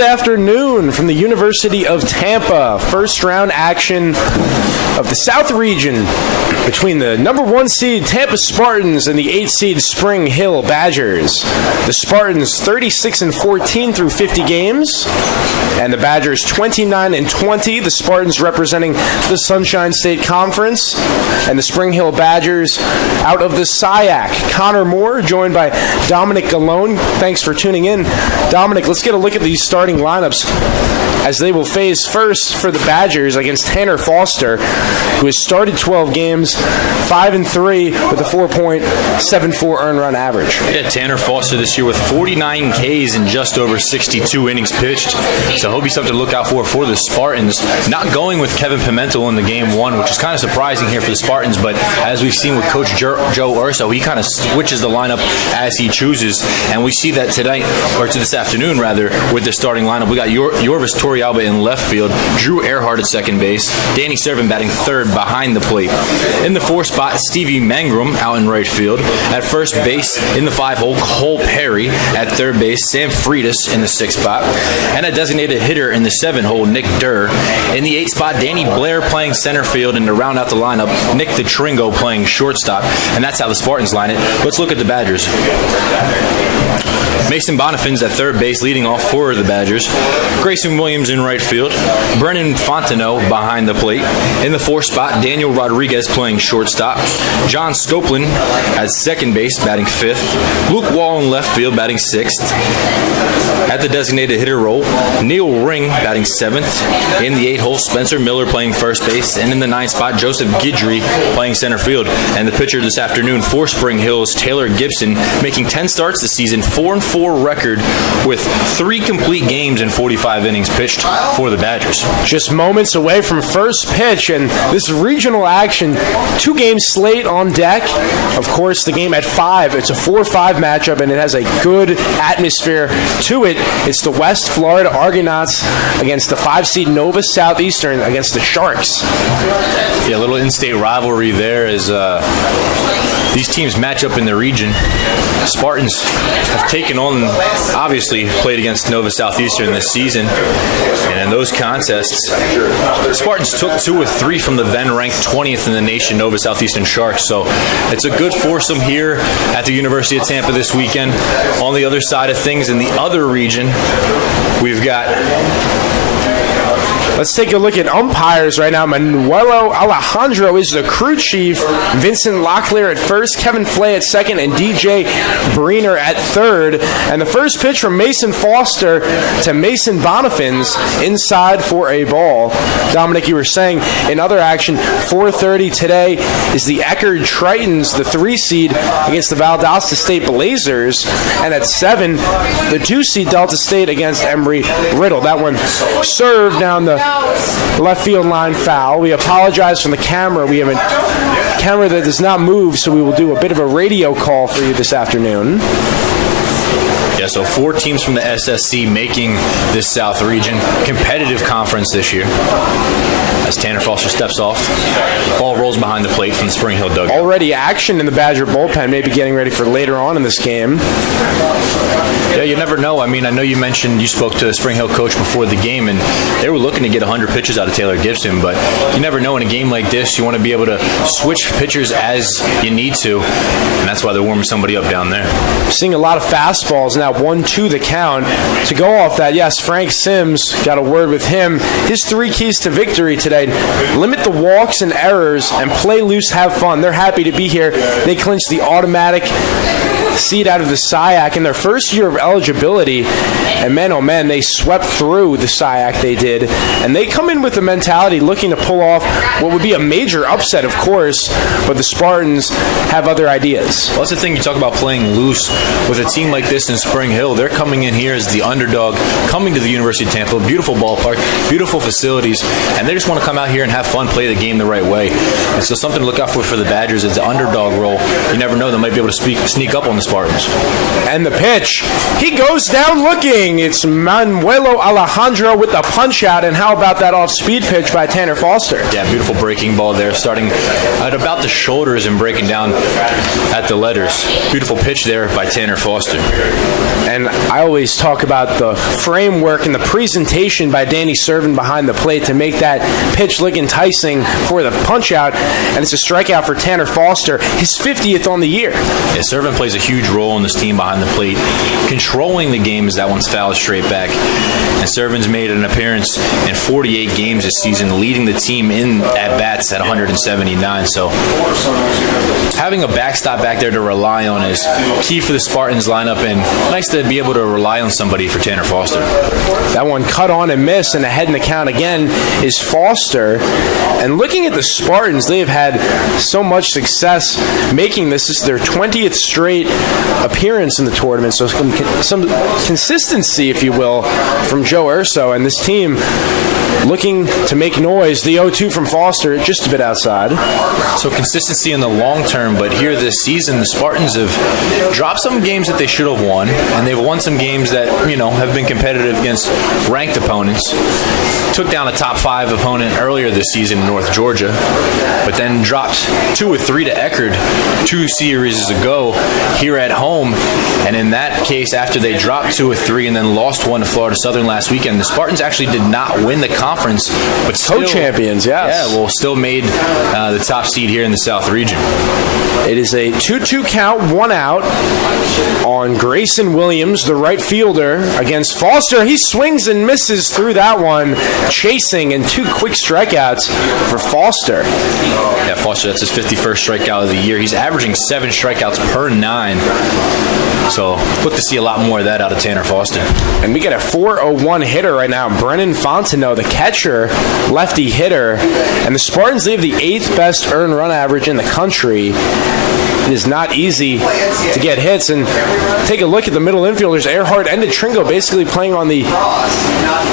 Good afternoon from the University of Tampa. First round action of the South region between the number 1 seed Tampa Spartans and the 8 seed Spring Hill Badgers. The Spartans 36-14 through 50 games, and the Badgers 29-20. The Spartans representing the Sunshine State Conference, and the Spring Hill Badgers out of the SIAC. Connor Moore joined by Dominic Gallone. Thanks for tuning in. Dominic, let's get a look at these starting lineups as they will face first for the Badgers against Tanner Foster, who has started 12 games, 5-3 with a 4.74 earned run average. Yeah, Tanner Foster this year with 49 Ks and just over 62 innings pitched. So he'll be something to look out for the Spartans. Not going with Kevin Pimentel in the game one, which is kind of surprising here for the Spartans, but as we've seen with Coach Joe Urso, he kind of switches the lineup as he chooses, and we see that tonight, or to this afternoon rather, with the starting lineup. We got Yorvis Torrealba in left field, Drew Earhart at second base, Danny Servin batting third behind the plate. In the 4 spot, Stevie Mangrum out in right field. At first base, in the 5-hole, Cole Perry. At third base, Sam Freitas in the 6th spot. And a designated hitter in the 7-hole, Nick Durr. In the 8th spot, Danny Blair playing center field, and to round out the lineup, Nick DeTringo playing shortstop. And that's how the Spartans line it. Let's look at the Badgers. Mason Bonifins at third base, leading off for the Badgers. Grayson Williams in right field. Brennan Fontenot behind the plate. In the 4th spot, Daniel Rodriguez playing shortstop. John Scoplin at second base, batting 5th. Luke Wall in left field, batting 6th. At the designated hitter role, Neil Ring batting 7th. In the 8-hole, Spencer Miller playing first base. And in the 9th spot, Joseph Guidry playing center field. And the pitcher this afternoon for Spring Hill is Taylor Gibson, making 10 starts this season, 4-4 record with 3 complete games and 45 innings pitched for the Badgers. Just moments away from first pitch, and this regional action, 2-game slate on deck. Of course, the game at 5, it's a 4-5 matchup, and it has a good atmosphere to it. It's the West Florida Argonauts against the 5-seed Nova Southeastern against the Sharks. Yeah, a little in-state rivalry there as these teams match up in the region. Spartans have taken on, obviously, played against Nova Southeastern this season. And in those contests, Spartans took 2 of 3 from the then-ranked 20th in the nation, Nova Southeastern Sharks. So it's a good foursome here at the University of Tampa this weekend. On the other side of things, in the other region, we've got... Let's take a look at umpires right now. Manuelo Alejandro is the crew chief. Vincent Locklear at first, Kevin Flay at second, and DJ Breener at third. And the first pitch from Mason Foster to Mason Bonifins inside for a ball. Dominic, you were saying in other action, 4:30 today is the Eckerd Tritons, the 3 seed, against the Valdosta State Blazers. And at 7, the 2 seed Delta State against Embry Riddle. That one served down the left field line, foul. We apologize from the camera. We have a camera that does not move, so we will do a bit of a radio call for you this afternoon. Yeah, so 4 teams from the SSC making this South region competitive conference this year. As Tanner Foster steps off, ball rolls behind the plate from the Spring Hill dugout. Already action in the Badger bullpen, maybe getting ready for later on in this game. Yeah, you never know. I mean, I know you mentioned you spoke to the Spring Hill coach before the game, and they were looking to get 100 pitches out of Taylor Gibson, but you never know in a game like this. You want to be able to switch pitchers as you need to, and that's why they're warming somebody up down there. Seeing a lot of fastballs now, 1-2 the count. To go off that, yes, Frank Sims, got a word with him. His 3 keys to victory today: limit the walks and errors and play loose, have fun. They're happy to be here. They clinched the automatic seed out of the SIAC in their first year of eligibility, and man, oh man, they swept through the SIAC, they did, and they come in with the mentality looking to pull off what would be a major upset, of course, but the Spartans have other ideas. Well, that's the thing, you talk about playing loose with a team like this in Spring Hill. They're coming in here as the underdog, coming to the University of Tampa, beautiful ballpark, beautiful facilities, and they just want to come out here and have fun, play the game the right way. And so something to look out for the Badgers is the underdog role. You never know, they might be able to sneak up on the the Spartans. And the pitch. He goes down looking. It's Manuelo Alejandro with the punch out. And how about that off-speed pitch by Tanner Foster? Yeah, beautiful breaking ball there, starting at about the shoulders and breaking down at the letters. Beautiful pitch there by Tanner Foster. And I always talk about the framework and the presentation by Danny Servin behind the plate to make that pitch look enticing for the punch-out. And it's a strikeout for Tanner Foster, his 50th on the year. Yeah, Servin plays a huge role in this team behind the plate, controlling the game as that one's fouled straight back. And Servin's made an appearance in 48 games this season, leading the team in at-bats at 179. So having a backstop back there to rely on is key for the Spartans lineup, and nice to be able to rely on somebody for Tanner Foster. That one cut on and miss, and ahead in the count again is Foster. And looking at the Spartans, they have had so much success making this is their 20th straight appearance in the tournament. So some consistency, if you will, from Joe Urso and this team looking to make noise. The 0-2 from Foster, just a bit outside. So consistency in the long term, but here this season, the Spartans have dropped some games that they should have won, and they've won some games that, have been competitive against ranked opponents. Took down a top 5 opponent earlier this season in North Georgia, but then dropped 2 or 3 to Eckerd 2 series ago here at home. And in that case, after they dropped 2 or 3 and then lost 1 to Florida Southern last weekend, the Spartans actually did not win the conference, but still, co-champions, yes. Yeah, well, still made the top seed here in the South region. It is a 2-2 count, 1 out on Grayson Williams, the right fielder, against Foster. He swings and misses through that one, chasing, and 2 quick strikeouts for Foster. Yeah, Foster, that's his 51st strikeout of the year. He's averaging 7 strikeouts per 9. So look to see a lot more of that out of Tanner Foster. And we get a 401 hitter right now, Brennan Fontenot, the catcher, lefty hitter. And the Spartans leave the 8th best earned run average in the country. It is not easy to get hits. And take a look at the middle infielders, Earhart and Tringo, basically playing on the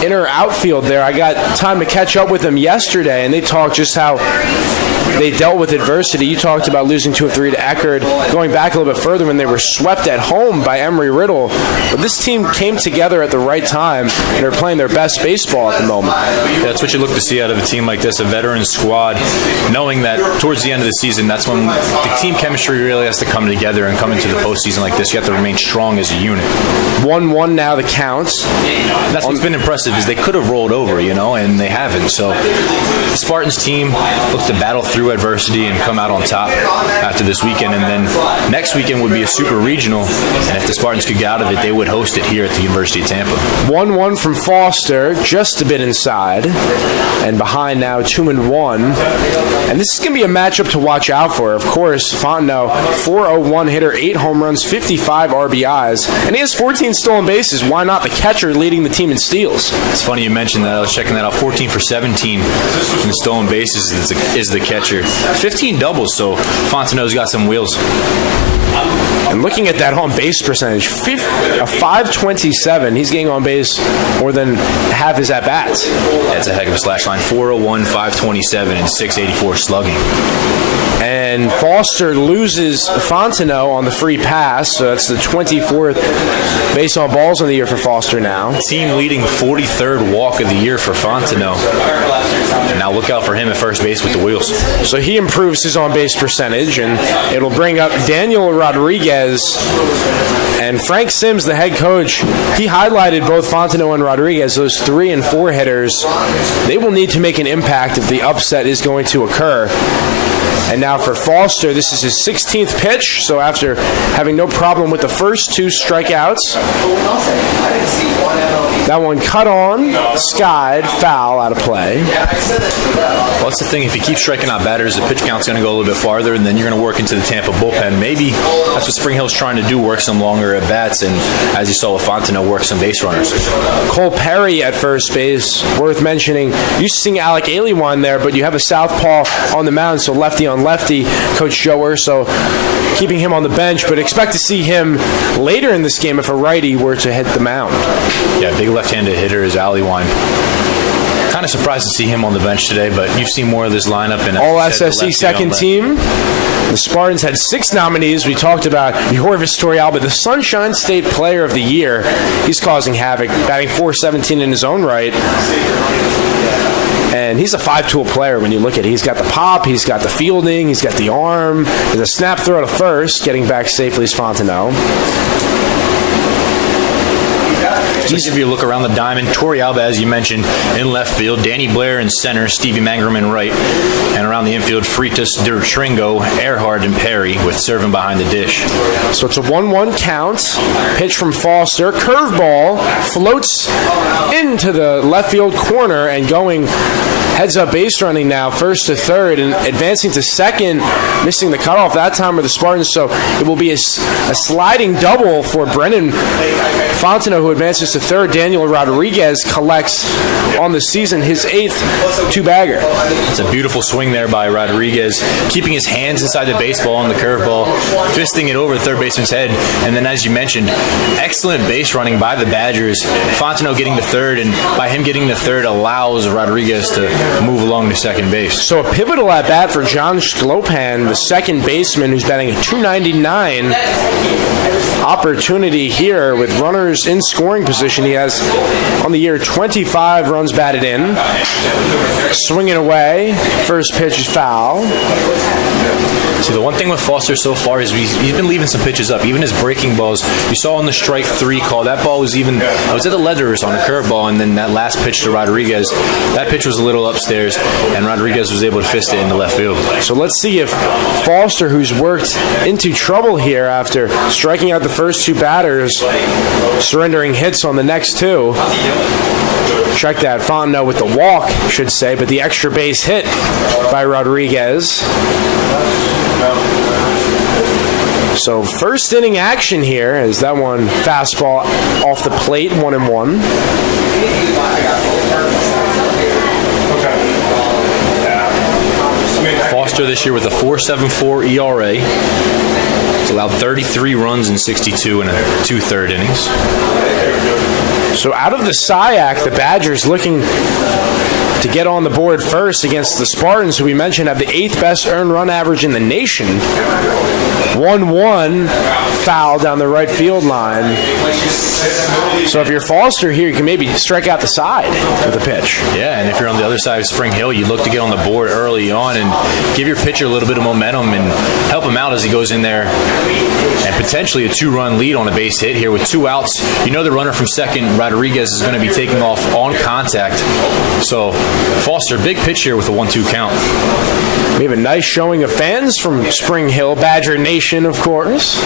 inner outfield there. I got time to catch up with them yesterday, and they talked just how they dealt with adversity. You talked about losing 2 of 3 to Eckerd, going back a little bit further when they were swept at home by Emory-Riddle. But this team came together at the right time and are playing their best baseball at the moment. Yeah, that's what you look to see out of a team like this, a veteran squad, knowing that towards the end of the season, that's when the team chemistry really has to come together, and come into the postseason like this, you have to remain strong as a unit. 1-1 now the counts. That's what's been impressive, is they could have rolled over, and they haven't. So the Spartans team looks to battle through adversity and come out on top after this weekend. And then next weekend would be a super regional, and if the Spartans could get out of it, they would host it here at the University of Tampa. 1-1 from Foster, just a bit inside, and behind now 2-1. And this is going to be a matchup to watch out for. Of course, Fontenot, 401 hitter, 8 home runs, 55 RBIs, and he has 14 stolen bases. Why not the catcher leading the team in steals? It's funny you mentioned that. I was checking that out. 14 for 17 in stolen bases is the catcher. 15 doubles, so Fontenot's got some wheels. And looking at that on-base percentage, a 527. He's getting on base more than half his at-bats. That's a heck of a slash line. 401, 527, and 684 slugging. And Foster loses Fontenot on the free pass, so that's the 24th base on balls in the year for Foster now. Team leading 43rd walk of the year for Fontenot. And now look out for him at first base with the wheels. So he improves his on-base percentage, and it'll bring up Daniel Rodriguez. And Frank Sims, the head coach, he highlighted both Fontenot and Rodriguez, those 3 and 4 hitters. They will need to make an impact if the upset is going to occur. And now for Foster, this is his 16th pitch, so after having no problem with the first 2 strikeouts, that one cut on, skied, foul, out of play. Well, that's the thing. If you keep striking out batters, the pitch count's going to go a little bit farther, and then you're going to work into the Tampa bullpen. Maybe that's what Spring Hill's trying to do, work some longer at bats, and as you saw with Fontenot, work some base runners. Cole Perry at first base, worth mentioning. Used to seeing Alec Aliwan there, but you have a southpaw on the mound, so lefty on lefty. Coach Joe Urso keeping him on the bench, but expect to see him later in this game if a righty were to hit the mound. Yeah, big left-handed hitter is Aliwan. Kind Kind of surprised to see him on the bench today, but you've seen more of this lineup. And All SSC second team. The Spartans had 6 nominees. We talked about Jorvis Torrealba, the Sunshine State Player of the Year. He's causing havoc, batting .417 in his own right. And he's a 5-tool player when you look at it. He's got the pop, he's got the fielding, he's got the arm. There's a snap throw to first, getting back safely is Fontenot. Just if you look around the diamond, Torrealba, as you mentioned, in left field, Danny Blair in center, Stevie Mangrum in right, and around the infield, Freitas, Dertringo, Earhart, and Perry with serving behind the dish. So it's a 1-1 count. Pitch from Foster. Curveball floats into the left field corner and going heads-up base running now, first to third, and advancing to second, missing the cutoff that time with the Spartans. So it will be a sliding double for Brennan Fontenot, who advances to third. Daniel Rodriguez collects on the season his 8th two-bagger. It's a beautiful swing there by Rodriguez, keeping his hands inside the baseball on the curveball, fisting it over the third baseman's head. And then, as you mentioned, excellent base running by the Badgers. Fontenot getting to third, and by him getting to third allows Rodriguez to move along to second base. So a pivotal at-bat for John Sklopan, the second baseman, who's batting a .299. Opportunity here with runners in scoring position. He has on the year 25 runs batted in. Swinging away. First pitch is foul. See, the one thing with Foster so far is he's been leaving some pitches up. Even his breaking balls, you saw on the strike 3 call, that ball was I was at the leathers on a curveball, and then that last pitch to Rodriguez, that pitch was a little upstairs, and Rodriguez was able to fist it in the left field. So let's see if Foster, who's worked into trouble here after striking out the first 2 batters, surrendering hits on the next 2. Check that. Fontenot with the walk, should say, but the extra base hit by Rodriguez. So first inning action here as that one fastball off the plate, 1-1. Foster this year with a .474 ERA. He's allowed 33 runs in 62 and 2/3 innings. So out of the SIAC, the Badgers looking to get on the board first against the Spartans, who we mentioned have the 8th best earned run average in the nation. 1-1 foul down the right field line. So if you're Foster here, you can maybe strike out the side with a pitch. Yeah, and if you're on the other side of Spring Hill, you look to get on the board early on and give your pitcher a little bit of momentum and help him out as he goes in there. And potentially a 2-run lead on a base hit here with 2 outs. You know the runner from second, Rodriguez, is going to be taking off on contact. So Foster, big pitch here with a 1-2 count. We have a nice showing of fans from Spring Hill, Badger Nation, of course.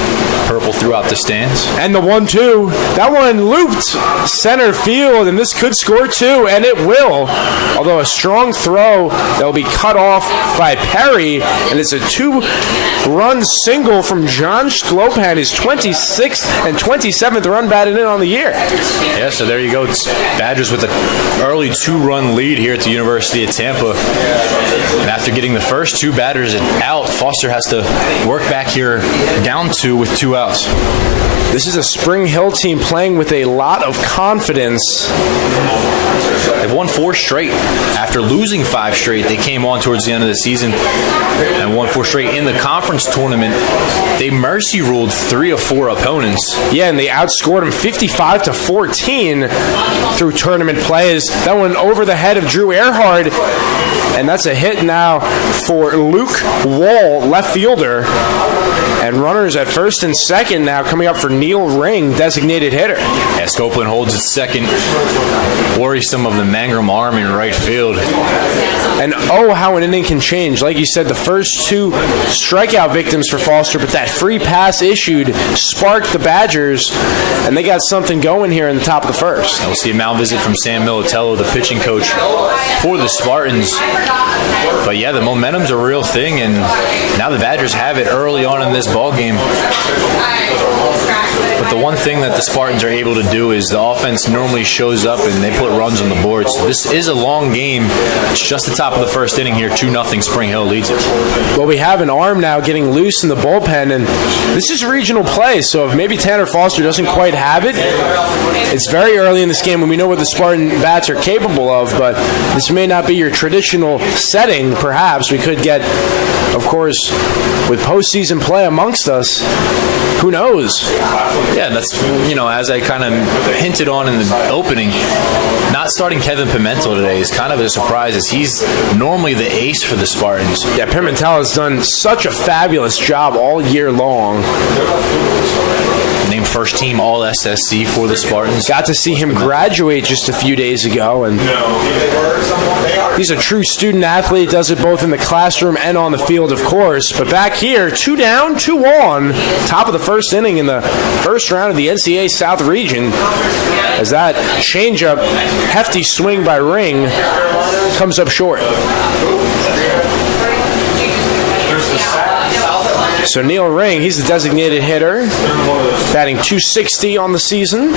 Purple throughout the stands. And the 1-2. That one looped center field, and this could score 2, and it will. Although a strong throw that will be cut off by Perry, and it's a 2-run single from John Sklopan, his 26th and 27th run batted in on the year. Yeah, so there you go. It's Badgers with an early 2-run lead here at the University of Tampa. And after getting the first 2 batters out, Foster has to work back here down 2 with 2 outs. This is a Spring Hill team playing with a lot of confidence. They've won 4 straight. After losing 5 straight, they came on towards the end of the season and won 4 straight. In the conference tournament, they mercy ruled 3 of 4 opponents. Yeah, and they outscored them 55-14 through tournament plays. That one over the head of Drew Earhart. And that's a hit now for Luke Wall, left fielder. And runners at first and second now coming up for Neil Ring, designated hitter. Yeah, Copeland holds its second. Worrisome of the Mangrum arm in right field. And oh, how an inning can change. Like you said, the first 2 strikeout victims for Foster, but that free pass issued sparked the Badgers, and they got something going here in the top of the first. We'll see a mound visit from Sam Militello, the pitching coach for the Spartans. But yeah, the momentum's a real thing, and now the Badgers have it early on in this ball game. But the one thing that the Spartans are able to do is the offense normally shows up and they put runs on the board. So this is a long game. It's just the top of the first inning here. 2-0 Spring Hill leads it. Well, we have an arm now getting loose in the bullpen, and this is regional play, so if maybe Tanner Foster doesn't quite have it, it's very early in this game and we know what the Spartan bats are capable of, but this may not be your traditional setting, perhaps. We could get, of course, with postseason play amongst us, who knows? Yeah, that's, as I kind of hinted on in the opening, not starting Kevin Pimentel today is kind of a surprise, as he's normally the ace for the Spartans. Yeah, Pimentel has done such a fabulous job all year long. Named first team All-SSC for the Spartans. Got to see him graduate just a few days ago, and he's a true student athlete, does it both in the classroom and on the field, of course. But back here, 2 down, 2 on, top of the first inning in the first round of the NCAA South Region, as that changeup, hefty swing by Ring, comes up short. So Neil Ring, he's the designated hitter, batting .260 on the season.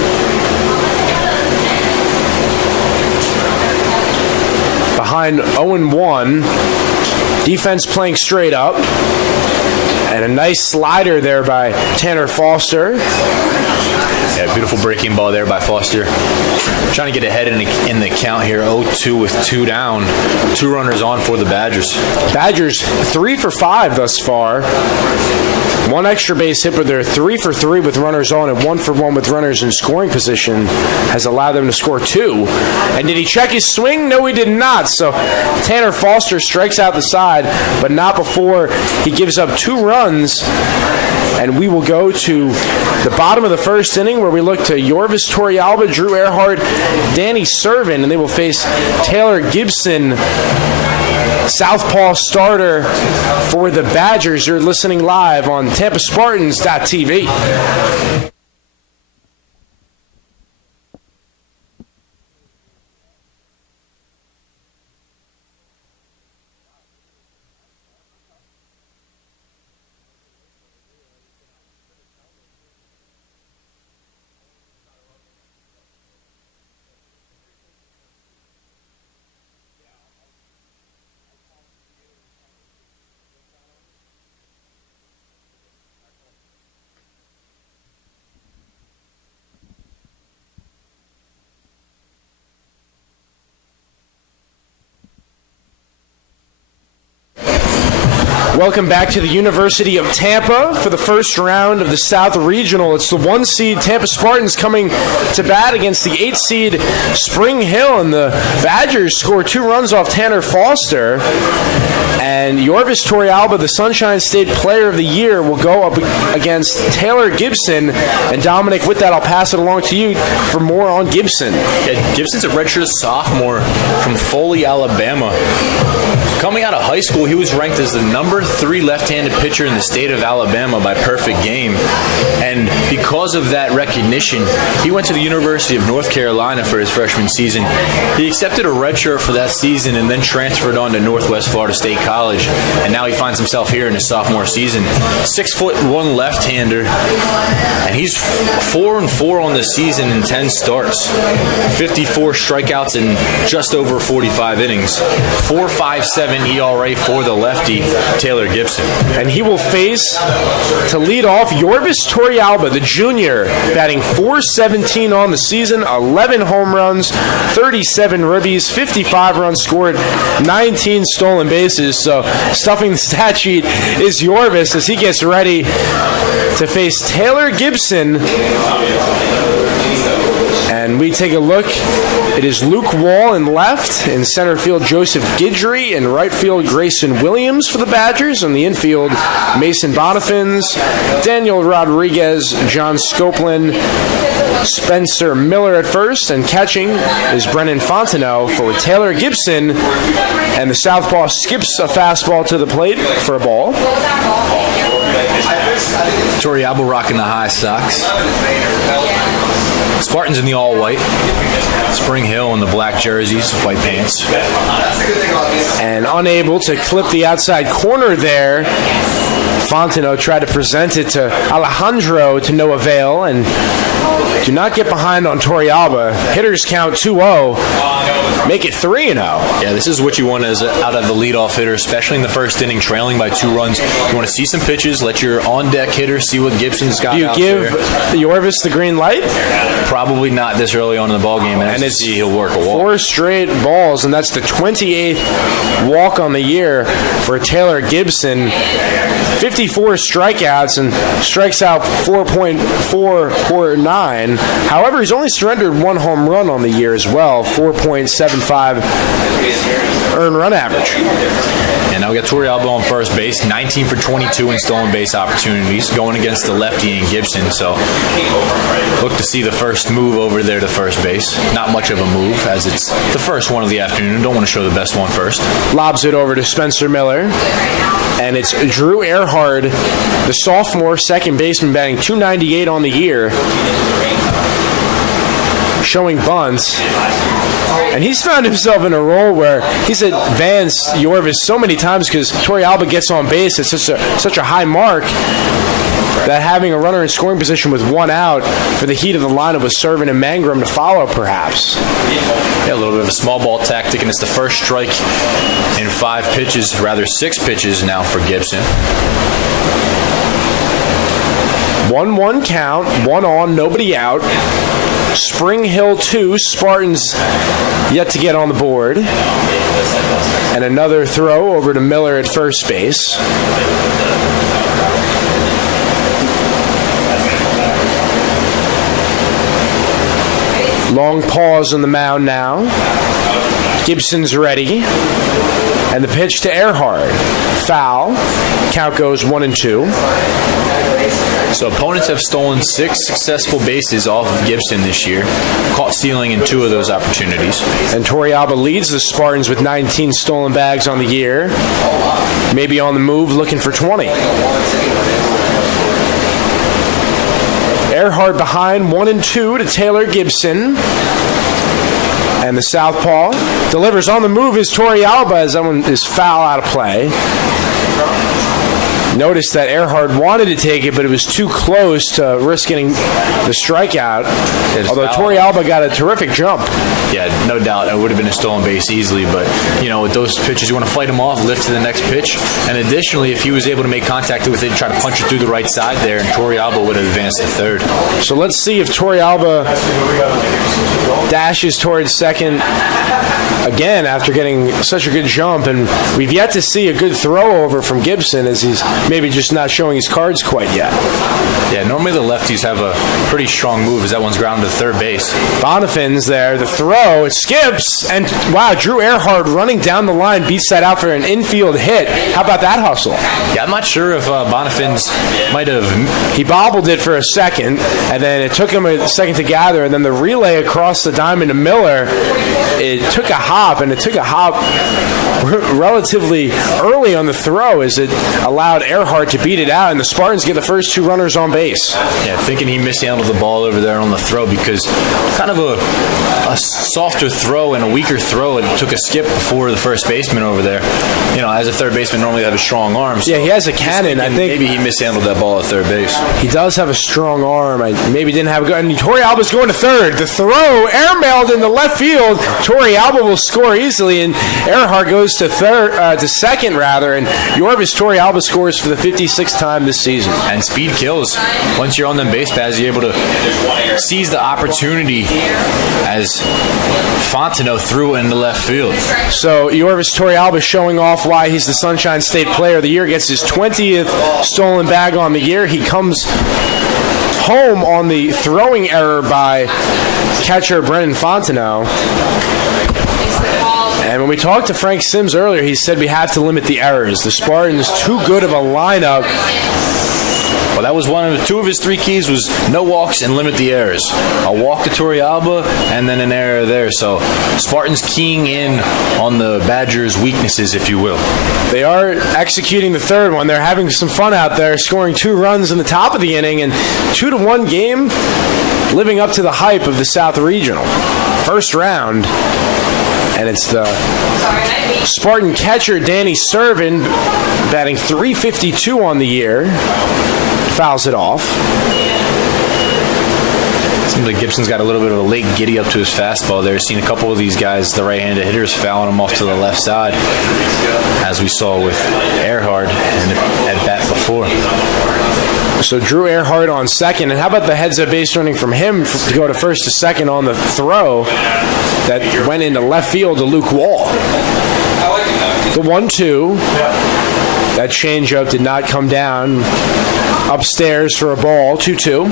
Behind 0-1, defense playing straight up, and a nice slider there by Tanner Foster. Yeah, beautiful breaking ball there by Foster. Trying to get ahead in the count here. 0-2 with 2 down. 2 runners on for the Badgers. Badgers 3 for 5 thus far. 1 extra base hit, but they're 3 for 3 with runners on, and 1 for 1 with runners in scoring position has allowed them to score 2. And did he check his swing? No, he did not. So Tanner Foster strikes out the side, but not before he gives up 2 runs. And we will go to the bottom of the first inning, where we look to Yorvis Torrealba, Drew Earhart, Danny Servin, and they will face Taylor Gibson, southpaw starter for the Badgers. You're listening live on TampaSpartans.tv. Welcome back to the University of Tampa for the first round of the South Regional. It's the 1 seed Tampa Spartans coming to bat against the 8 seed Spring Hill, and the Badgers score 2 runs off Tanner Foster. And Yorvis Torrealba, the Sunshine State Player of the Year, will go up against Taylor Gibson. And Dominic, with that, I'll pass it along to you for more on Gibson. Yeah, Gibson's a redshirt sophomore from Foley, Alabama. Coming out of high school, he was ranked as the number 3 left-handed pitcher in the state of Alabama by Perfect Game. And because of that recognition, he went to the University of North Carolina for his freshman season. He accepted a redshirt for that season and then transferred on to Northwest Florida State College. And now he finds himself here in his sophomore season. 6'1" left-hander, and he's 4-4 on the season in 10 starts. 54 strikeouts in just over 45 innings. 4.57 ERA for the lefty, Taylor Gibson. And he will face, to lead off, Yorvis Torrealba, the junior, batting .417 on the season, 11 home runs, 37 ribbies, 55 runs scored, 19 stolen bases. So stuffing the stat sheet is Yorvis as he gets ready to face Taylor Gibson. And we take a look. It is Luke Wall in left. In center field, Joseph Guidry. In right field, Grayson Williams for the Badgers. In the infield, Mason Bonifins, Daniel Rodriguez, John Scopeland, Spencer Miller at first. And catching is Brennan Fontenot for Taylor Gibson. And the southpaw skips a fastball to the plate for a ball. Torrealba rocking the high socks. Spartans in the all-white. Spring Hill in the black jerseys, white pants. And unable to clip the outside corner there Fontenot tried to present it to Alejandro to no avail, and do not get behind on Torrealba. Hitters count 2-0. Make it 3-0. Yeah, this is what you want as out of the leadoff hitter, especially in the first inning, trailing by 2 runs. You want to see some pitches, let your on-deck hitter see what Gibson's got. Do you give Yorvis the green light? Probably not this early on in the ballgame, and it's he'll work a walk. 4 straight balls, and that's the 28th walk on the year for Taylor Gibson. 54 strikeouts and strikes out 4.449. However, he's only surrendered 1 home run on the year as well, 4.75 earned run average. And now we got Torrealba on first base, 19 for 22 in stolen base opportunities, going against the lefty in Gibson. So look to see the first move over there to first base. Not much of a move, as it's the first one of the afternoon. Don't want to show the best one first. Lobs it over to Spencer Miller. And it's Drew Earhart, the sophomore second baseman, batting .298 on the year, showing bunts. And he's found himself in a role where he's advanced Yorvis so many times because Torrealba gets on base at such a high mark that having a runner in scoring position with 1 out for the heat of the lineup was Servin and Mangrum to follow, perhaps. Yeah, a little bit of a small ball tactic, and it's the first strike in 5 pitches, rather 6 pitches now for Gibson. 1-1 count, 1 on, nobody out. Spring Hill 2, Spartans yet to get on the board. And another throw over to Miller at first base. Long pause on the mound now. Gibson's ready. And the pitch to Earhart. Foul. Count goes 1-2. So opponents have stolen 6 successful bases off of Gibson this year, caught stealing in 2 of those opportunities. And Torrealba leads the Spartans with 19 stolen bags on the year. Maybe on the move, looking for 20. Earhart behind 1-2 to Taylor Gibson. And the southpaw delivers on the move is Torrealba as that one is foul out of play. Notice that Earhart wanted to take it, but it was too close to risk getting the strikeout. Although Torrealba got a terrific jump. Yeah, no doubt. It would have been a stolen base easily, but, with those pitches, you want to fight him off, lift to the next pitch. And additionally, if he was able to make contact with it and try to punch it through the right side there, and Torrealba would have advanced to third. So let's see if Torrealba dashes towards second again after getting such a good jump, and we've yet to see a good throw over from Gibson as he's maybe just not showing his cards quite yet. Yeah, normally the lefties have a pretty strong move as that one's grounded to third base. Bonafin's there, the throw, it skips, and wow, Drew Earhart running down the line beats that out for an infield hit. How about that hustle? Yeah, I'm not sure if Bonafin's might have... He bobbled it for a second, and then it took him a second to gather, and then the relay across the diamond to Miller, it took a hop, and it took a hop relatively early on the throw as it allowed Earhart to beat it out, and the Spartans get the first 2 runners on base. Yeah, thinking he mishandled the ball over there on the throw because kind of a softer throw and a weaker throw. It took a skip before the first baseman over there. As a third baseman, normally have a strong arm. So yeah, he has a cannon. I think maybe he mishandled that ball at third base. He does have a strong arm. I maybe didn't have a good. And Torrealba's going to third. The throw airmailed in the left field. Torrealba will score easily, and Earhart goes to second rather. And Yorvis Torrealba scores for the 56th time this season. And speed kills. Once you're on them base paths, you're able to seize the opportunity as Fontenot threw it into left field. So Yorvis Torrealba showing off why he's the Sunshine State Player of the Year. Gets his 20th stolen bag on the year. He comes home on the throwing error by catcher Brennan Fontenot. And when we talked to Frank Sims earlier, he said we have to limit the errors. The Spartans too good of a lineup. Well, that was 2 of his 3 keys was no walks and limit the errors. A walk to Torrealba and then an error there. So Spartans keying in on the Badgers' weaknesses, if you will. They are executing the third one. They're having some fun out there, scoring 2 runs in the top of the inning, and 2-1 game, living up to the hype of the South Regional. First round. And it's the Spartan catcher, Danny Servin, batting .352 on the year. Fouls it off. Seems like Gibson's got a little bit of a late giddy up to his fastball there. Seen a couple of these guys, the right-handed hitters, fouling him off to the left side, as we saw with Earhart at bat before. So Drew Earhart on second. And how about the heads-up base running from him to go to first to second on the throw that went into left field to Luke Wall? The 1-2. That changeup did not come down upstairs for a ball. 2-2.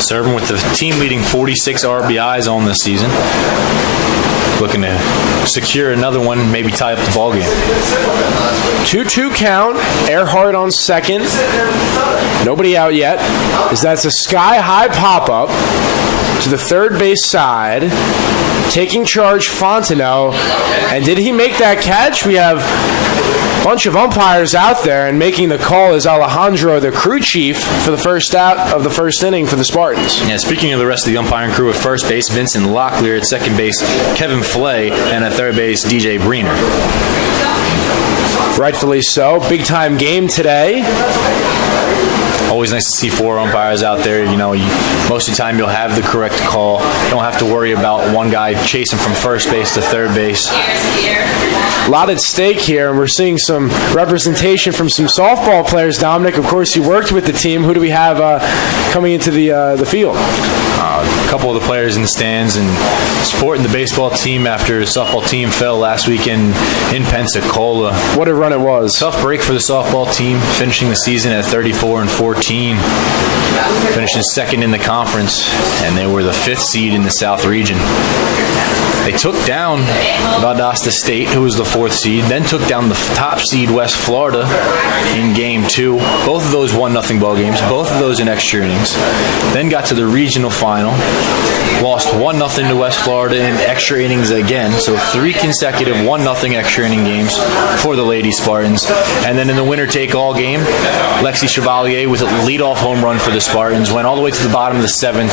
Serving with the team-leading 46 RBIs on this season. Looking to secure another one, maybe tie up the ballgame. 2-2 count. Earhart on second. Nobody out yet. As that's a sky-high pop-up to the third base side. Taking charge, Fontenot. And did he make that catch? We have a bunch of umpires out there, and making the call is Alejandro, the crew chief, for the first out of the first inning for the Spartans. Yeah, speaking of the rest of the umpiring crew, at first base, Vincent Locklear; at second base, Kevin Flay; and at third base, DJ Breener. Rightfully so. Big-time game today. Always nice to see four umpires out there. Most of the time you'll have the correct call. You don't have to worry about one guy chasing from first base to third base. A lot at stake here, and we're seeing some representation from some softball players. Dominic, of course, you worked with the team. Who do we have coming into the field? A couple of the players in the stands and supporting the baseball team after the softball team fell last weekend in Pensacola. What a run it was. Tough break for the softball team, finishing the season at 34-14. Finishing second in the conference, and they were the 5th seed in the South region. They took down Valdosta State, who was the 4th seed, then took down the top seed West Florida in Game 2. Both of those 1-0 ball games, both of those in extra innings. Then got to the regional final, lost 1-0 to West Florida in extra innings again. So 3 consecutive 1-0 extra inning games for the Lady Spartans. And then in the winner-take-all game, Lexi Chevalier with a leadoff home run for the Spartans, went all the way to the bottom of the 7th,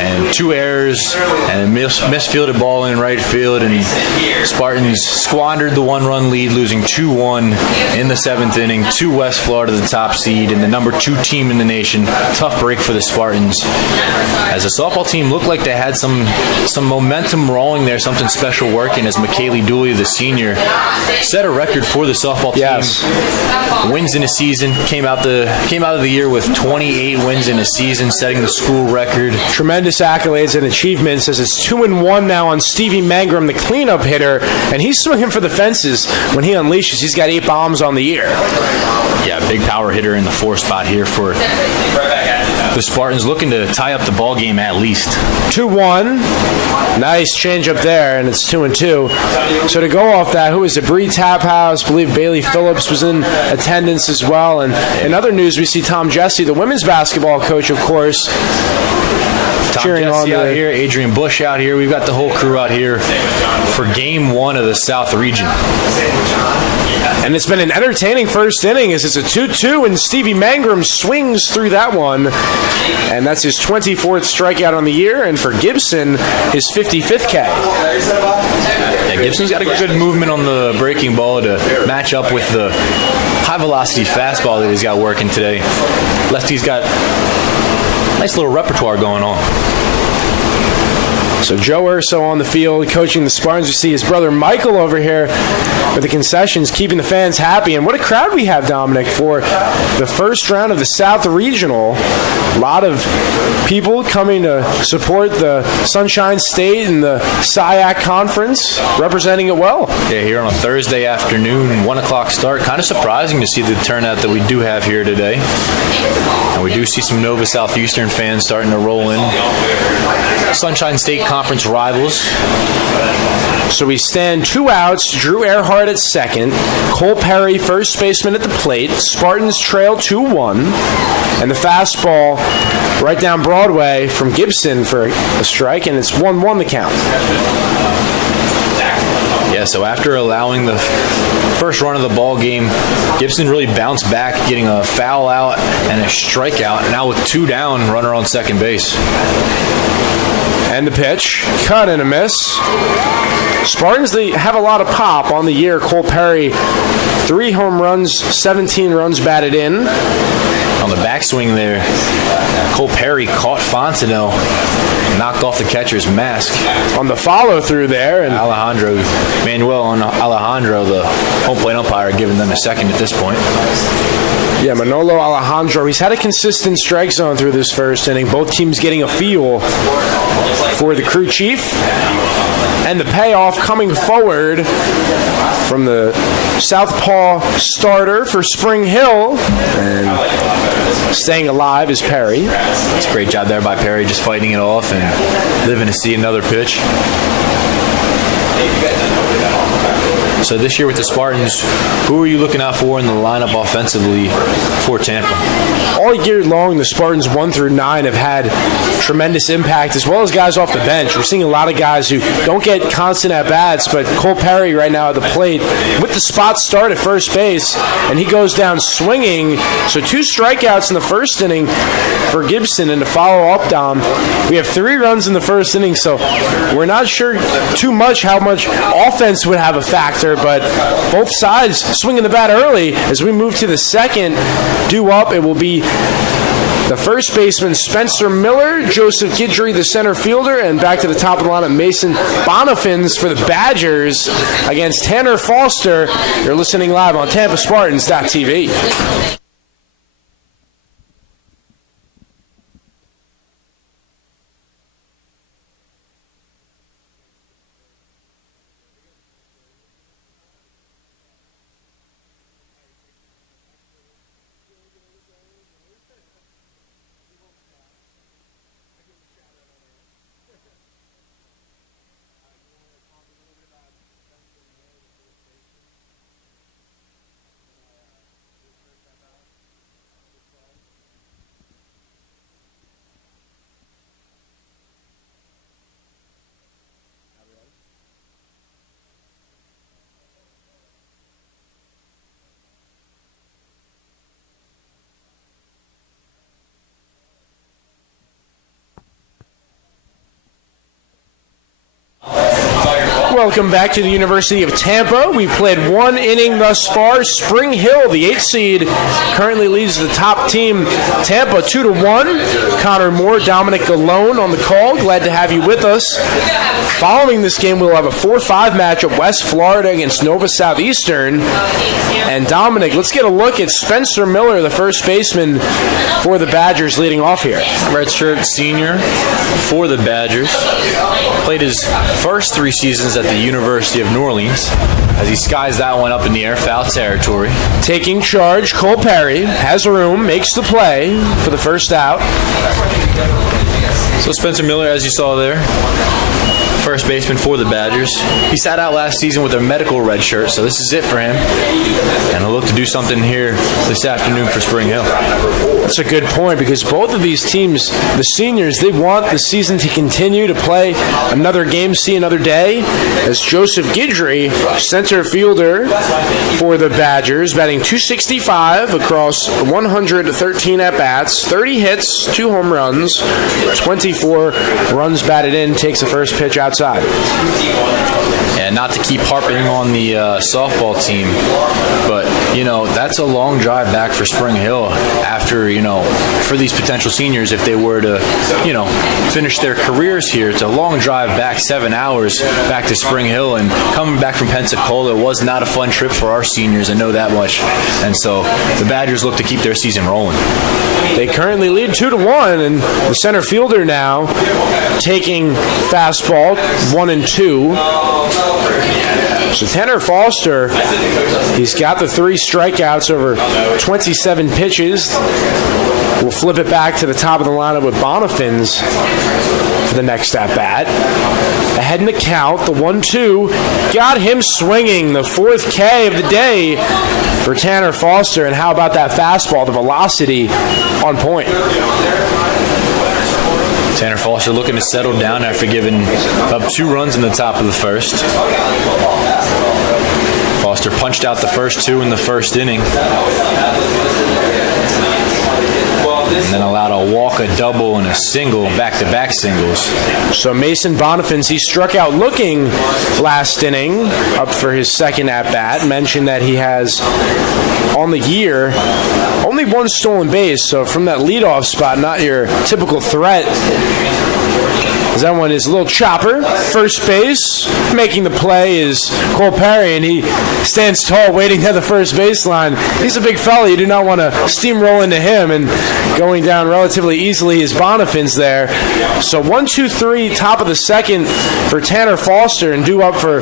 and 2 errors and a misfielded ball in right field, and Spartans squandered the 1-run lead, losing 2-1 in the 7th inning to West Florida, the top seed and the number 2 team in the nation. Tough break for the Spartans, as the softball team looked like they had some momentum rolling there, something special working, as McKaylee Dooley, the senior, set a record for the softball team. Yes. Wins in a season, came out of the year with 28 wins in a season, setting the school record. Tremendous accolades and achievements, as it's 2-1 now on Stevie Mangrum, the cleanup hitter, and he's swinging for the fences when he unleashes. He's got 8 bombs on the year. Yeah, big power hitter in the 4 spot here for the Spartans, looking to tie up the ball game at least. 2-1. Nice change up there, and it's 2-2. So to go off that, who is it? Bree Taphouse, I believe Bailey Phillips was in attendance as well. And in other news, we see Tom Jesse, the women's basketball coach, of course, Tom cheering Jesse on out here, Adrian Bush out here. We've got the whole crew out here for Game 1 of the South region. And it's been an entertaining first inning, as it's a 2-2, and Stevie Mangrum swings through that one. And that's his 24th strikeout on the year, and for Gibson, his 55th K. Yeah, Gibson's got a good movement on the breaking ball to match up with the high-velocity fastball that he's got working today. Lefty's got a nice little repertoire going on. So Joe Urso on the field coaching the Spartans. You see his brother Michael over here with the concessions, keeping the fans happy. And what a crowd we have, Dominic, for the first round of the South Regional. A lot of people coming to support the Sunshine State and the SIAC Conference, representing it well. Yeah, here on a Thursday afternoon, 1 o'clock start. Kind of surprising to see the turnout that we do have here today. And we do see some Nova Southeastern fans starting to roll in. Sunshine State Conference rivals. So we stand 2 outs. Drew Earhart at second. Cole Perry, first baseman, at the plate. Spartans trail 2-1. And the fastball right down Broadway from Gibson for a strike, and it's 1-1 the count. Yeah, so after allowing the first run of the ball game, Gibson really bounced back, getting a foul out and a strikeout. Now with 2 down, runner on second base. And the pitch, cut and a miss. Spartans, they have a lot of pop on the year. Cole Perry, 3 home runs, 17 runs batted in. On the backswing there, Cole Perry caught Fontenot, knocked off the catcher's mask. On the follow-through there. And Manuel and Alejandro, the home plate umpire, giving them a second at this point. Yeah, Manolo Alejandro, he's had a consistent strike zone through this first inning. Both teams getting a feel for the crew chief. And the payoff coming forward from the southpaw starter for Spring Hill. And staying alive is Perry. It's a great job there by Perry, just fighting it off and living to see another pitch. So this year with the Spartans, who are you looking out for in the lineup offensively for Tampa? All year long, the Spartans 1 through 9 have had tremendous impact, as well as guys off the bench. We're seeing a lot of guys who don't get constant at-bats, but Cole Perry right now at the plate with the spot start at first base, and he goes down swinging. So 2 strikeouts in the first inning for Gibson, and to follow up, Dom, we have 3 runs in the first inning, so we're not sure too much how much offense would have a factor, but both sides swinging the bat early. As we move to the second, due up, it will be the first baseman, Spencer Miller, Joseph Guidry, the center fielder, and back to the top of the lineup, Mason Bonifins for the Badgers against Tanner Foster. You're listening live on TampaSpartans.tv. Welcome back to the University of Tampa. We've played 1 inning thus far. Spring Hill, the 8th seed, currently leads the top team, Tampa, 2-1. Connor Moore, Dominic Galone on the call. Glad to have you with us. Following this game, we'll have a 4-5 matchup, West Florida against Nova Southeastern. And Dominic, let's get a look at Spencer Miller, the first baseman for the Badgers, leading off here. Redshirt senior for the Badgers. Played his first 3 seasons at the University of New Orleans as he skies that one up in the air, foul territory. Taking charge, Cole Perry has room, makes the play for the first out. So Spencer Miller, as you saw there, first baseman for the Badgers. He sat out last season with a medical red shirt, so this is it for him. And he'll look to do something here this afternoon for Spring Hill. That's a good point, because both of these teams, the seniors, they want the season to continue to play another game, see another day. As Joseph Guidry, center fielder for the Badgers, batting .265 across 113 at-bats, 30 hits, 2 home runs, 24 runs batted in, takes the first pitch outside. And not to keep harping on the softball team, but, that's a long drive back for Spring Hill after, for these potential seniors, if they were to, finish their careers here. It's a long drive back, 7 hours back to Spring Hill, and coming back from Pensacola was not a fun trip for our seniors, I know that much. And so the Badgers look to keep their season rolling. They currently lead 2-1, and the center fielder now taking fastball 1-2. So Tanner Foster, he's got the 3 strikeouts over 27 pitches. We'll flip it back to the top of the lineup with Bonifins for the next at-bat. Ahead in the count, the 1-2 got him swinging, the 4th K of the day for Tanner Foster. And how about that fastball, the velocity on point? Tanner Foster looking to settle down after giving up 2 runs in the top of the first. Foster punched out the first 2 in the first inning. and then allowed a walk, a double, and a single, back-to-back singles. So Mason Bonifants, he struck out looking last inning, up for his second at-bat. Mentioned that he has, on the year, only one stolen base, so from that leadoff spot, not your typical threat. That one is a little chopper. First base, making the play is Cole Perry, and he stands tall waiting at the first baseline. He's a big fella. You do not want to steamroll into him, and going down relatively easily is Bonifants there. So 1-2-3, top of the second for Tanner Foster, and due up for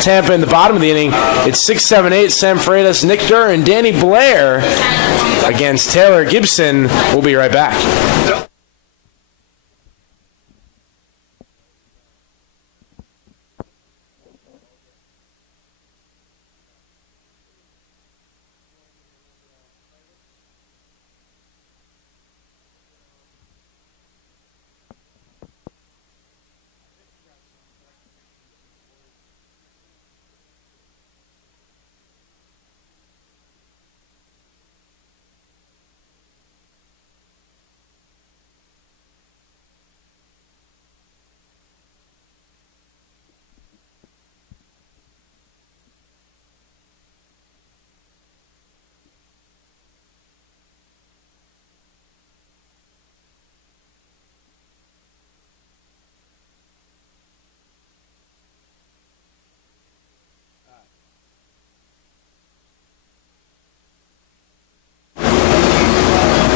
Tampa in the bottom of the inning. It's 6-7-8, Sam Freitas, Nick Durr, and Danny Blair against Taylor Gibson. We'll be right back.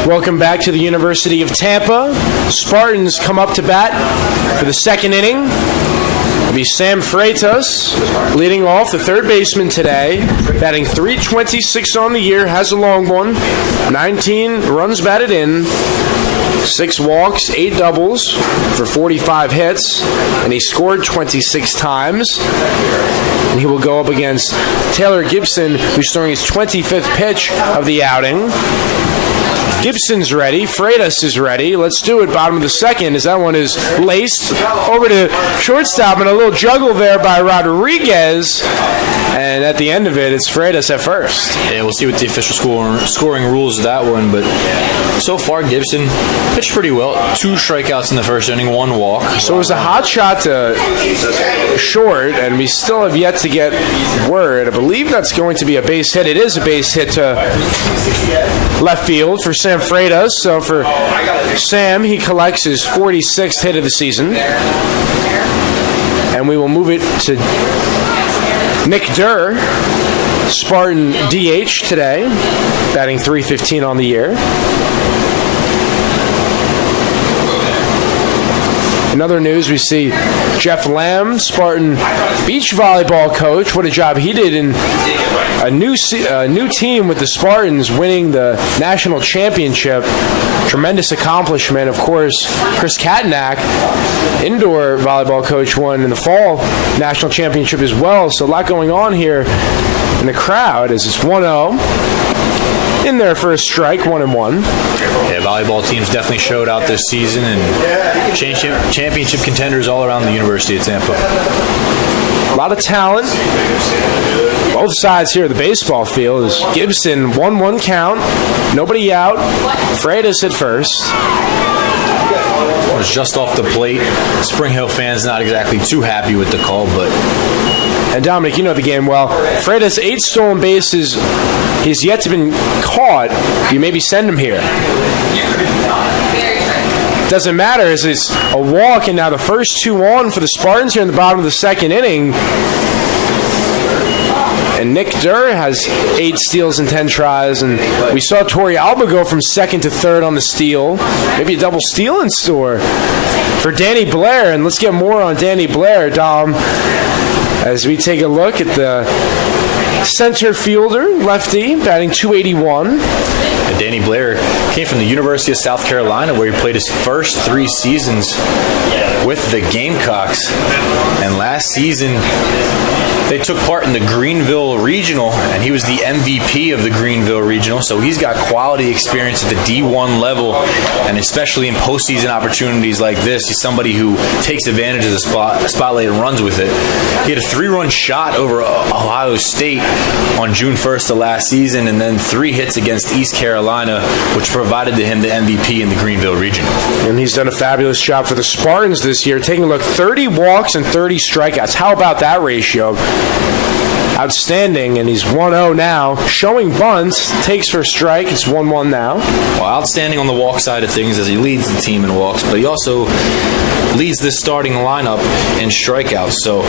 Welcome back to the University of Tampa. Spartans come up to bat for the second inning. It'll be Sam Freitas leading off, the third baseman today, batting .326 on the year, has a long one, 19 runs batted in, 6 walks, 8 doubles for 45 hits, and he scored 26 times. And he will go up against Taylor Gibson, who's throwing his 25th pitch of the outing. Gibson's ready. Freitas is ready. Let's do it. Bottom of the second, as that one is laced over to shortstop, and a little juggle there by Rodriguez. And at the end of it, it's Freitas at first. Yeah, we'll see what the official scoring rules of that one. But so far, Gibson pitched pretty well. 2 strikeouts in the first inning, 1 walk. So it was a hot shot to short, and we still have yet to get word. I believe that's going to be a base hit. It is a base hit to left field for Sam Freitas. So for Sam, he collects his 46th hit of the season. And we will move it to Nick Durr, Spartan DH today, batting .315 on the year. In other news, we see Jeff Lamb, Spartan beach volleyball coach. What a job he did in a new team with the Spartans, winning the national championship. Tremendous accomplishment. Of course, Chris Katnack, indoor volleyball coach, won in the fall national championship as well. So a lot going on here in the crowd as it's 1-0. In their first strike, 1-1. Yeah, volleyball teams definitely showed out this season, and championship contenders all around the University of Tampa. A lot of talent. Both sides here of the baseball field is Gibson, 1-1 count, nobody out. Freitas at first. It was just off the plate. Spring Hill fans not exactly too happy with the call, but... And Dominic, you know the game well. Freitas, 8 stolen bases. He's yet to been caught. You maybe send him here. Doesn't matter, as it's a walk, and now the first 2 on for the Spartans here in the bottom of the second inning. And Nick Durr has 8 steals and 10 tries, and we saw Torrey Alba go from second to third on the steal. Maybe a double steal in store for Danny Blair, and let's get more on Danny Blair, Dom, as we take a look at the center fielder, lefty, batting .281. Danny Blair came from the University of South Carolina, where he played his first 3 seasons with the Gamecocks. And last season, They took part in the Greenville Regional, and he was the MVP of the Greenville Regional, so he's got quality experience at the D1 level, and especially in postseason opportunities like this, he's somebody who takes advantage of the spotlight and runs with it. He had a 3-run shot over Ohio State on June 1st of last season, and then 3 hits against East Carolina, which provided to him the MVP in the Greenville region. And he's done a fabulous job for the Spartans this year. Taking a look, 30 walks and 30 strikeouts. How about that ratio? Outstanding, and he's 1-0 now. Showing bunts, takes for a strike. It's 1-1 now. Well, outstanding on the walk side of things as he leads the team in walks, but he also leads this starting lineup in strikeouts. So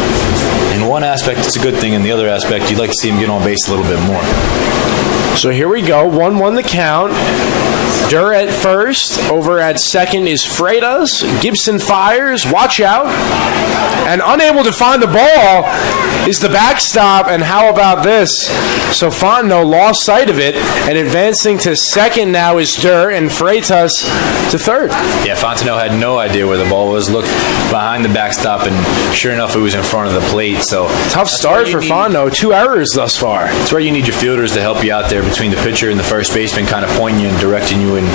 in one aspect, it's a good thing. In the other aspect, you'd like to see him get on base a little bit more. So here we go. 1-1 the count. Durr at first. Over at second is Freitas. Gibson fires. Watch out. And unable to find the ball is the backstop. And how about this? So Fontenot lost sight of it. And advancing to second now is Durr, and Freitas to third. Yeah, Fontenot had no idea where the ball was. Looked behind the backstop, and sure enough, it was in front of the plate. So tough start for Fontenot. 2 errors thus far. That's where you need your fielders to help you out there between the pitcher and the first baseman, kind of pointing you and directing you in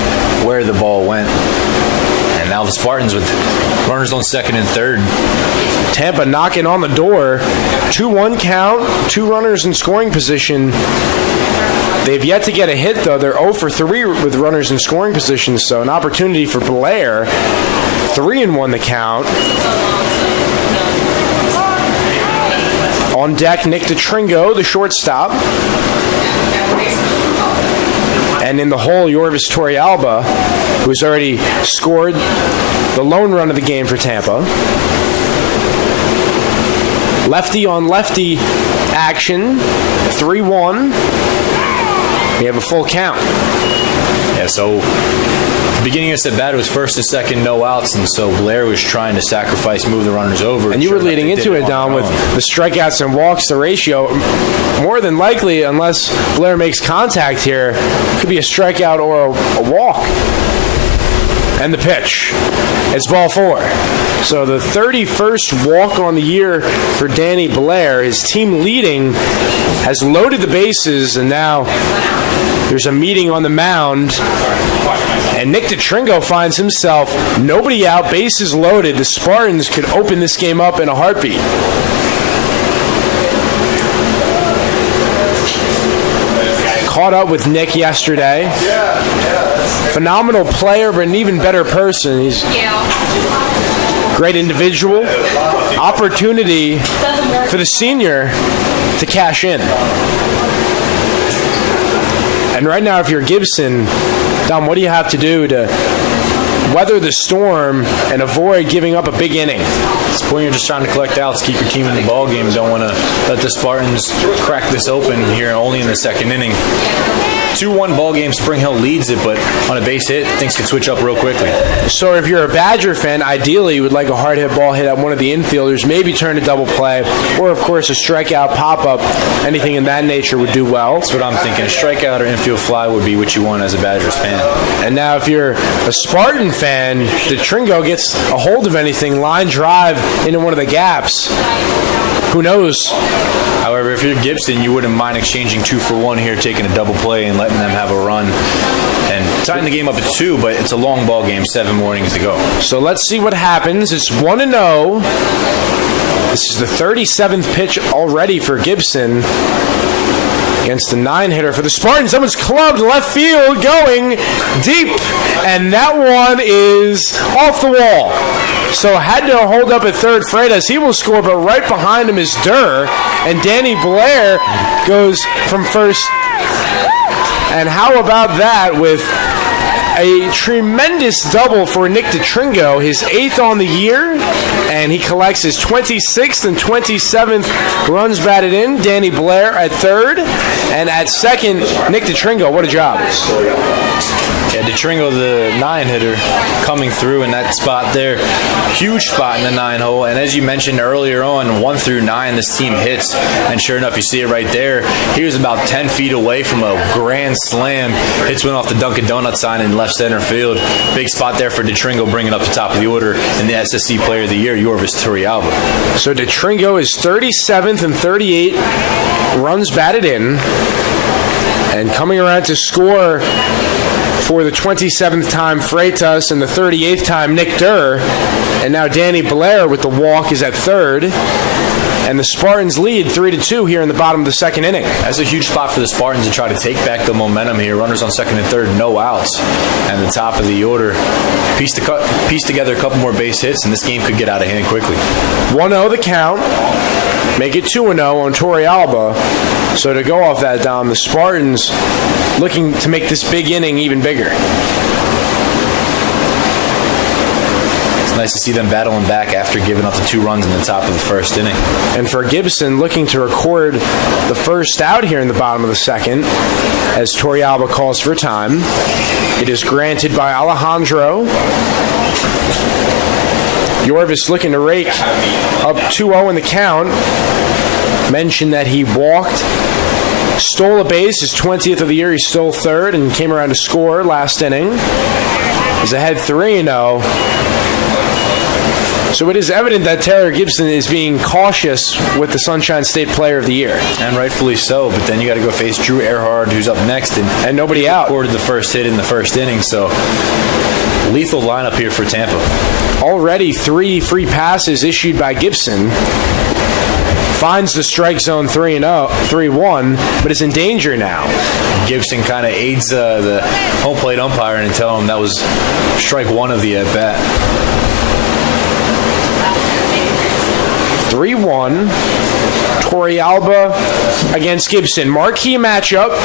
where the ball went. And now the Spartans with runners on second and third. Tampa knocking on the door. 2-1 count, 2 runners in scoring position. They've yet to get a hit, though. They're 0 for 3 with runners in scoring position, so an opportunity for Blair. 3-1 the count. On deck, Nick DeTringo, the shortstop. And in the hole, Yorvis Torrealba, who's already scored the lone run of the game for Tampa. Lefty on lefty action, 3-1. We have a full count. Yeah, so beginning of at bat, it was first and second, no outs, and so Blair was trying to sacrifice, move the runners over. And you were leading into it, Don, with the strikeouts and walks, the ratio. More than likely, unless Blair makes contact here, could be a strikeout or a walk. And the pitch. It's ball 4. So the 31st walk on the year for Danny Blair. His team leading, has loaded the bases, and now there's a meeting on the mound. And Nick DeTringo finds himself nobody out, bases loaded. The Spartans could open this game up in a heartbeat. Caught up with Nick yesterday. Phenomenal player, but an even better person. He's a great individual. Opportunity for the senior to cash in. And right now, if you're Gibson, Dom, what do you have to do to weather the storm and avoid giving up a big inning? At this point, you're just trying to collect outs, keep your team in the ball game. Don't want to let the Spartans crack this open here only in the second inning. 2-1 ball game. Spring Hill leads it, but on a base hit, things can switch up real quickly. So if you're a Badger fan, ideally you would like a hard hit ball hit at one of the infielders, maybe turn to double play, or of course a strikeout pop-up. Anything in that nature would do well. That's what I'm thinking. A strikeout or infield fly would be what you want as a Badgers fan. And now if you're a Spartan fan, DeTringo gets a hold of anything, line drive into one of the gaps. Who knows? However, if you're Gibson, you wouldn't mind exchanging 2 for 1 here, taking a double play and letting them have a run. And tying the game up at 2, but it's a long ball game, 7 more innings to go. So let's see what happens. It's 1-0. This is the 37th pitch already for Gibson against the 9-hitter for the Spartans. Someone's clubbed left field, going deep, and that one is off the wall. So had to hold up at third. Freitas, he will score, but right behind him is Durr, and Danny Blair goes from first. And how about that with a tremendous double for Nick DeTringo, his 8th on the year, and he collects his 26th and 27th runs batted in. Danny Blair at third, and at second, Nick DeTringo. What a job. Yeah, DeTringo, the 9-hitter, coming through in that spot there. Huge spot in the 9-hole. And as you mentioned earlier on, 1 through 9, this team hits. And sure enough, you see it right there. He was about 10 feet away from a grand slam. Hits went off the Dunkin' Donuts sign in left center field. Big spot there for DeTringo, bringing up the top of the order in the SSC Player of the Year, Yorvis Turrialba. So DeTringo is 37th and 38 runs batted in. And coming around to score for the 27th time, Freitas, and the 38th time, Nick Durr. And now Danny Blair with the walk is at third. And the Spartans lead 3-2 here in the bottom of the second inning. That's a huge spot for the Spartans to try to take back the momentum here. Runners on second and third, no outs. And the top of the order, piece together a couple more base hits, and this game could get out of hand quickly. 1-0 the count. Make it 2-0 on Turrialba. So to go off that, Dom, the Spartans looking to make this big inning even bigger. It's nice to see them battling back after giving up the 2 runs in the top of the first inning. And for Gibson, looking to record the first out here in the bottom of the second, as Turrialba calls for time. It is granted by Alejandro. Yorvis looking to rake up 2-0 in the count. Mentioned that he walked, stole a base, his 20th of the year. He stole third and came around to score last inning. He's ahead 3-0. So it is evident that Taylor Gibson is being cautious with the Sunshine State Player of the Year. And rightfully so, but then you got to go face Drew Earhart, who's up next. And nobody out. Recorded the first hit in the first inning, so lethal lineup here for Tampa. Already 3 free passes issued by Gibson. Finds the strike zone 3-1, but is in danger now. Gibson kind of aids the home plate umpire and tell him that was strike 1 of the at-bat. 3-1. Turrialba against Gibson. Marquee matchup.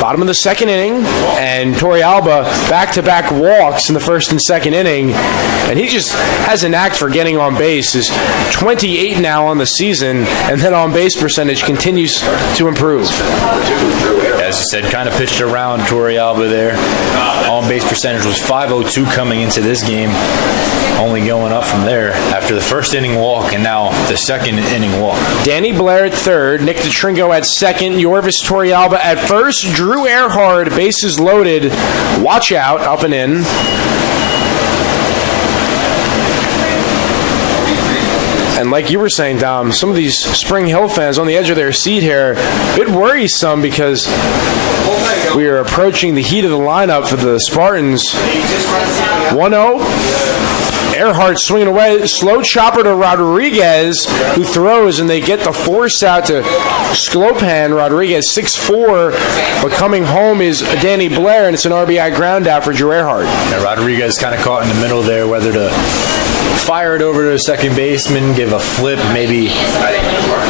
Bottom of the second inning, and Turrialba back-to-back walks in the first and second inning, and he just has a knack for getting on base. Is 28 now on the season, and then on-base percentage continues to improve. As you said, kind of pitched around Turrialba there. On-base percentage was .502 coming into this game, only going up from there after the first inning walk and now the second inning walk. Danny Blair at third, Nick DeTringo at second, Yorvis Turrialba at first, Drew Earhart, bases loaded, watch out, up and in. And like you were saying, Dom, some of these Spring Hill fans on the edge of their seat here, a bit worrisome because we are approaching the heat of the lineup for the Spartans. 1-0. Earhart swinging away. Slow chopper to Rodriguez, who throws, and they get the force out to Sklopan. Rodriguez, 6'4", but coming home is Danny Blair, and it's an RBI ground out for Drew Earhart. Yeah, Rodriguez kind of caught in the middle there, whether to fire it over to a second baseman, give a flip, maybe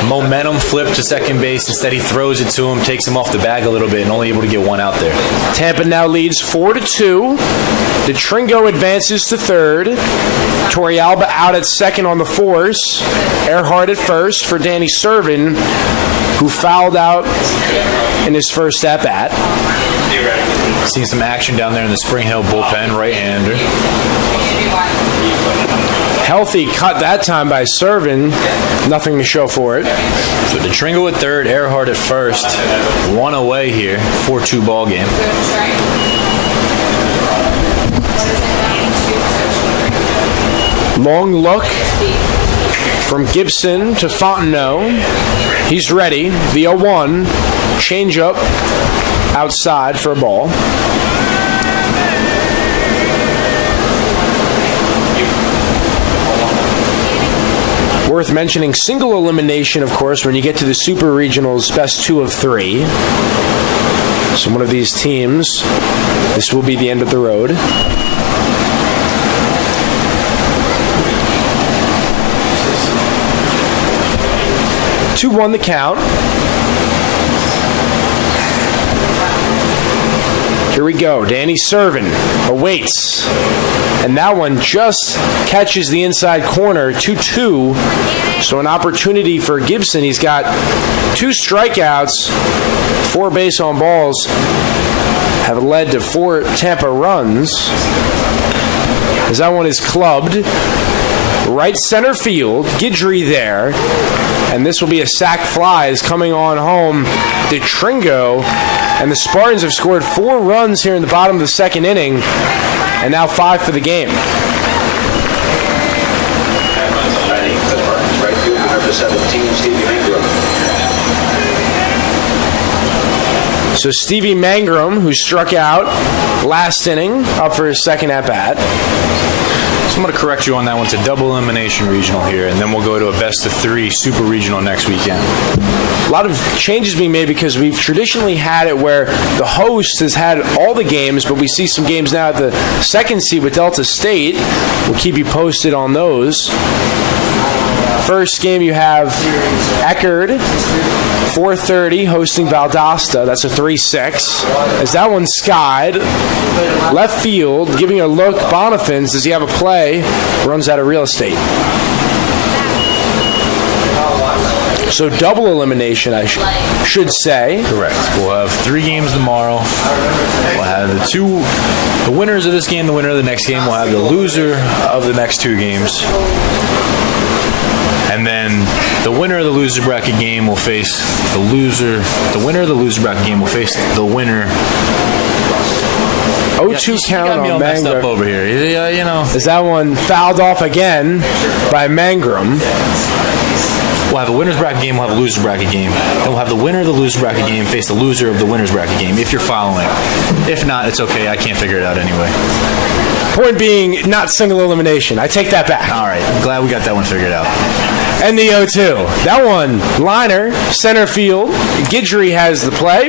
momentum flip to second base. Instead, he throws it to him, takes him off the bag a little bit, and only able to get 1 out there. Tampa now leads 4-2. DeTringo advances to third. Turrialba out at second on the force. Earhart at first for Danny Servin, who fouled out in his first at-bat. Seeing some action down there in the Spring Hill bullpen, right-hander. Healthy cut that time by Servin. Nothing to show for it. So DeTringo at third, Earhart at first. 1 away here, 4-2 ball game. Long look from Gibson to Fontenot. He's ready. The 0-1. Change-up outside for a ball. Worth mentioning, single elimination, of course, when you get to the Super Regionals, best 2 of 3. So one of these teams, this will be the end of the road. 2-1 the count. Here we go. Danny Servin awaits. And that one just catches the inside corner, 2-2. So an opportunity for Gibson. He's got 2 strikeouts, 4 base on balls. have led to 4 Tampa runs. As that one is clubbed. Right center field. Guidry there. And this will be a sac fly is coming on home. DeTringo. And the Spartans have scored 4 runs here in the bottom of the second inning. And now 5 for the game. Right field, number 17, Stevie Mangrum. So Stevie Mangrum, who struck out last inning, up for his second at-bat. So I'm going to correct you on that one. It's a double elimination regional here, and then we'll go to a best-of-3 super regional next weekend. A lot of changes being made because we've traditionally had it where the host has had all the games, but we see some games now at the second seed with Delta State. We'll keep you posted on those. First game you have Eckerd, 4:30, hosting Valdosta. That's a 3-6. As that one skied, left field, giving a look. Bonifants, does he have a play? Runs out of real estate. So double elimination, I should say. Correct. We'll have 3 games tomorrow. We'll have the winners of this game, the winner of the next game. We'll have the loser of the next 2 games. And then the winner of the loser bracket game will face the loser. The winner of the loser bracket game will face the winner. 0-2 count got me all on messed up Mangrum. over here. Yeah, you know. Is that one fouled off again by Mangrum? We'll have a winner's bracket game, we'll have a loser's bracket game. Then we'll have the winner of the loser's bracket game face the loser of the winner's bracket game, if you're following. If not, it's okay. I can't figure it out anyway. Point being, not single elimination. I take that back. All right. I'm glad we got that one figured out. And the 0-2. That one, liner, center field. Guidry has the play.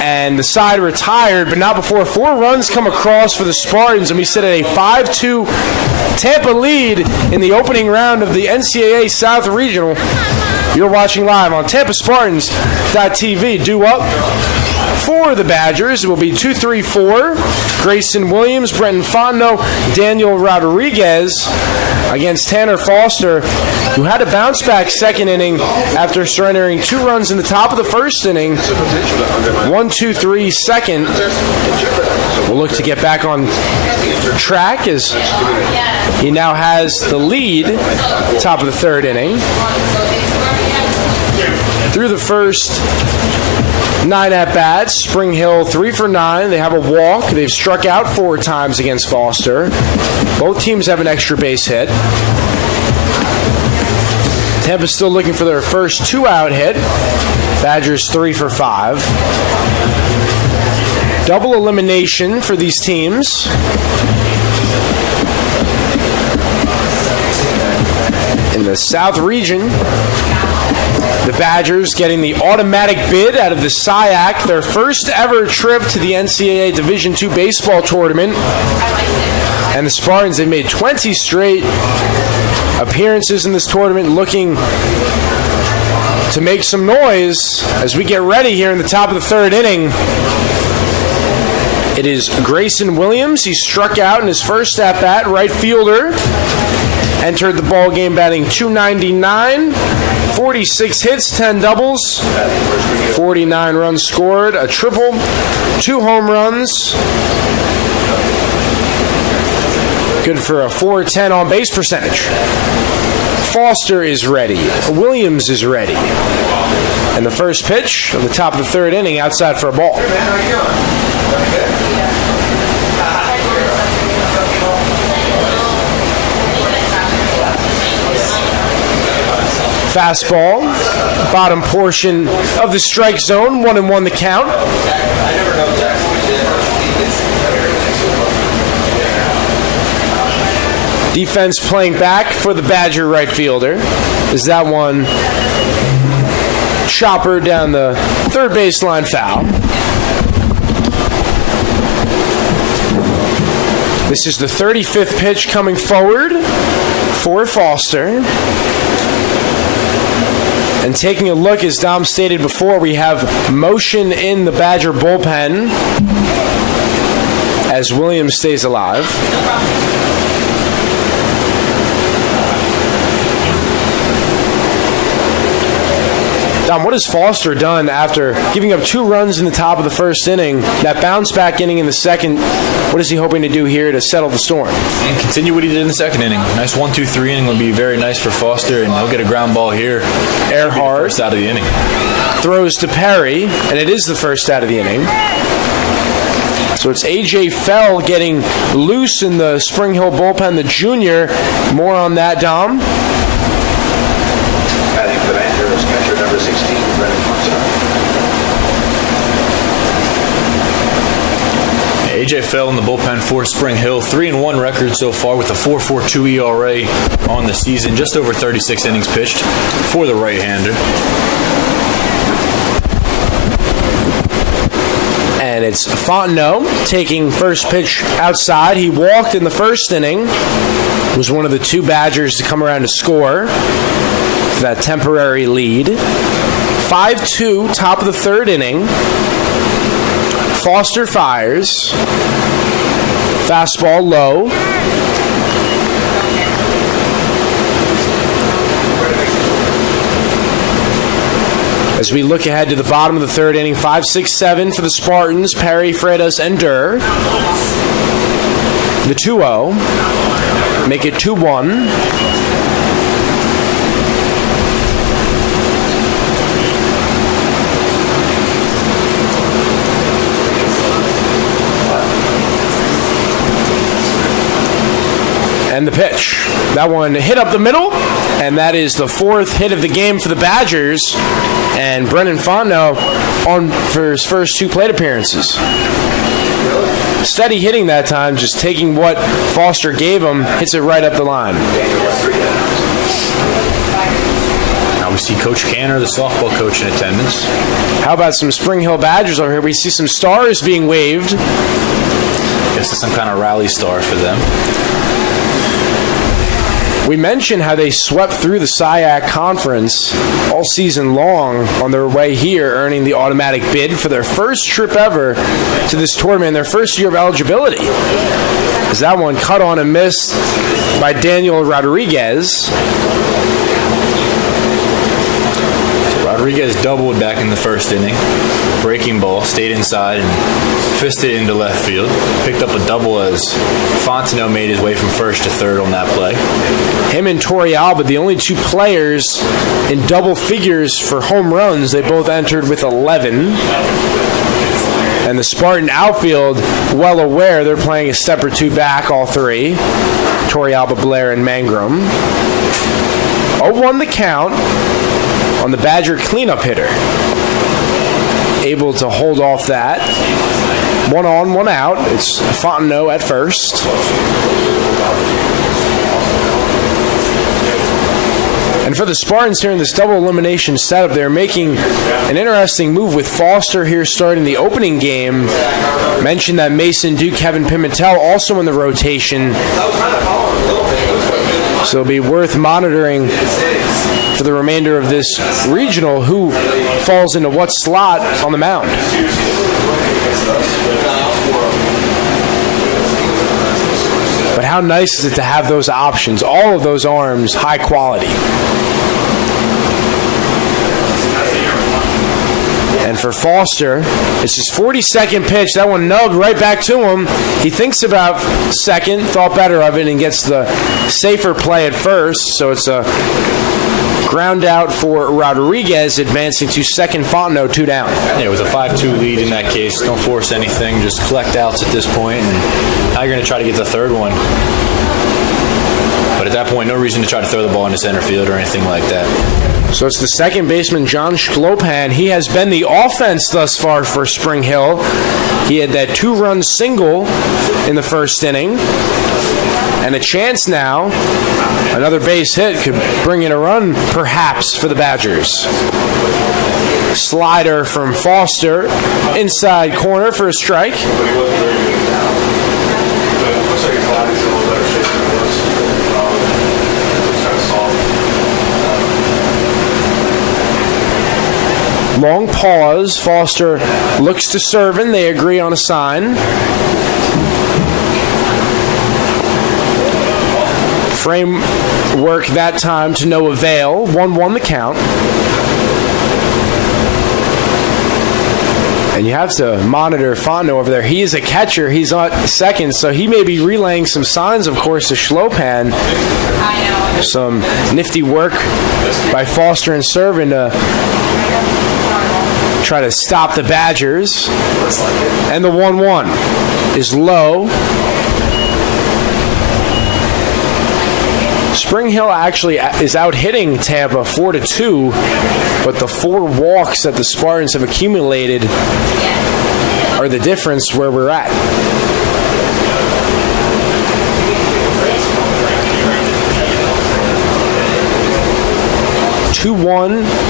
And the side retired, but not before 4 runs come across for the Spartans, and we sit at a 5-2 Tampa lead in the opening round of the NCAA South Regional. You're watching live on TampaSpartans.tv. Due up for the Badgers, it will be 2-3-4. Grayson Williams, Brenton Fondo, Daniel Rodriguez against Tanner Foster, who had a bounce-back second inning after surrendering 2 runs in the top of the first inning. 1-2-3 second. We'll look to get back on track as he now has the lead, top of the third inning. Through the first 9 at-bats, Spring Hill 3 for 9. They have a walk. They've struck out 4 times against Foster. Both teams have an extra base hit. Tampa's still looking for their first 2-out hit. Badgers 3 for 5. Double elimination for these teams. In the South region, the Badgers getting the automatic bid out of the SIAC, their first ever trip to the NCAA Division II baseball tournament. And the Spartans, they've made 20 straight appearances in this tournament, looking to make some noise as we get ready here in the top of the third inning. It is Grayson Williams. He struck out in his first at-bat, right fielder. Entered the ball game batting .299, 46 hits, 10 doubles, 49 runs scored, a triple, 2 home runs. Good for a .410 on base percentage. Foster is ready. Williams is ready. And the first pitch of the top of the third inning, outside for a ball. Fastball, bottom portion of the strike zone, 1-1 the count. Defense playing back for the Badger right fielder. Is that one chopper down the third baseline, foul. This is the 35th pitch coming forward for Foster. And taking a look, as Dom stated before, we have motion in the Badger bullpen as Williams stays alive. Dom, what has Foster done after giving up 2 runs in the top of the first inning? That bounce back inning in the second, what is he hoping to do here to settle the storm? And continue what he did in the second inning. Nice 1-2-3 inning would be very nice for Foster, and he'll get a ground ball here. Earhart first out of the inning. Throws to Perry, and it is the first out of the inning. So it's A.J. Fell getting loose in the Spring Hill bullpen, the junior. More on that, Dom. Batting for the Rangers, catcher number 16, Brennan Fonseca. A.J. Fell in the bullpen for Spring Hill. 3-1 record so far with a 4.42 ERA on the season. Just over 36 innings pitched for the right-hander. And it's Fontenot taking first pitch outside. He walked in the first inning. Was one of the 2 Badgers to come around to score for that temporary lead. 5-2, top of the third inning. Foster fires. Fastball low. As we look ahead to the bottom of the third inning, 5-6-7 for the Spartans, Perry, Freitas, and Durr. The 2-0. Make it 2-1. And the pitch. That one hit up the middle, and that is the 4th hit of the game for the Badgers. And Brennan Fontenot on for his first 2 plate appearances. Steady hitting that time, just taking what Foster gave him, hits it right up the line. Now we see Coach Canner, the softball coach, in attendance. How about some Spring Hill Badgers over here? We see some stars being waved. Guess it's some kind of rally star for them. We mentioned how they swept through the SIAC Conference all season long on their way here, earning the automatic bid for their first trip ever to this tournament, their first year of eligibility. As that one cut on and missed by Daniel Rodriguez. Rodriguez doubled back in the first inning. Breaking ball, stayed inside and fisted into left field. Picked up a double as Fontenot made his way from first to third on that play. Him and Torrealba, the only 2 players in double figures for home runs. They both entered with 11. And the Spartan outfield, well aware they're playing a step or 2 back, all 3. Torrealba, Blair, and Mangrum. 0-1 the count on the Badger cleanup hitter. Able to hold off that. 1 on, 1 out. It's Fontenot at first. And for the Spartans here in this double elimination setup, they're making an interesting move with Foster here starting the opening game. Mentioned that Mason Duke, Kevin Pimentel also in the rotation. So it'll be worth monitoring for the remainder of this regional who falls into what slot on the mound. But how nice is it to have those options, all of those arms, high quality. And for Foster, it's his 42nd pitch. That one nubbed right back to him. He thinks about second, thought better of it, and gets the safer play at first. So it's a ground out for Rodriguez, advancing to second. Fontenot 2 down. Yeah, it was a 5-2 lead in that case. Don't force anything. Just collect outs at this point, and now you're going to try to get the third one. But at that point, no reason to try to throw the ball into center field or anything like that. So it's the second baseman, John Schlopan. He has been the offense thus far for Spring Hill. He had that 2-run single in the first inning. And a chance now, another base hit could bring in a run, perhaps, for the Badgers. Slider from Foster, inside corner for a strike. Long pause. Foster looks to Servin. They agree on a sign. Frame work that time to no avail. 1-1 the count. And you have to monitor Fondo over there. He is a catcher. He's on second, so he may be relaying some signs, of course, to Schlopan. Some nifty work by Foster and Servin to try to stop the Badgers. And the 1-1 is low. Spring Hill actually is out hitting Tampa 4-2, but the 4 walks that the Spartans have accumulated are the difference where we're at.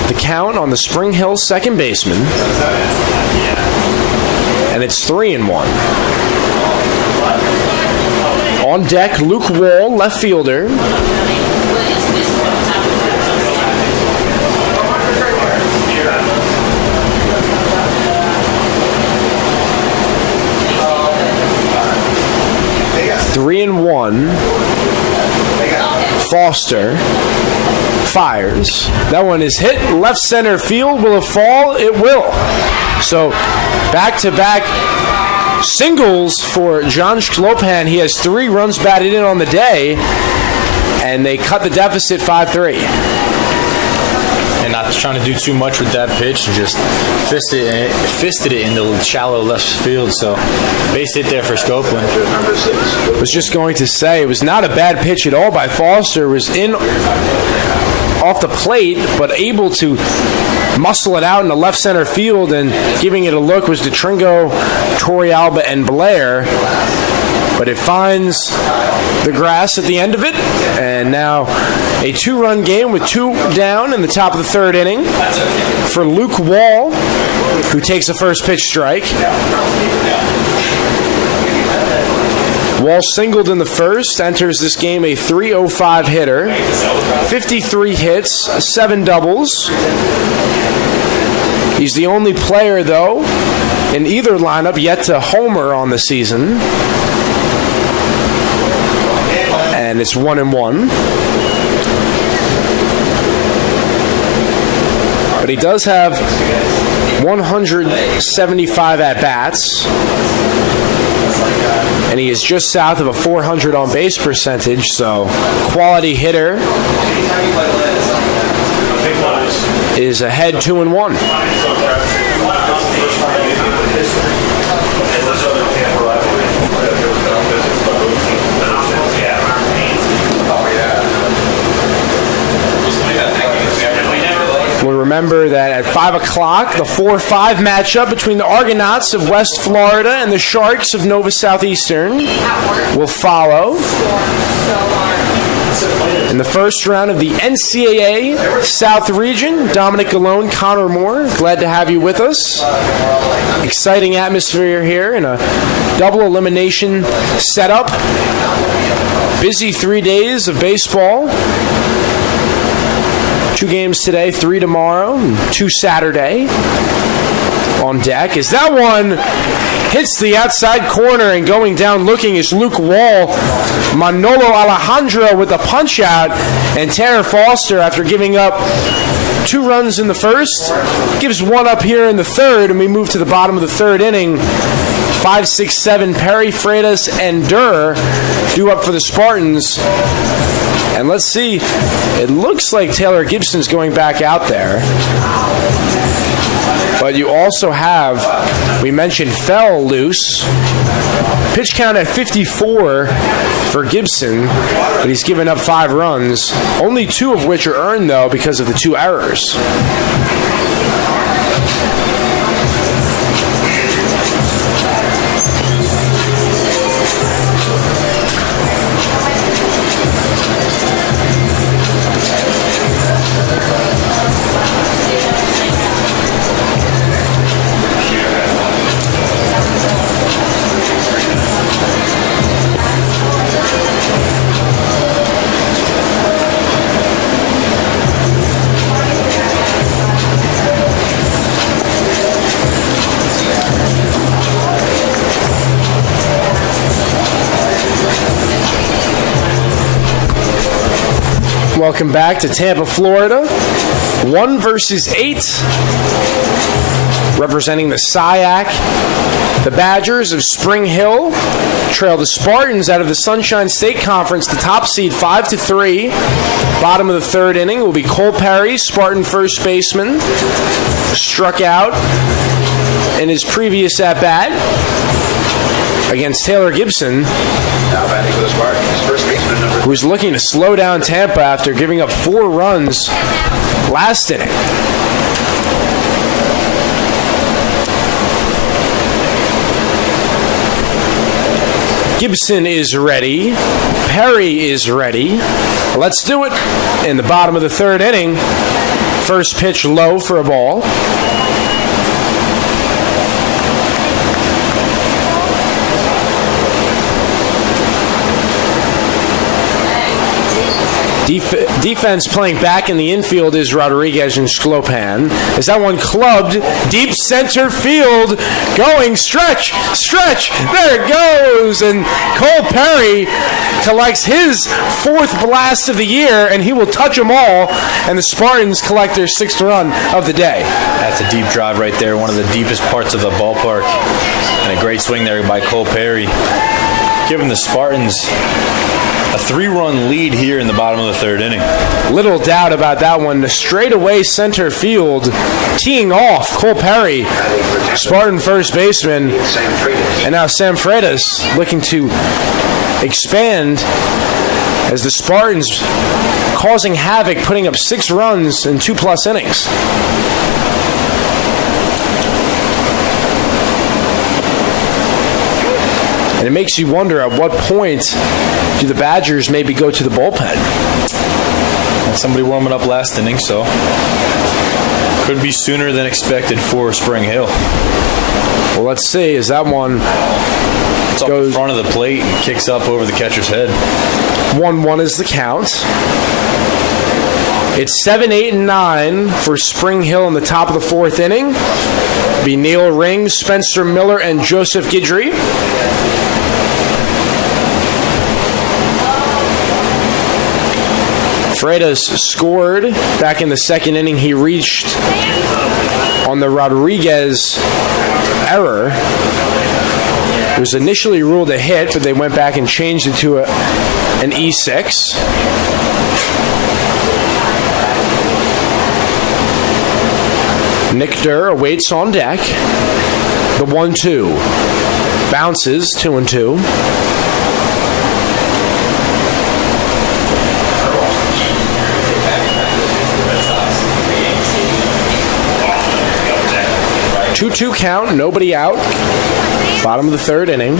The count on the Spring Hill second baseman, and it's 3-1. On deck, Luke Wall, left fielder. Three and one. Foster fires. That one is hit left center field. Will it fall? It will. So back-to-back singles for John Schlopan. He has 3 runs batted in on the day, and they cut the deficit 5-3. And not trying to do too much with that pitch, and just fisted it in the shallow left field. So base hit there for Scopland. I was just going to say, it was not a bad pitch at all by Foster. It was in off the plate, but able to muscle it out in the left center field, and giving it a look was DeTringo, Torrealba, and Blair. But it finds the grass at the end of it, and now a 2-run game with 2 down in the top of the 3rd inning for Luke Wall, who takes a first pitch strike. Wall singled in the first, enters this game a .305 hitter, 53 hits, 7 doubles. He's the only player, though, in either lineup yet to homer on the season. And it's 1-1. But he does have 175 at-bats. And he is just south of a 400 on-base percentage, so quality hitter is ahead 2-1. We'll remember that at 5 o'clock, the 4-5 matchup between the Argonauts of West Florida and the Sharks of Nova Southeastern will follow. In the first round of the NCAA South Region, Dominic Galone, Connor Moore, glad to have you with us. Exciting atmosphere here in a double elimination setup. Busy 3 days of baseball. 2 games today, 3 tomorrow, and 2 Saturday on deck. As that one hits the outside corner, and going down looking is Luke Wall. Manolo Alejandro with a punch out, and Tanner Foster, after giving up 2 runs in the first, gives 1 up here in the 3rd, and we move to the bottom of the 3rd inning. 5, 6, 7, Perry, Freitas, and Durr due up for the Spartans. And let's see, it looks like Taylor Gibson's going back out there. But you also have, we mentioned Fell loose. Pitch count at 54 for Gibson, but he's given up 5 runs. Only 2 of which are earned, though, because of the 2 errors. Welcome back to Tampa, Florida. 1 versus 8. Representing the SIAC, the Badgers of Spring Hill trail the Spartans out of the Sunshine State Conference, the top seed 5-3. Bottom of the third inning will be Cole Perry, Spartan first baseman, struck out in his previous at-bat against Taylor Gibson, Now batting for the Spartans, first baseman number who was looking to slow down Tampa after giving up 4 runs last inning. Gibson is ready. Perry is ready. Let's do it in the bottom of the third inning. First pitch low for a ball. Defense playing back in the infield is Rodriguez and Sklopan. As that one clubbed deep center field, going stretch, there it goes, and Cole Perry collects his 4th blast of the year, and he will touch them all, and the Spartans collect their 6th run of the day. That's a deep drive right there, one of the deepest parts of the ballpark, and a great swing there by Cole Perry, giving the Spartans a 3-run lead here in the bottom of the third inning. Little doubt about that one. The straightaway center field, teeing off Cole Perry, Spartan first baseman, and now Sam Freitas looking to expand as the Spartans causing havoc, putting up 6 runs in 2+ innings. And it makes you wonder at what point do the Badgers maybe go to the bullpen? And somebody warming up last inning, so could be sooner than expected for Spring Hill. Well, let's see. As that one It's off the front of the plate and kicks up over the catcher's head. 1-1 is the count. It's 7, 8, and 9 for Spring Hill in the top of the 4th inning. Be Neil Ring, Spencer Miller, and Joseph Guidry. Freitas scored back in the 2nd inning. He reached on the Rodriguez error. It was initially ruled a hit, but they went back and changed it to an E6. Nick Durr awaits on deck. The 1-2. Bounces 2-2. Two count, nobody out. Bottom of the third inning.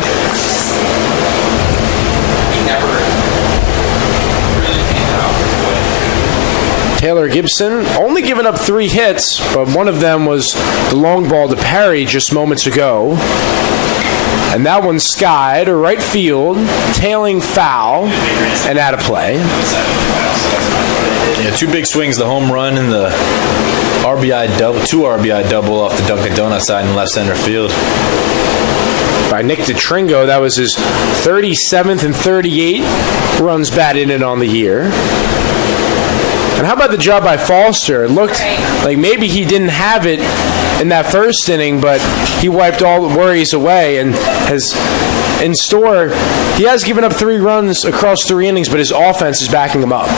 Taylor Gibson only given up 3 hits, but one of them was the long ball to Perry just moments ago. And that one skied to right field, tailing foul, and out of play. Yeah, 2 big swings, the home run and the RBI double, 2 RBI double off the Dunkin' Donuts side in left center field. By Nick DeTringo, that was his 37th and 38 runs batted in on the year. And how about the job by Foster? It looked like maybe he didn't have it in that first inning, but he wiped all the worries away and has in store. He has given up 3 runs across 3 innings, but his offense is backing him up.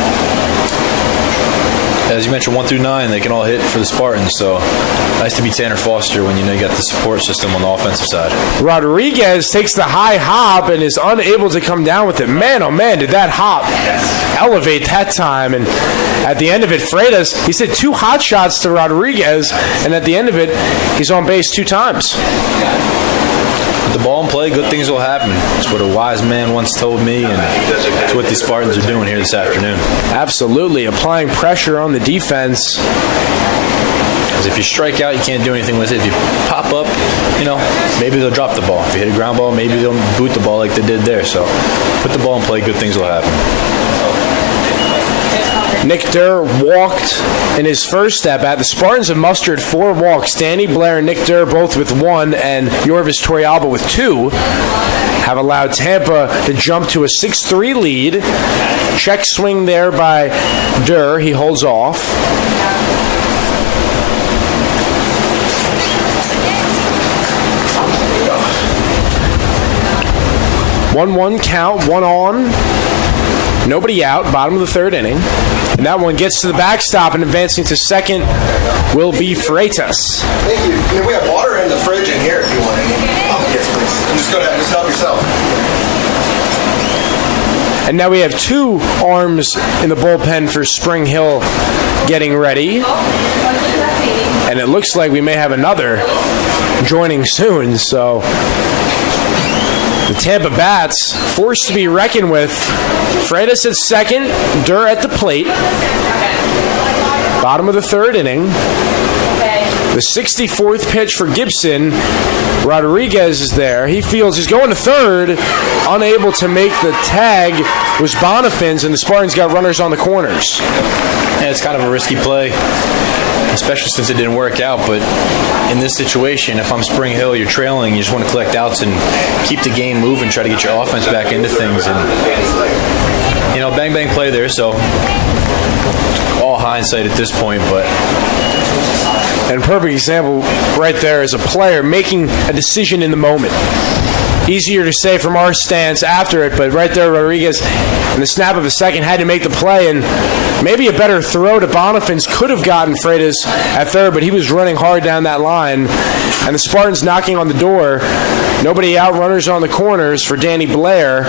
As you mentioned, 1 through 9, they can all hit for the Spartans, so nice to be Tanner Foster when you know you got the support system on the offensive side. Rodriguez takes the high hop and is unable to come down with it. Man, oh man, did that hop elevate that time. And at the end of it, Freitas, he said 2 hot shots to Rodriguez, and at the end of it, he's on base 2 times. With the ball in play, good things will happen. It's what a wise man once told me, and it's what the Spartans are doing here this afternoon. Absolutely, applying pressure on the defense. Because if you strike out, you can't do anything with it. If you pop up, maybe they'll drop the ball. If you hit a ground ball, maybe they'll boot the ball like they did there. So put the ball in play, good things will happen. Nick Durr walked in his first at-bat. The Spartans have mustered 4 walks. Danny Blair and Nick Durr both with 1, and Yorvis Torrealba with 2 have allowed Tampa to jump to a 6-3 lead. Check swing there by Durr. He holds off. 1-1 count, one on, nobody out, bottom of the third inning. And that one gets to the backstop, and advancing to second will be Freitas. Thank you. I mean, we have water in the fridge in here if you want it. Oh, yes, please. Just go ahead and help yourself. And now we have two arms in the bullpen for Spring Hill getting ready. And it looks like we may have another joining soon, so the Tampa Bats forced to be reckoned with. Freitas at second, Durr at the plate. Bottom of the third inning. The 64th pitch for Gibson. Rodriguez is there. He feels he's going to third. Unable to make the tag was Bonifants, and the Spartans got runners on the corners. Yeah, it's kind of a risky play, especially since it didn't work out. But in this situation, if I'm Spring Hill, you're trailing, you just want to collect outs and keep the game moving, try to get your offense back into things. And, you know, bang play there, so all hindsight at this point, but... And perfect example right there is a player making a decision in the moment. Easier to say from our stance after it, but right there, Rodriguez, in the snap of a second, had to make the play, and maybe a better throw to Bonifants could have gotten Freitas at third, but he was running hard down that line, and the Spartans knocking on the door. Nobody out, runners on the corners for Danny Blair,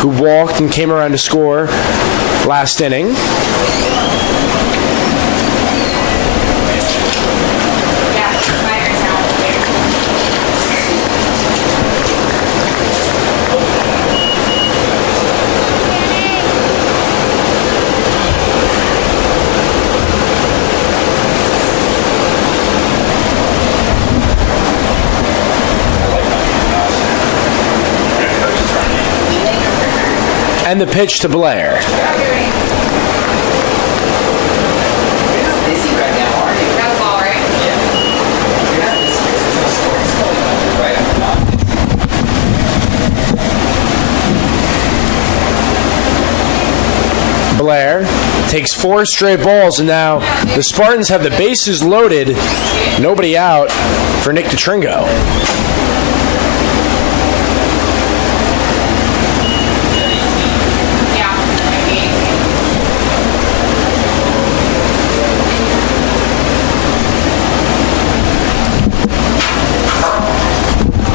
who walked and came around to score last inning. And the pitch to Blair. Blair takes 4 straight balls, and now the Spartans have the bases loaded. Nobody out for Nick DeTringo.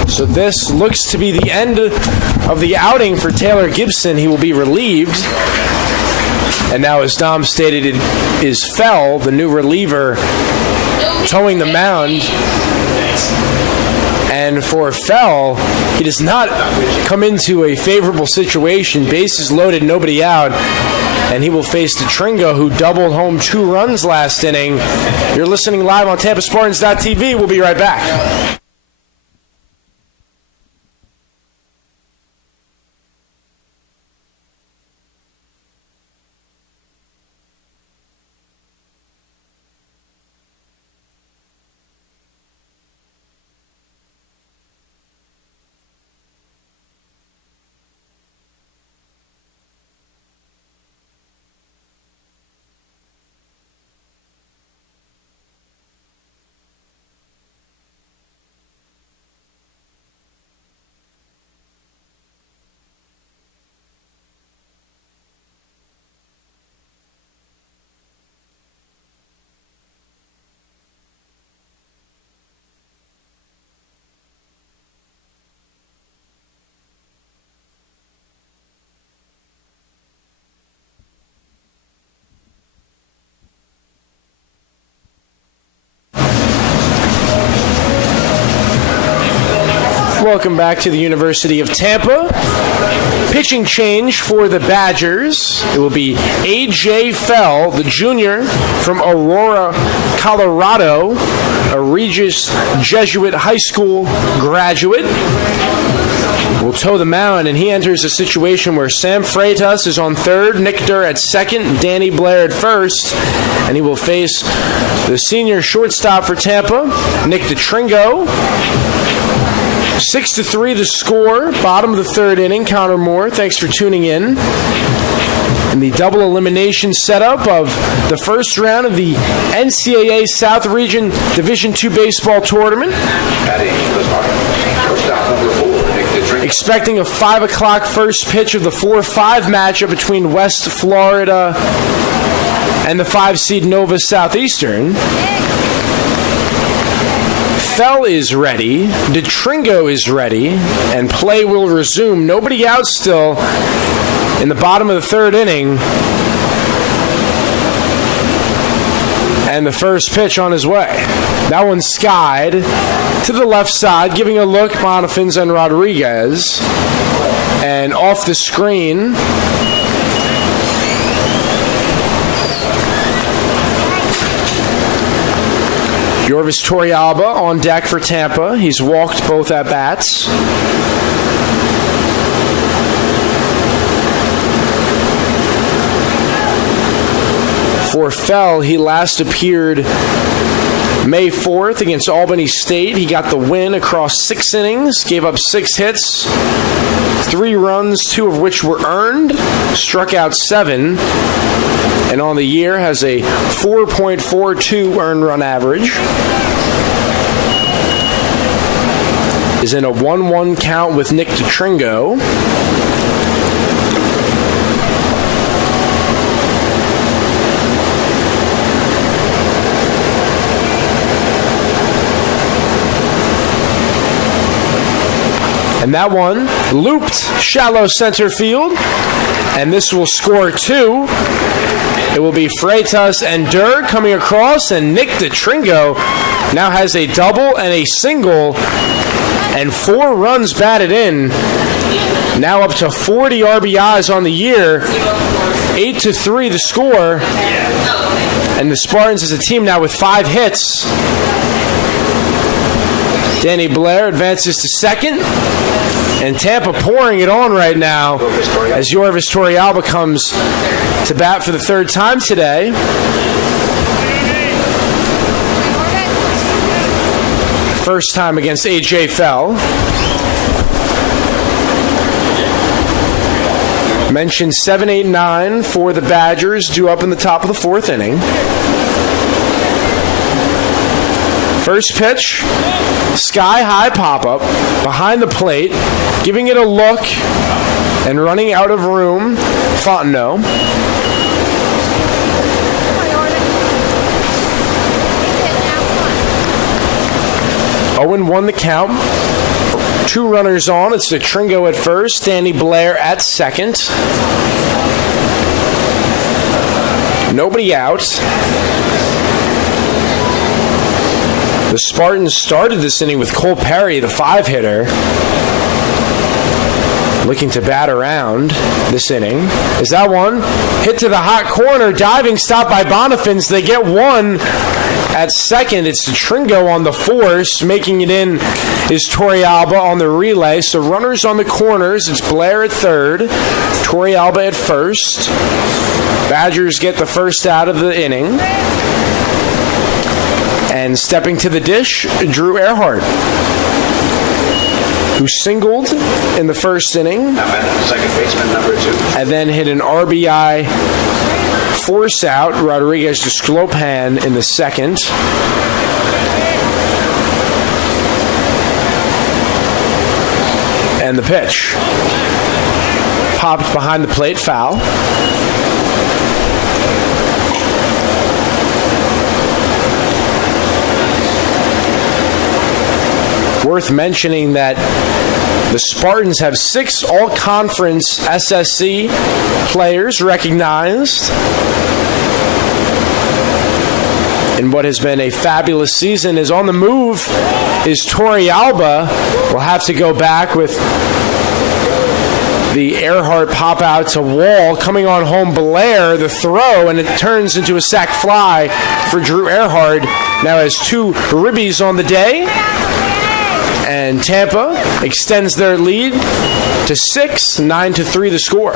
So this looks to be the end of the outing for Taylor Gibson. He will be relieved. And now, as Dom stated, it is Fell, the new reliever, towing the mound. And for Fell, he does not come into a favorable situation. Bases loaded, nobody out. And he will face DeTringo, who doubled home 2 runs last inning. You're listening live on TampaSpartans.tv. We'll be right back. Welcome back to the University of Tampa. Pitching change for the Badgers. It will be A.J. Fell, the junior from Aurora, Colorado, a Regis Jesuit High School graduate. Will toe the mound, and he enters a situation where Sam Freitas is on third, Nick Durr at second, Danny Blair at first, and he will face the senior shortstop for Tampa, Nick DeTringo. 6-3 the score, bottom of the third inning. Connor Moore, thanks for tuning in. In the double elimination setup of the first round of the NCAA South Region Division II baseball tournament. expecting a 5 o'clock first pitch of the 4-5 matchup between West Florida and the 5-seed Nova Southeastern. Fell is ready, DeTringo is ready, and play will resume. Nobody out still in the bottom of the third inning. And the first pitch on his way. That one's skied to the left side, giving a look, Bonifins and Rodriguez. And off the screen, Yorvis Torrealba on deck for Tampa. He's walked both at bats. For Fell, he last appeared May 4th against Albany State. He got the win across 6 innings, gave up 6 hits, 3 runs, 2 of which were earned, struck out 7, and on the year has a 4.42 earned run average. Is in a 1-1 count with Nick DeTringo. And that one looped shallow center field. And this will score 2. It will be Freitas and Durr coming across. And Nick DeTringo now has a double and a single. And 4 runs batted in. Now up to 40 RBIs on the year. 8-3 the score. And the Spartans as a team now with 5 hits. Danny Blair advances to second. And Tampa pouring it on right now as Yorvis Torrealba comes to bat for the 3rd time today. First time against A.J. Fell. Mentioned 7-8-9 for the Badgers, due up in the top of the 4th inning. First pitch, sky-high pop-up behind the plate, giving it a look and running out of room, Fontenot. 0-1 the count. 2 runners on. It's DeTringo at first, Danny Blair at second. Nobody out. The Spartans started this inning with Cole Perry, the 5-hitter, looking to bat around this inning. Is that one? Hit to the hot corner, diving stop by Bonifins. They get 1 at second. It's DeTringo on the force. Making it in is Torrealba on the relay. So runners on the corners. It's Blair at third, Torrealba at first. Badgers get the first out of the inning. And stepping to the dish, Drew Earhart, who singled in the first inning. Second baseman, number 2. And then hit an RBI force out, Rodriguez to Sklopan in the second. And the pitch. Popped behind the plate, foul. Worth mentioning that the Spartans have 6 all-conference SSC players recognized in what has been a fabulous season. Is on the move is Torrealba. We'll have to go back with the Earhart pop out to Wall. Coming on home, Blair, the throw, and it turns into a sac fly for Drew Earhart. Now has 2 ribbies on the day. And Tampa extends their lead to 6, 9-3 the score.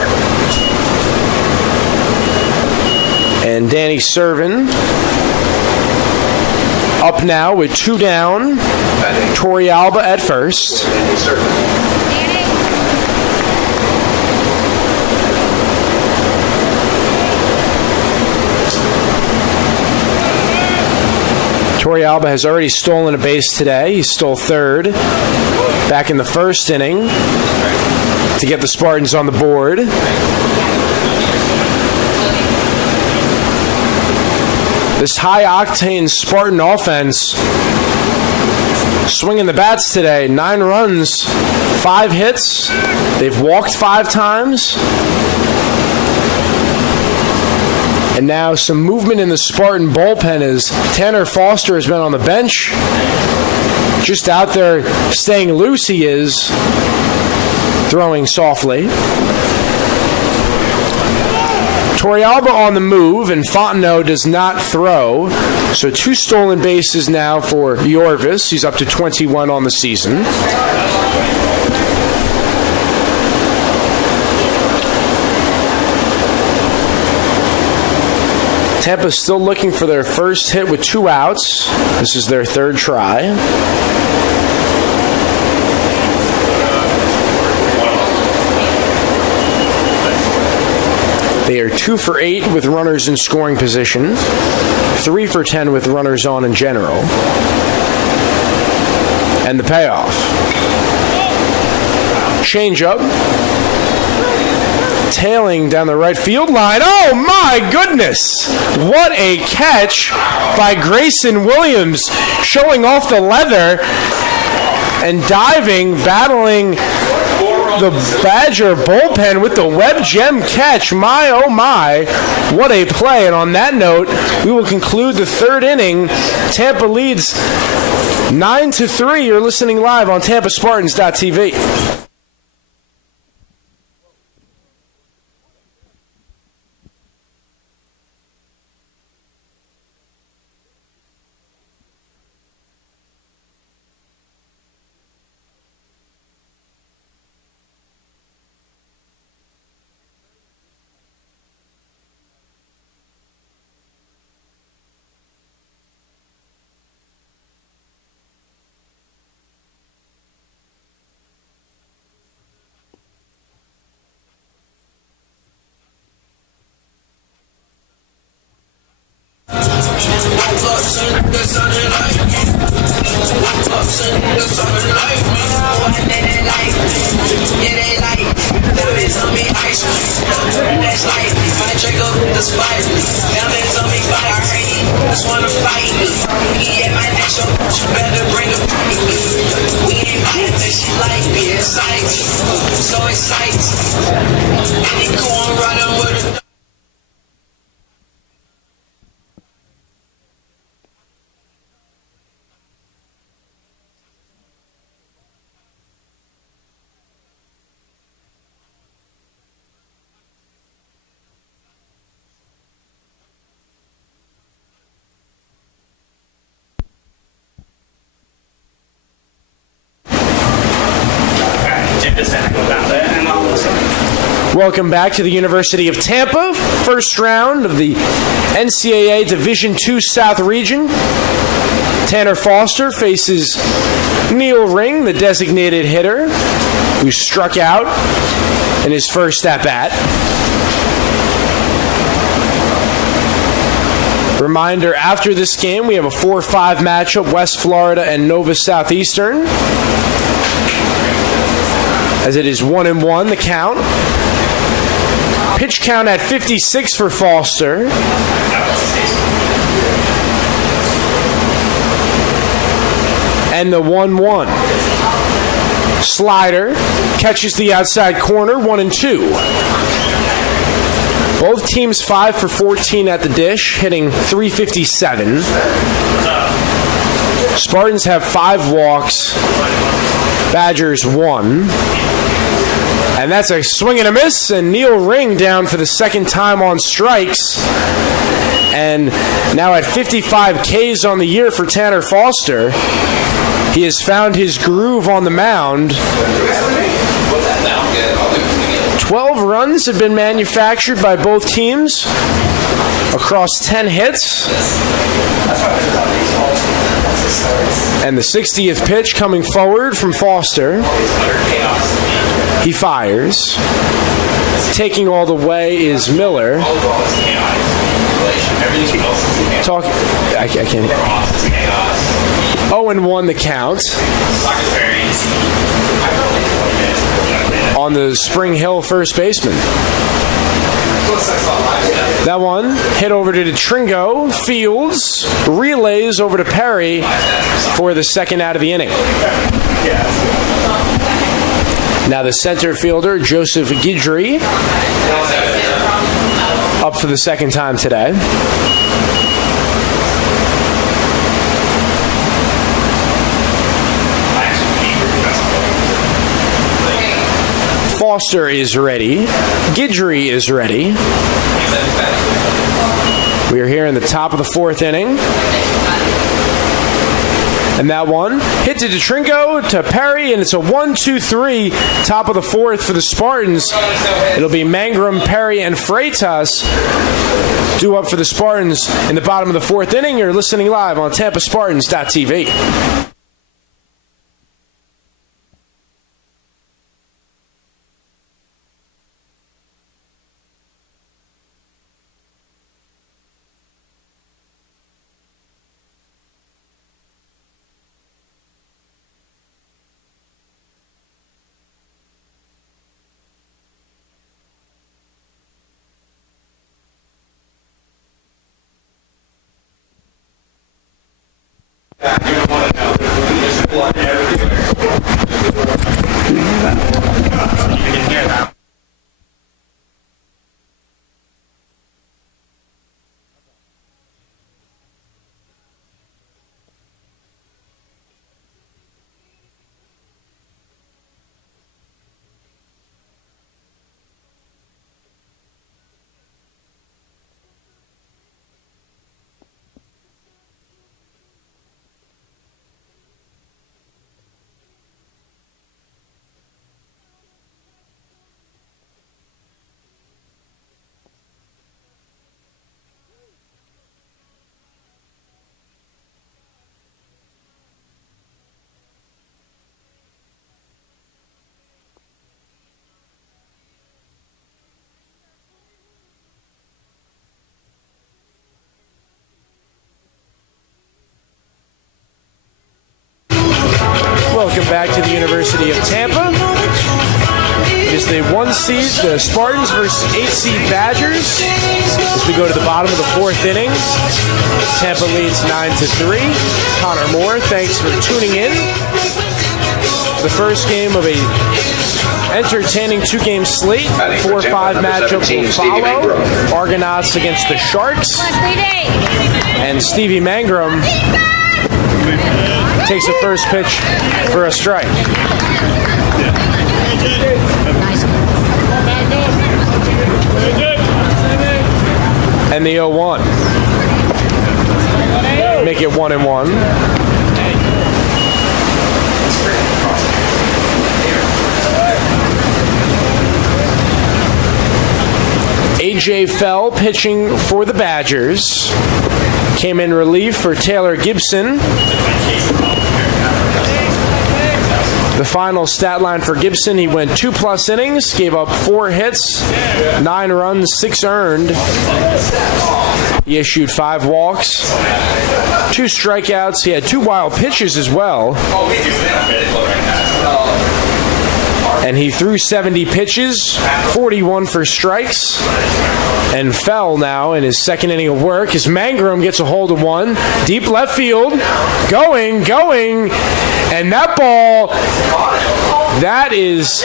And Danny Servin up now with 2 down. Torrealba at first. Torrealba has already stolen a base today. He stole third. back in the first inning to get the Spartans on the board. This high-octane Spartan offense swinging the bats today. 9 runs, 5 hits. They've walked 5 times. And now some movement in the Spartan bullpen as Tanner Foster has been on the bench. Just out there staying loose he is, throwing softly. Torrealba on the move, and Fontenot does not throw. So 2 stolen bases now for Yorvis. He's up to 21 on the season. Tampa's still looking for their first hit with 2 outs. This is their 3rd try. They are 2 for 8 with runners in scoring position, 3 for 10 with runners on in general. And the payoff. Changeup. Tailing down the right field line. Oh my goodness! What a catch by Grayson Williams, showing off the leather and diving, battling the Badger bullpen with the web gem catch. My, oh my, what a play. And on that note, we will conclude the 3rd inning. Tampa leads 9-3. You're listening live on TampaSpartans.tv. Welcome back to the University of Tampa. First round of the NCAA Division II South Region. Tanner Foster faces Neil Ring, the designated hitter, who struck out in his first at-bat. Reminder, after this game, we have a 4-5 matchup, West Florida and Nova Southeastern. As it is 1-1, the count. Pitch count at 56 for Foster. And the 1-1. Slider catches the outside corner, 1-2. Both teams 5 for 14 at the dish, hitting .357. Spartans have 5 walks. Badgers 1. And that's a swing and a miss, and Neil Ring down for the 2nd time on strikes. And now at 55 Ks on the year for Tanner Foster, he has found his groove on the mound. 12 runs have been manufactured by both teams across 10 hits. And the 60th pitch coming forward from Foster. He fires. Taking all the way is Miller. I can't. 0-1 the count on the Spring Hill first baseman. That one hit over to Tringo. Fields relays over to Perry for the second out of the inning. Now the center fielder, Joseph Guidry, up for the second time today. Foster is ready. Guidry is ready. We are here in the top of the fourth inning. And that one hit to DeTrinco, to Perry, and it's a 1-2-3, top of the fourth for the Spartans. It'll be Mangrum, Perry, and Freitas due up for the Spartans in the bottom of the fourth inning. You're listening live on TampaSpartans.tv. Welcome back to the University of Tampa. It is the 1 seed, the Spartans versus 8 seed Badgers. As we go to the bottom of the fourth inning, Tampa leads 9-3. Connor Moore, thanks for tuning in. The first game of a entertaining two-game slate. 4-5 matchup will follow. Argonauts against the Sharks. And Stevie Mangrum takes the first pitch for a strike. And the 0-1. Make it 1-1. AJ Fell pitching for the Badgers. Came in relief for Taylor Gibson. The final stat line for Gibson, he went 2+ innings, gave up 4 hits, 9 runs, 6 earned. He issued 5 walks, 2 strikeouts. He had 2 wild pitches as well. And he threw 70 pitches, 41 for strikes, and fell now in his second inning of work as Mangrum gets a hold of one. Deep left field. Going. And that ball, that is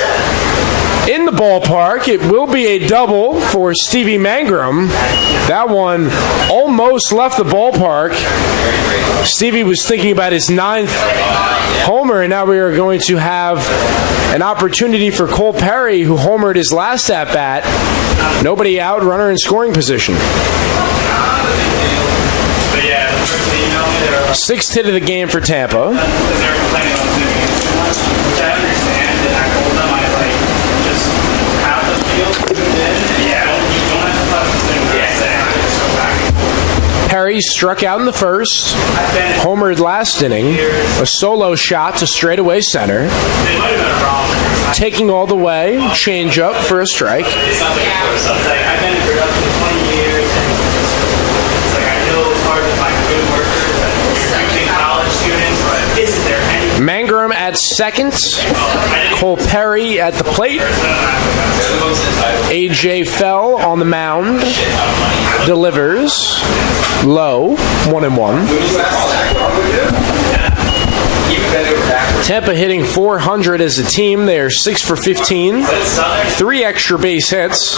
in the ballpark. It will be a double for Stevie Mangrum. That one almost left the ballpark. Stevie was thinking about his 9th homer, and now we are going to have an opportunity for Cole Perry, who homered his last at-bat. Nobody out, runner in scoring position. 6th hit of the game for Tampa. Perry struck out in the first, homered last inning, a solo shot to straightaway center, taking all the way, change up for a strike. at second. Cole Perry at the plate. A.J. Fell on the mound. Delivers. Low. 1-1. Tampa hitting .400 as a team. They are 6 for 15. 3 extra base hits.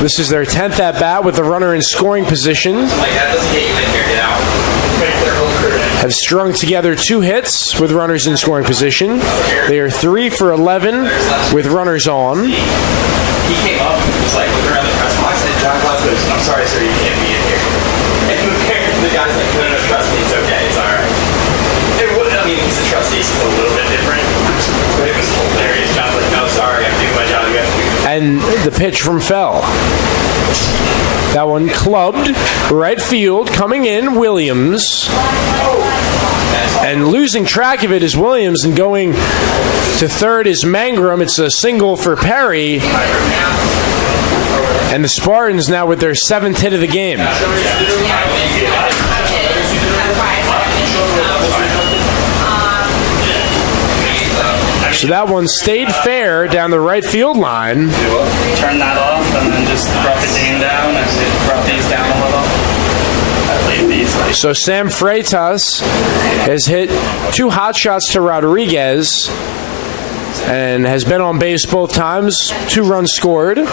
This is their 10th at bat with the runner in scoring position. Have strung together 2 hits with runners in scoring position. They are 3 for 11 with runners on. He came up and was like looking around the press box and John Glass goes, "I'm sorry, sir, you can't be in here." And the guy's like, "No, trust me, it's okay, it's all right." He's a trustee, so it's a little bit different, but it was hilarious. John's like, "No, sorry, I'm doing my job." And the pitch from Fell. That one clubbed right field, coming in Williams. And losing track of it is Williams, and going to third is Mangrum. It's a single for Perry. And the Spartans now with their 7th hit of the game. So that one stayed fair down the right field line. Turn that off and then just brought the game down and brought these down a little. So Sam Freitas has hit 2 hot shots to Rodriguez and has been on base both times. 2 runs scored.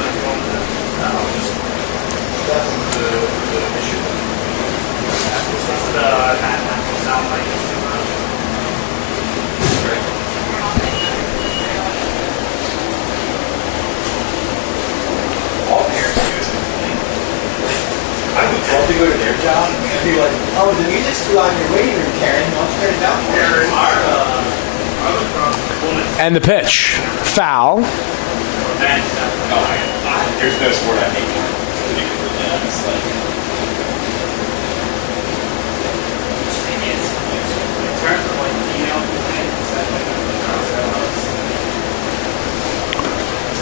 To go to their job and be like, "Oh, the music's still on your waiting room, Karen. I'll turn it down for you." And the pitch. Foul. There's no sport I hate more.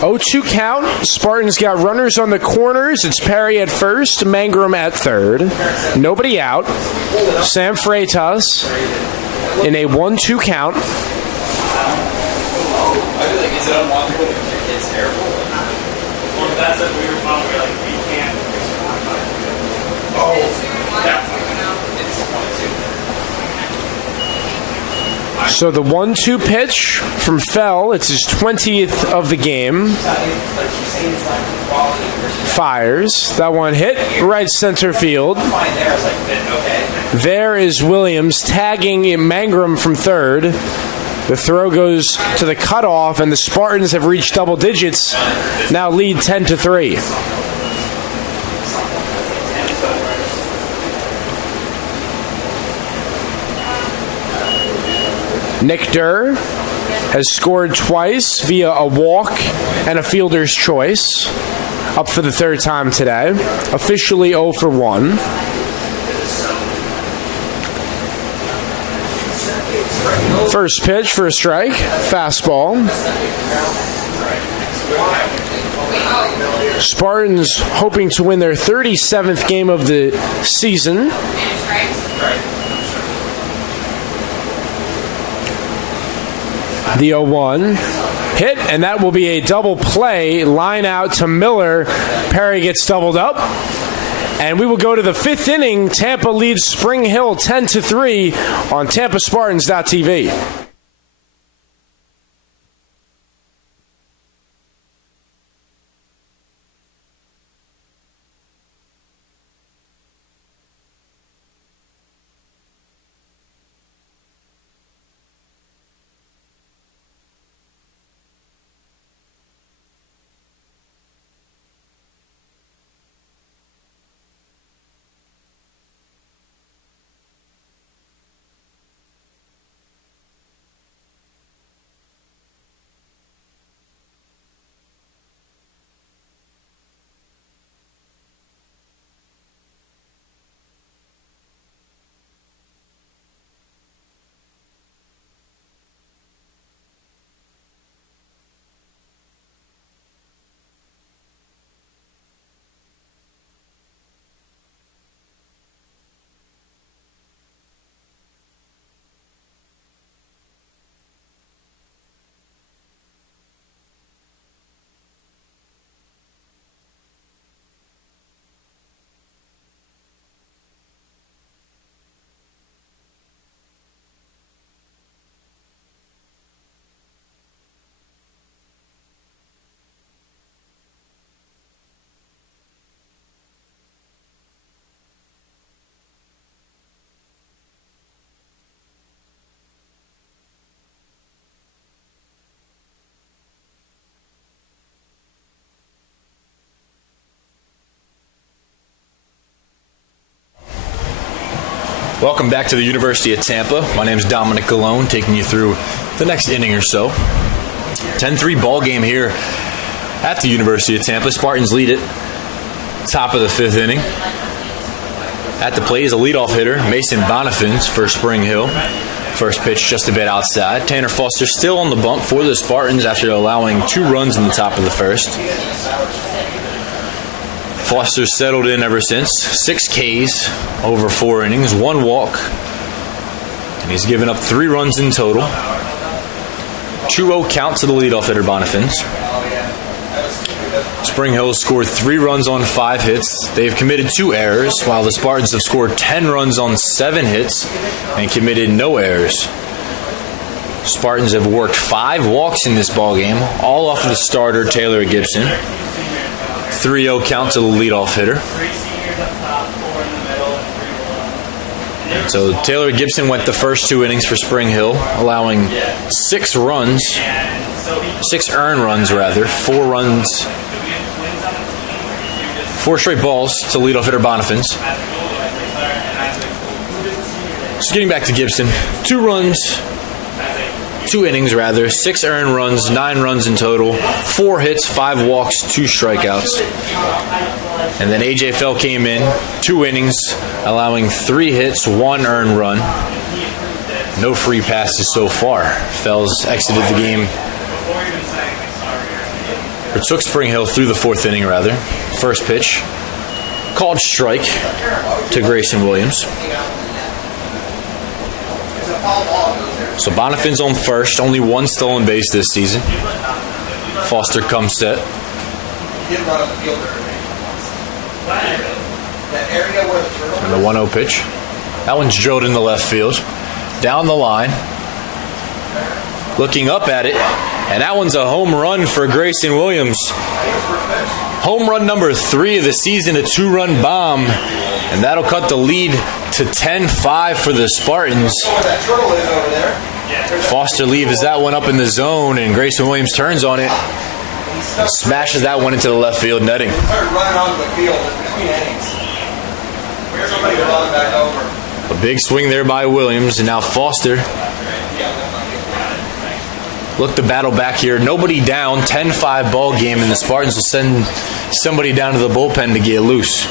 Oh, 2 count. Spartans got runners on the corners. It's Perry at first, Mangrum at third. Nobody out. Sam Freitas in a 1-2 count. I feel like, is it unwatchable if your kid's terrible? Well, that's what we were like, we can't. Oh, yeah. It's 1-2. So the 1-2 pitch from Fell, it's his 20th of the game. Fires. That one hit right center field. There is Williams tagging Mangrum from third. The throw goes to the cutoff, and the Spartans have reached double digits. Now lead 10-3. Nick Durr has scored twice via a walk and a fielder's choice. Up for the 3rd time today. Officially 0 for 1. First pitch for a strike. Fastball. Spartans hoping to win their 37th game of the season. The 0-1 hit, and that will be a double play. Line out to Miller. Perry gets doubled up. And we will go to the 5th inning. Tampa leads Spring Hill 10-3 on TampaSpartans.tv. Welcome back to the University of Tampa. My name is Dominic Galone, taking you through the next inning or so. 10-3 ball game here at the University of Tampa. Spartans lead it. Top of the 5th inning. At the plate is a leadoff hitter, Mason Bonifants for Spring Hill. First pitch just a bit outside. Tanner Foster still on the bump for the Spartans after allowing 2 runs in the top of the 1st. Foster's settled in ever since. 6 Ks over 4 innings, 1 walk. And he's given up 3 runs in total. 2-0 count to the leadoff hitter, Bonifants. Spring Hill scored 3 runs on 5 hits. They've committed 2 errors, while the Spartans have scored 10 runs on 7 hits and committed no errors. Spartans have worked 5 walks in this ballgame, all off of the starter, Taylor Gibson. 3-0 count to the leadoff hitter. So Taylor Gibson went the first 2 innings for Spring Hill, allowing 6 runs, 6 earned runs rather, 4 runs, 4 straight balls to leadoff hitter Bonifants. So getting back to Gibson, 2 runs, 2 innings rather, 6 earned runs, 9 runs in total, 4 hits, 5 walks, 2 strikeouts. And then AJ Fell came in, 2 innings, allowing 3 hits, 1 earned run. No free passes so far. Fells exited the game, or took Spring Hill through the 4th inning rather. First pitch, called strike to Grayson Williams. So Bonifant's on first, only 1 stolen base this season. Foster comes set. And the 1-0 pitch. That one's drilled in the left field. Down the line. Looking up at it. And that one's a home run for Grayson Williams. Home run number 3 of the season, a 2-run bomb. And that'll cut the lead to 10-5 for the Spartans. Foster leaves that one up in the zone, and Grayson Williams turns on it and smashes that one into the left field netting. A big swing there by Williams, and now Foster look to battle back here. Nobody down, 10-5 ball game, and the Spartans will send somebody down to the bullpen to get loose.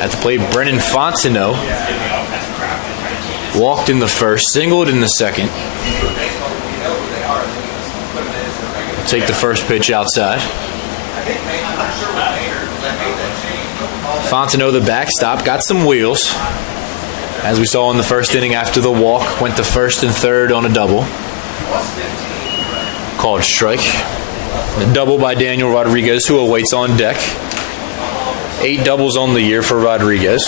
At the plate, Brennan Fontenot walked in the first, singled in the second. Take the first pitch outside. Fontenot, the backstop, got some wheels. As we saw in the first inning after the walk, went to first and third on a double. Called strike. A double by Daniel Rodriguez, who awaits on deck. 8 doubles on the year for Rodriguez.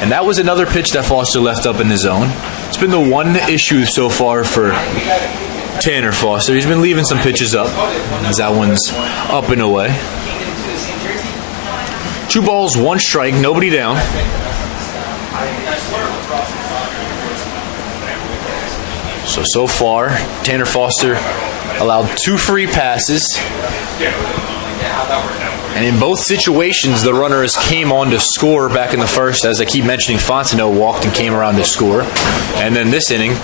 And that was another pitch that Foster left up in the zone. It's been the one issue so far for Tanner Foster. He's been leaving some pitches up as that one's up and away. 2 balls, 1 strike, nobody down. So far, Tanner Foster allowed 2 free passes. And in both situations, the runners came on to score back in the first. As I keep mentioning, Fontenot walked and came around to score. And then this inning,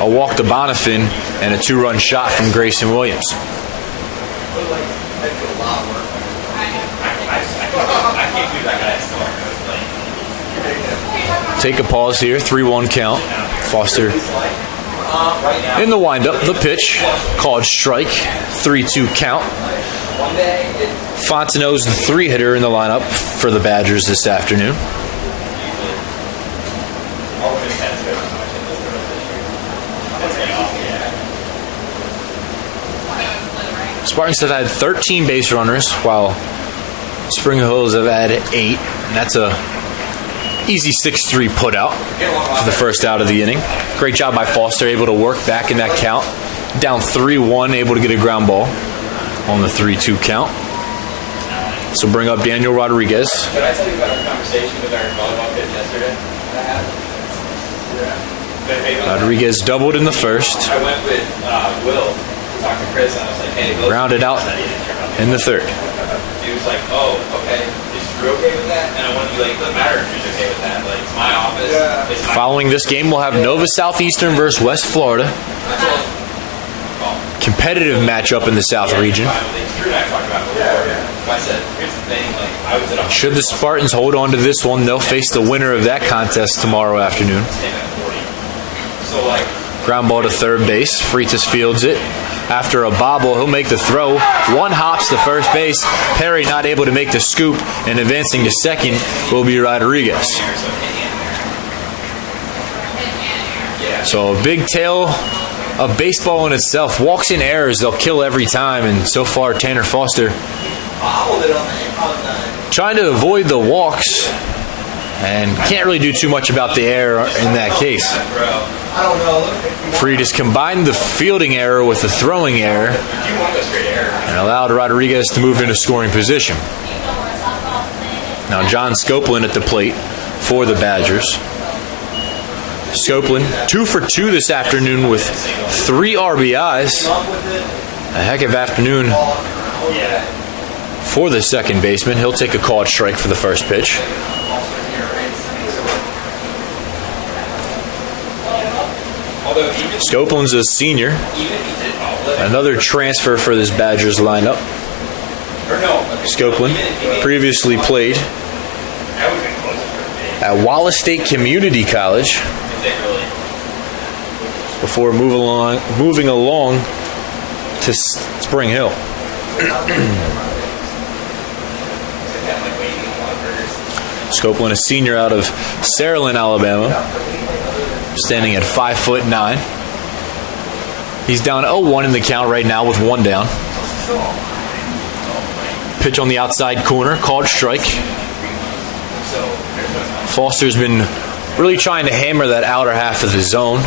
a walk to Bonifant and a 2-run shot from Grayson Williams. Take a pause here, 3-1 count. Foster in the windup, the pitch, called strike, 3-2 count. Fontenot's the 3-hitter in the lineup for the Badgers this afternoon. Spartans have had 13 base runners, while Spring Hills have had 8. And that's a easy 6-3 put out for the first out of the inning. Great job by Foster, able to work back in that count. Down 3-1, able to get a ground ball on the 3-2 count. So bring up Daniel Rodriguez. Did I tell you about our conversation with our volleyball coach yesterday? Rodriguez doubled in the first. I went with Will to talk to Chris, and I was like, hey, Will. Rounded out in the third. he was like, oh, okay, is Drew okay with that? And I want to be like, the matter if Drew's okay with that. Like, it's my office. Yeah. It's my Following this game, we'll have Nova Southeastern versus West Florida. Competitive matchup in the South region. Drew and I talked about it before. I said, here's the thing, like, I was at a Should the Spartans hold on to this one, they'll face the winner of that contest tomorrow afternoon. So, like, Ground ball to third base. Freitas fields it. After a bobble, he'll make the throw. One hops to first base. Perry not able to make the scoop, and advancing to second will be Rodriguez. So a big tale of baseball in itself. Walks and errors, they'll kill every time, and so far Tanner Foster trying to avoid the walks and can't really do too much about the error in that case. Freitas combined the fielding error with the throwing error and allowed Rodriguez to move into scoring position. Now John Scopeland at the plate for the Badgers. Scopeland 2 for 2 this afternoon with 3 RBIs. A heck of afternoon for the second baseman. He'll take a called strike for the first pitch. Scopeland's a senior. Another transfer for this Badgers lineup. Scopeland previously played at Wallace State Community College before moving along to Spring Hill. Scopeland, a senior out of Saraland, Alabama, standing at 5'9". He's down 0-1 in the count right now with 1 down. Pitch on the outside corner, called strike. Foster's been really trying to hammer that outer half of the zone,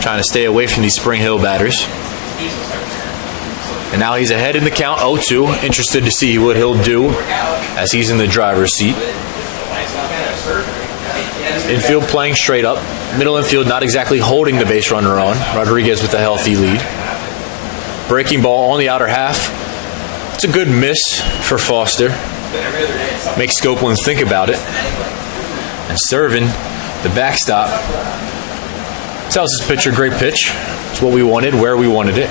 trying to stay away from these Spring Hill batters. And now he's ahead in the count, 0-2. Interested to see what he'll do as he's in the driver's seat. Infield playing straight up. Middle infield not exactly holding the base runner on. Rodriguez with a healthy lead. Breaking ball on the outer half. It's a good miss for Foster. Makes Scopeland think about it. And serving the backstop tells his pitcher, great pitch. It's what we wanted, where we wanted it.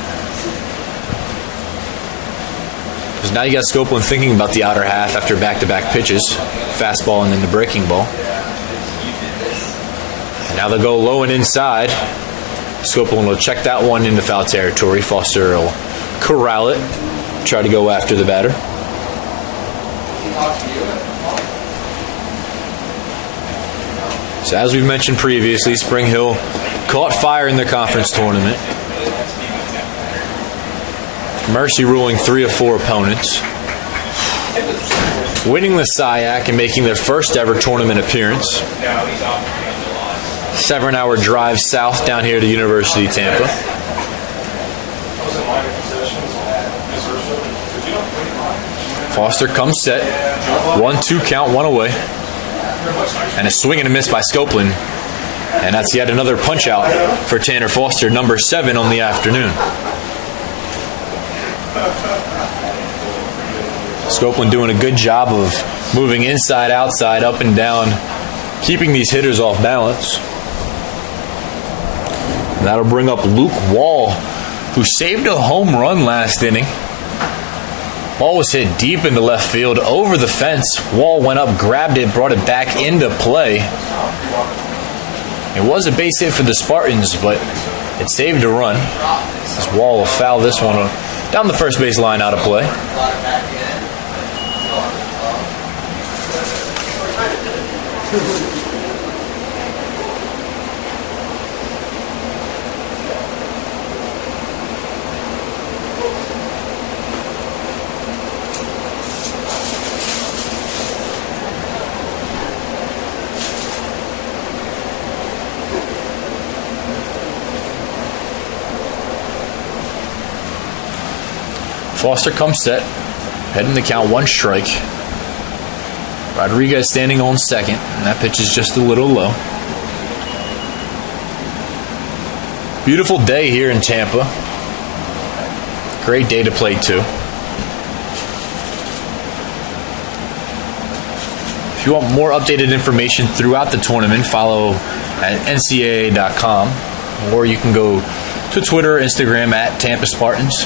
Because now you got Scopeland thinking about the outer half after back-to-back pitches. Fastball and then the breaking ball. Now they'll go low and inside. Scopeland will check that one into foul territory. Foster will corral it, try to go after the batter. So as we've mentioned previously, Spring Hill caught fire in the conference tournament. Mercy ruling 3 of 4 opponents. Winning the SIAC and making their first ever tournament appearance. 7-hour drive south down here to University of Tampa. Foster comes set. 1-2 count, 1 away. And a swing and a miss by Scopeland. And that's yet another punch out for Tanner Foster, number 7 on the afternoon. Scopeland doing a good job of moving inside, outside, up and down, keeping these hitters off balance. And that'll bring up Luke Wall, who saved a home run last inning. Ball was hit deep into left field, over the fence. Wall went up, grabbed it, brought it back into play. It was a base hit for the Spartans, but it saved a run. As Wall will foul this one down the first base line out of play. Foster comes set, heading the count, 1 strike. Rodriguez standing on second, and that pitch is just a little low. Beautiful day here in Tampa. Great day to play too. If you want more updated information throughout the tournament, follow at NCAA.com, or you can go to Twitter or Instagram at Tampa Spartans.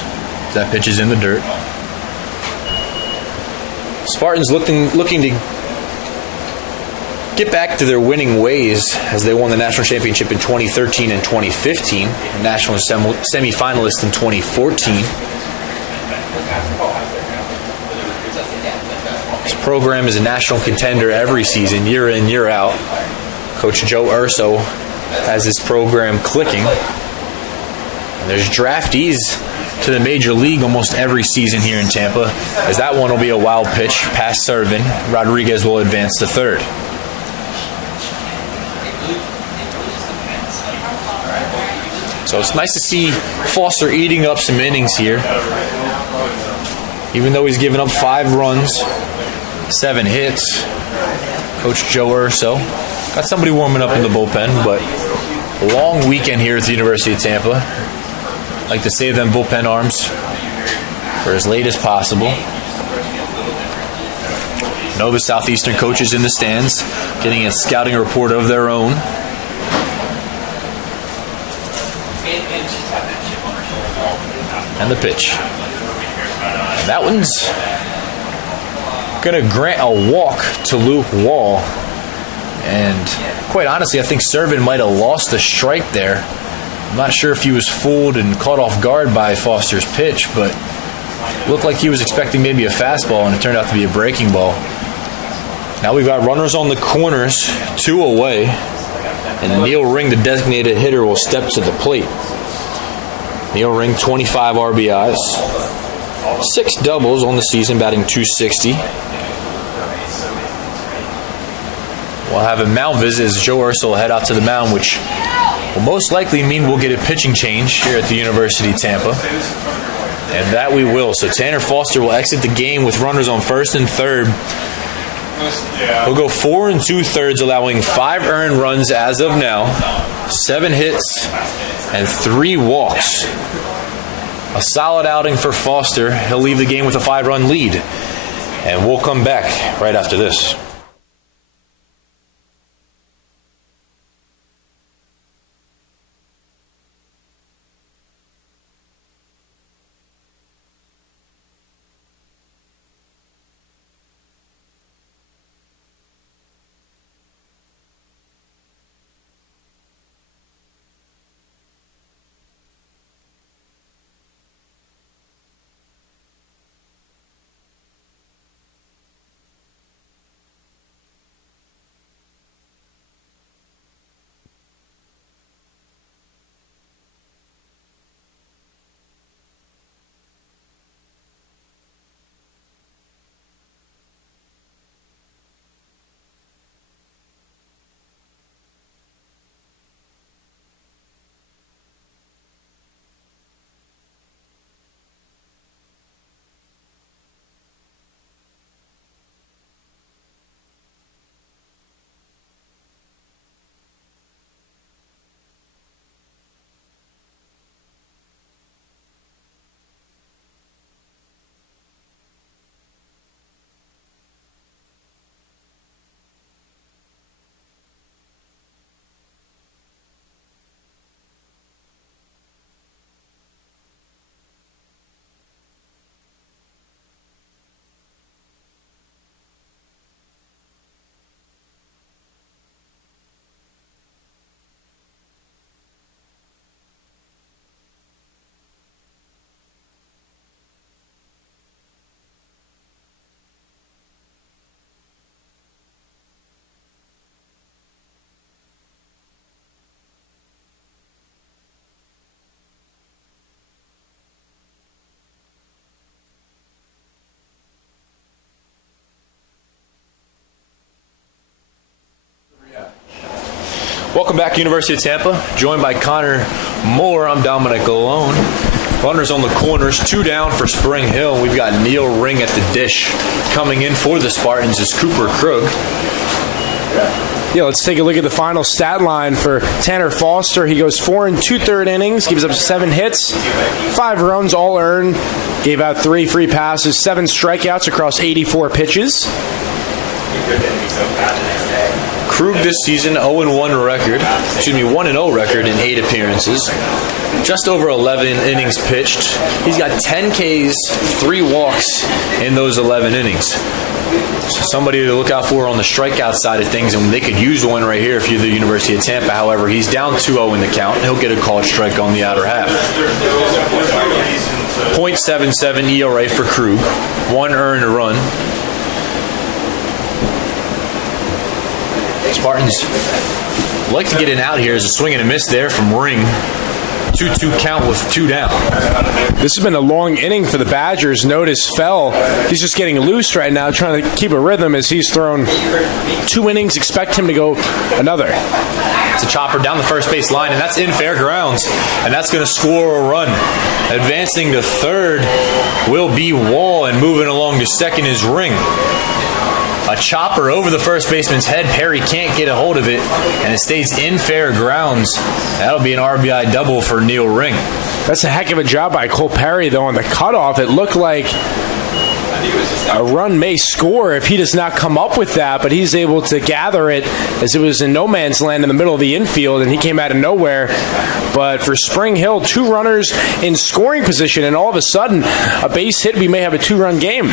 That pitch is in the dirt. Spartans looking to get back to their winning ways as they won the national championship in 2013 and 2015, national semifinalist in 2014. This program is a national contender every season, year in, year out. Coach Joe Urso has his program clicking. And there's draftees to the major league almost every season here in Tampa, as that one will be a wild pitch past Servin. Rodriguez will advance to third. So it's nice to see Foster eating up some innings here. Even though he's given up 5 runs, 7 hits, Coach Joe Urso got somebody warming up in the bullpen, but a long weekend here at the University of Tampa. Like to save them bullpen arms for as late as possible. Nova Southeastern coaches in the stands, getting a scouting report of their own. And the pitch. And that one's going to grant a walk to Luke Wall. And quite honestly, I think Servin might have lost the strike there. I'm not sure if he was fooled and caught off guard by Foster's pitch, but looked like he was expecting maybe a fastball, and it turned out to be a breaking ball. Now we've got runners on the corners, 2 away, and Neil Ring, the designated hitter, will step to the plate. Neil Ring, 25 RBIs, 6 doubles on the season, batting .260. We'll have a mound visit as Joe Urso will head out to the mound, which will most likely mean we'll get a pitching change here at the University of Tampa. And that we will. So Tanner Foster will exit the game with runners on first and third. He'll go 4 2/3, allowing 5 earned runs as of now, 7 hits, and 3 walks. A solid outing for Foster. He'll leave the game with a 5-run lead. And we'll come back right after this. Welcome back, University of Tampa. Joined by Connor Moore, I'm Dominic Alone. Runners on the corners, 2 down for Spring Hill. We've got Neil Ring at the dish. Coming in for the Spartans is Cooper Krug. Yeah, let's take a look at the final stat line for Tanner Foster. He goes 4 2/3 innings, gives up 7 hits, 5 runs, all earned, gave out 3 free passes, 7 strikeouts across 84 pitches. Krug this season 0-1 record, 1-0 record in 8 appearances. Just over 11 innings pitched. He's got 10 Ks, 3 walks in those 11 innings. So somebody to look out for on the strikeout side of things, and they could use one right here if you're the University of Tampa. However, he's down 2-0 in the count. He'll get a called strike on the outer half. .77 ERA for Krug, 1 earned run. Spartans like to get an out here as a swing and a miss there from Ring. 2-2 count with 2 down. This has been a long inning for the Badgers. Notice Fell, he's just getting loose right now, trying to keep a rhythm as he's thrown 2 innings. Expect him to go another. It's a chopper down the first base line, and that's in fair grounds, and that's going to score a run. Advancing to third will be Wall, and moving along to second is Ring. A chopper over the first baseman's head. Perry can't get a hold of it, and it stays in fair grounds. That'll be an RBI double for Neil Ring. That's a heck of a job by Cole Perry, though, on the cutoff. It looked like a run may score if he does not come up with that, but he's able to gather it as it was in no man's land in the middle of the infield, and he came out of nowhere. But for Spring Hill, 2 runners in scoring position, and all of a sudden, a base hit, we may have a 2-run game.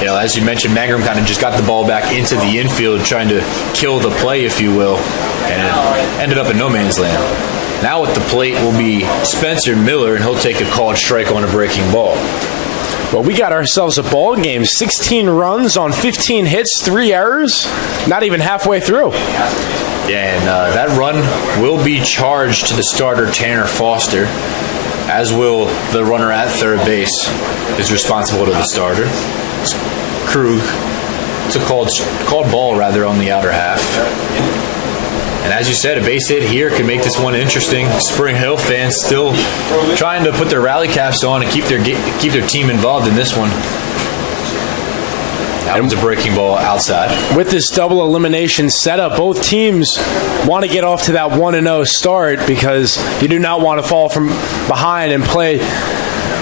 You know, as you mentioned, Mangrum kind of just got the ball back into the infield, trying to kill the play, if you will, and it ended up in no man's land. Now at the plate will be Spencer Miller, and he'll take a called strike on a breaking ball. Well, we got ourselves a ball game. 16 runs on 15 hits, 3 errors, not even halfway through. Yeah, and that run will be charged to the starter, Tanner Foster, as will the runner at third base is responsible to the starter. Krug. It's a called ball, rather, on the outer half. And as you said, a base hit here could make this one interesting. Spring Hill fans still trying to put their rally caps on and keep their team involved in this one. That one's a breaking ball outside. With this double elimination setup, both teams want to get off to that 1-0 start because you do not want to fall from behind and play.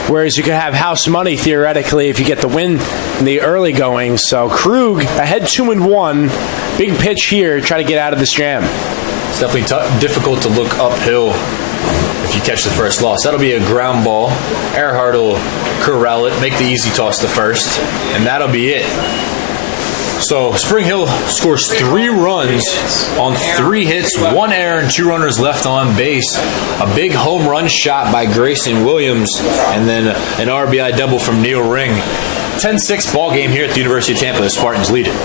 Whereas you could have house money, theoretically, if you get the win in the early going. So Krug ahead 2-1. Big pitch here. Try to get out of this jam. It's definitely difficult to look uphill if you catch the first loss. That'll be a ground ball. Earhart will corral it, make the easy toss to first, and that'll be it. So Spring Hill scores 3 runs on 3 hits, 1 error, and 2 runners left on base. A big home run shot by Grayson Williams, and then an RBI double from Neil Ring. 10-6 ball game here at the University of Tampa. The Spartans lead it.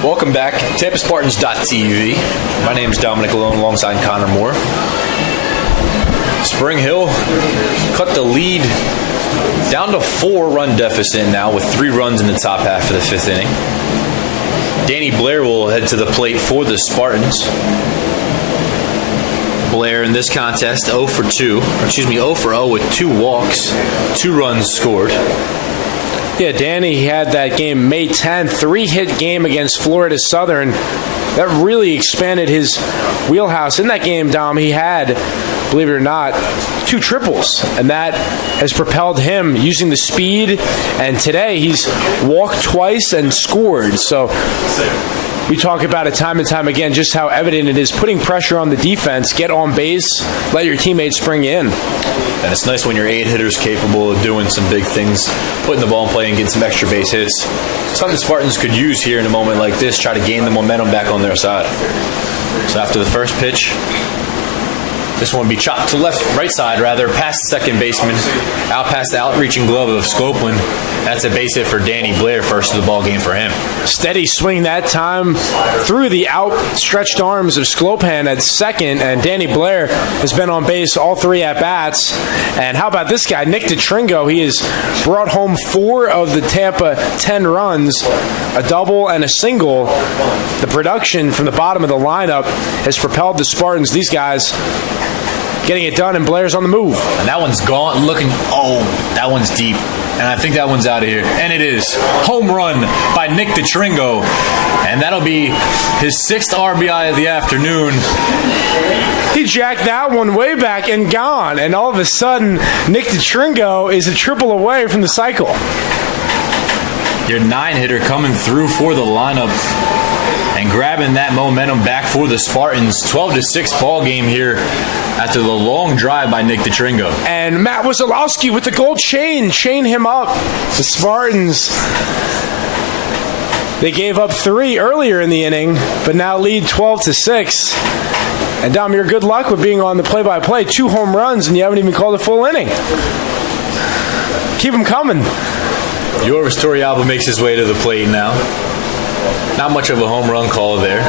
Welcome back, TampaSpartans.tv. My name is Dominic Malone alongside Connor Moore. Spring Hill cut the lead down to 4-run deficit now with 3 runs in the top half of the 5th inning. Danny Blair will head to the plate for the Spartans. Blair in this contest 0 for 0 with 2 walks, 2 runs scored. Yeah, Danny, he had that game May 10th, 3-hit game against Florida Southern. That really expanded his wheelhouse. In that game, Dom, he had, believe it or not, 2 triples, and that has propelled him using the speed. And today, he's walked twice and scored. So we talk about it time and time again, just how evident it is. Putting pressure on the defense, get on base, let your teammates bring you in. And it's nice when your 8 hitters capable of doing some big things, putting the ball in play and getting some extra base hits. Something the Spartans could use here in a moment like this, try to gain the momentum back on their side. So after the first pitch, this one will be chopped to right side, past the second baseman, out past the outreaching glove of Skopin. That's a base hit for Danny Blair, first of the ball game for him. Steady swing that time through the outstretched arms of Sklopan at second, and Danny Blair has been on base all 3 at-bats. And how about this guy, Nick DeTringo? He has brought home 4 of the Tampa 10 runs, a double and a single. The production from the bottom of the lineup has propelled the Spartans. These guys getting it done, and Blair's on the move. And that one's gone, that one's deep. And I think that one's out of here. And it is. Home run by Nick DeTringo. And that'll be his 6th RBI of the afternoon. He jacked that one way back and gone. And all of a sudden, Nick DeTringo is a triple away from the cycle. Your 9-hitter coming through for the lineup and grabbing that momentum back for the Spartans. 12-6 ball game here after the long drive by Nick DeTringo. And Matt Wazolowski with the gold chain him up. The Spartans, they gave up 3 earlier in the inning, but now lead 12-6. And Dom, your good luck with being on the play-by-play. 2 home runs, and you haven't even called a full inning. Keep them coming. Yoris Torrealba makes his way to the plate now. Not much of a home run call there.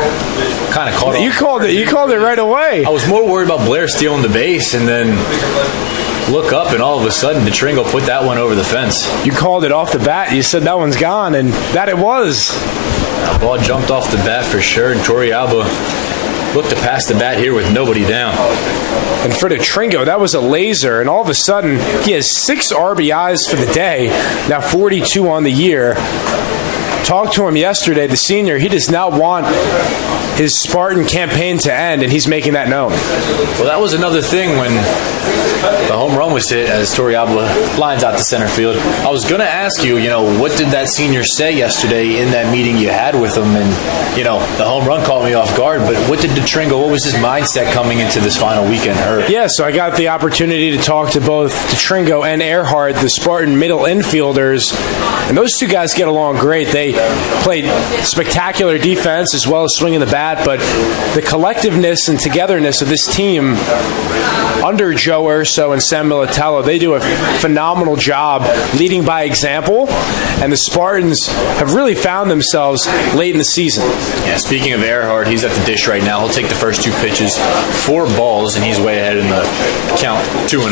Kind of caught it. You called it right away. I was more worried about Blair stealing the base, and then look up, and all of a sudden, DeTringo put that one over the fence. You called it off the bat. You said that one's gone, and that it was. The ball jumped off the bat for sure, and Torrealba looked to pass the bat here with nobody down. And for DeTringo, that was a laser, and all of a sudden, he has 6 RBIs for the day, now 42 on the year. Talked to him yesterday, the senior. He does not want his Spartan campaign to end, and he's making that known. Well, that was another thing when the home run was hit as Torrealba lines out to center field. I was going to ask you, what did that senior say yesterday in that meeting you had with him? And, the home run caught me off guard, but what was his mindset coming into this final weekend? Yeah, so I got the opportunity to talk to both DeTringo and Earhart, the Spartan middle infielders, and those 2 guys get along great. They played spectacular defense as well as swinging the bat, but the collectiveness and togetherness of this team under Joe Urso and Sam Militello, they do a phenomenal job leading by example, and the Spartans have really found themselves late in the season. Yeah, speaking of Earhart, he's at the dish right now. He'll take the first 2 pitches, 4 balls, and he's way ahead in the count, 2-0.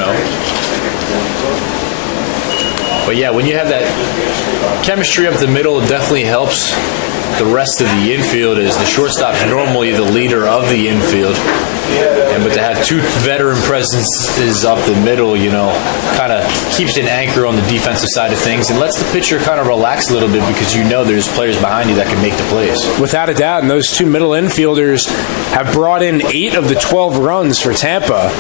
But yeah, when you have that chemistry up the middle, it definitely helps the rest of the infield, as the shortstop's normally the leader of the infield. But to have 2 veteran presences up the middle, kind of keeps an anchor on the defensive side of things and lets the pitcher kind of relax a little bit, because there's players behind you that can make the plays. Without a doubt, and those 2 middle infielders have brought in 8 of the 12 runs for Tampa.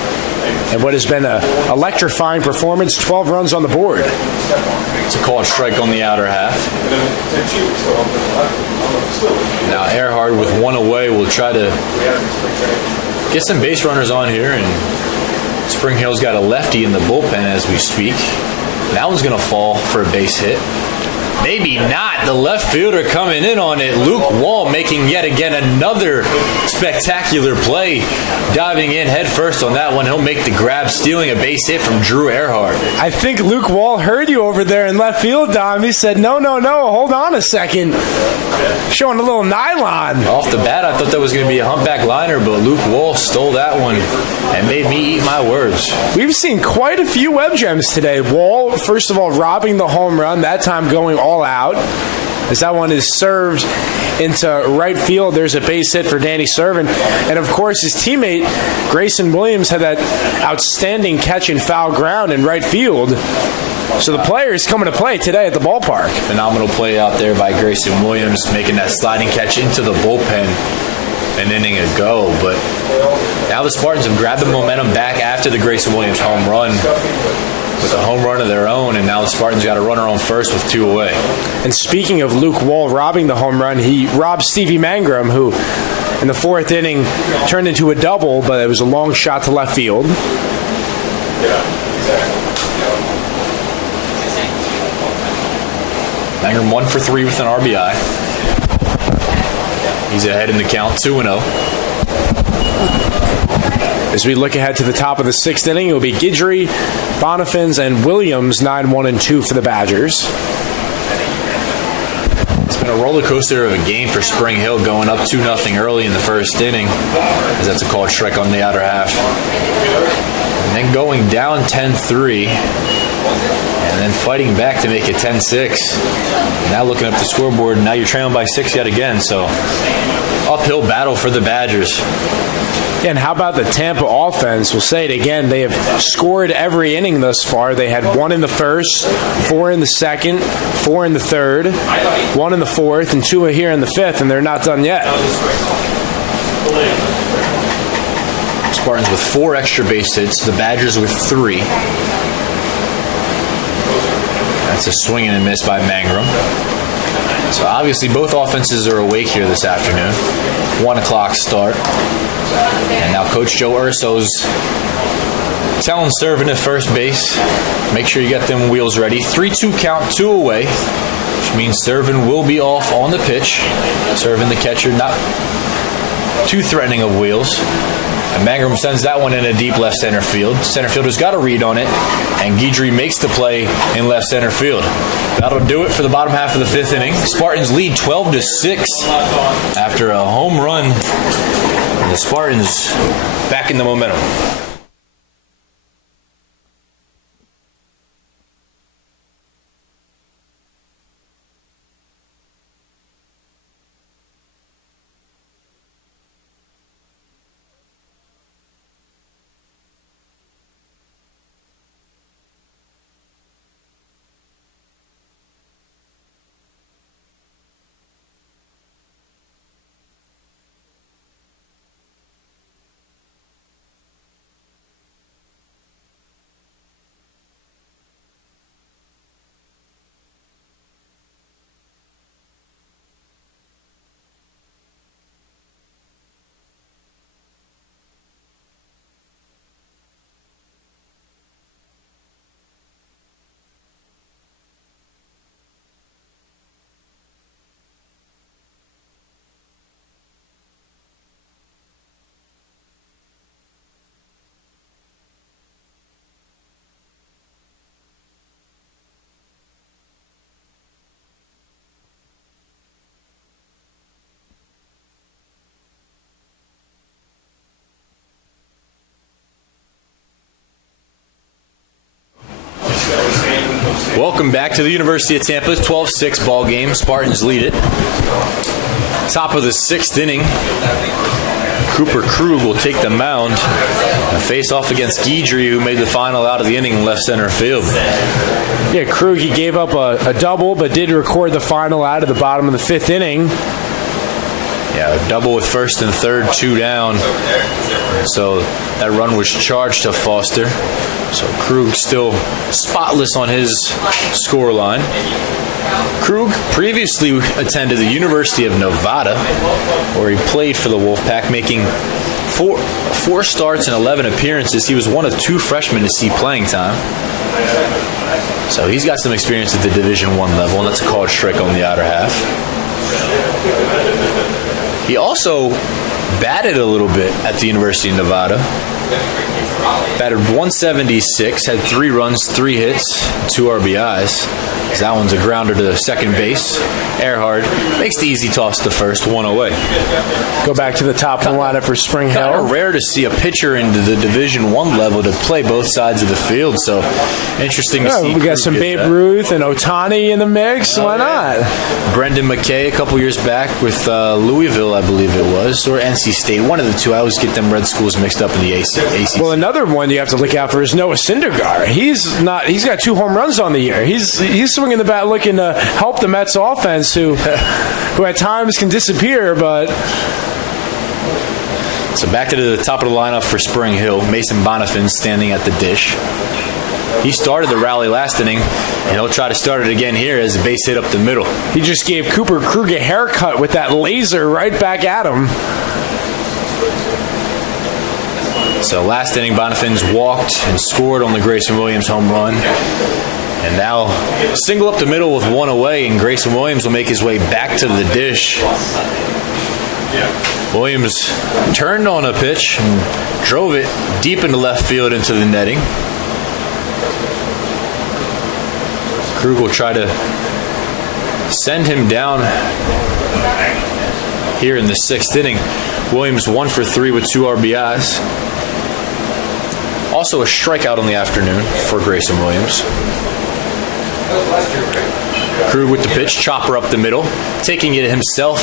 And what has been an electrifying performance, 12 runs on the board. It's a called strike on the outer half. Now Earhart with 1 away will try to get some base runners on here, and Spring Hill's got a lefty in the bullpen as we speak. That one's going to fall for a base hit. Maybe not. The left fielder coming in on it. Luke Wall making yet again another spectacular play. Diving in head first on that one. He'll make the grab, stealing a base hit from Drew Earhart. I think Luke Wall heard you over there in left field, Dom. He said, no, hold on a second. Showing a little nylon. Off the bat, I thought that was going to be a humpback liner, but Luke Wall stole that one and made me eat my words. We've seen quite a few web gems today. Wall, first of all, robbing the home run, that time going all out. As that one is served into right field, there's a base hit for Danny Servin. And, of course, his teammate, Grayson Williams, had that outstanding catch in foul ground in right field. So the players coming to play today at the ballpark. Phenomenal play out there by Grayson Williams, making that sliding catch into the bullpen an inning ago. But now the Spartans have grabbed the momentum back after the Grayson Williams home run. with a home run of their own, and now the Spartans got a runner on first with 2 away. And speaking of Luke Wall robbing the home run, he robbed Stevie Mangrum, who in the 4th inning turned into a double, but it was a long shot to left field. Mangrum 1 for 3 with an RBI. He's ahead in the count, 2-0. As we look ahead to the top of the 6th inning, it will be Guidry, Bonifans, and Williams, 9-1-2 for the Badgers. It's been a roller coaster of a game for Spring Hill, going up 2-0 early in the 1st inning, as that's a called strike on the outer half. And then going down 10-3, and then fighting back to make it 10-6. Now looking up the scoreboard, now you're trailing by 6 yet again, so uphill battle for the Badgers. Yeah, and how about the Tampa offense? We'll say it again. They have scored every inning thus far. They had 1 in the 1st, 4 in the 2nd, 4 in the 3rd, 1 in the 4th, and 2 here in the 5th, and they're not done yet. Spartans with 4 extra base hits, the Badgers with 3. That's a swing and a miss by Mangrum. So obviously both offenses are awake here this afternoon. 1 o'clock start. And now Coach Joe Urso's telling Servin at first base, make sure you get them wheels ready. 3-2 count, 2 away, which means Servin will be off on the pitch. Servin, the catcher, not too threatening of wheels. And Mangrum sends that one in a deep left center field. Center fielder's got a read on it, and Guidry makes the play in left center field. That'll do it for the bottom half of the 5th inning. Spartans lead 12-6 after a home run. And the Spartans back in the momentum. Welcome back to the University of Tampa. 12-6 ball game. Spartans lead it. Top of the 6th inning. Cooper Krug will take the mound and face off against Guidry, who made the final out of the inning in left center field. Yeah, Krug, he gave up a double, but did record the final out of the bottom of the 5th inning. Yeah, a double with 1st and 3rd, 2 down. So that run was charged to Foster. So Krug still spotless on his score line. Krug previously attended the University of Nevada, where he played for the Wolfpack, making four starts and 11 appearances. He was one of 2 freshmen to see playing time. So he's got some experience at the Division I level, and that's a called strike on the outer half. He also batted a little bit at the University of Nevada. Batted 176, had 3 runs, 3 hits, 2 RBIs. That one's a grounder to second base. Earhart makes the easy toss to first, 1 away. Go back to the top of the lineup for Spring Hill. Kind of rare to see a pitcher into the Division I level to play both sides of the field, so interesting to see. We got some Babe Ruth and Ohtani in the mix. Why not? Brendan McKay a couple years back with Louisville, I believe it was, or NC State. One of the 2. I always get them red schools mixed up in the ACC. Well, another one you have to look out for is Noah Syndergaard. He's got 2 home runs on the year. He's swinging the bat looking to help the Mets offense, who at times can disappear, but... So back to the top of the lineup for Spring Hill. Mason Bonifant standing at the dish. He started the rally last inning, and he'll try to start it again here as a base hit up the middle. He just gave Cooper Krug a haircut with that laser right back at him. So last inning, Bonifins walked and scored on the Grayson Williams home run. And now single up the middle with one away, and Grayson Williams will make his way back to the dish. Williams turned on a pitch and drove it deep into left field into the netting. Krug will try to send him down here in the 6th inning. Williams 1 for 3 with 2 RBIs. Also a strikeout on the afternoon for Grayson Williams. Krug with the pitch, chopper up the middle. Taking it himself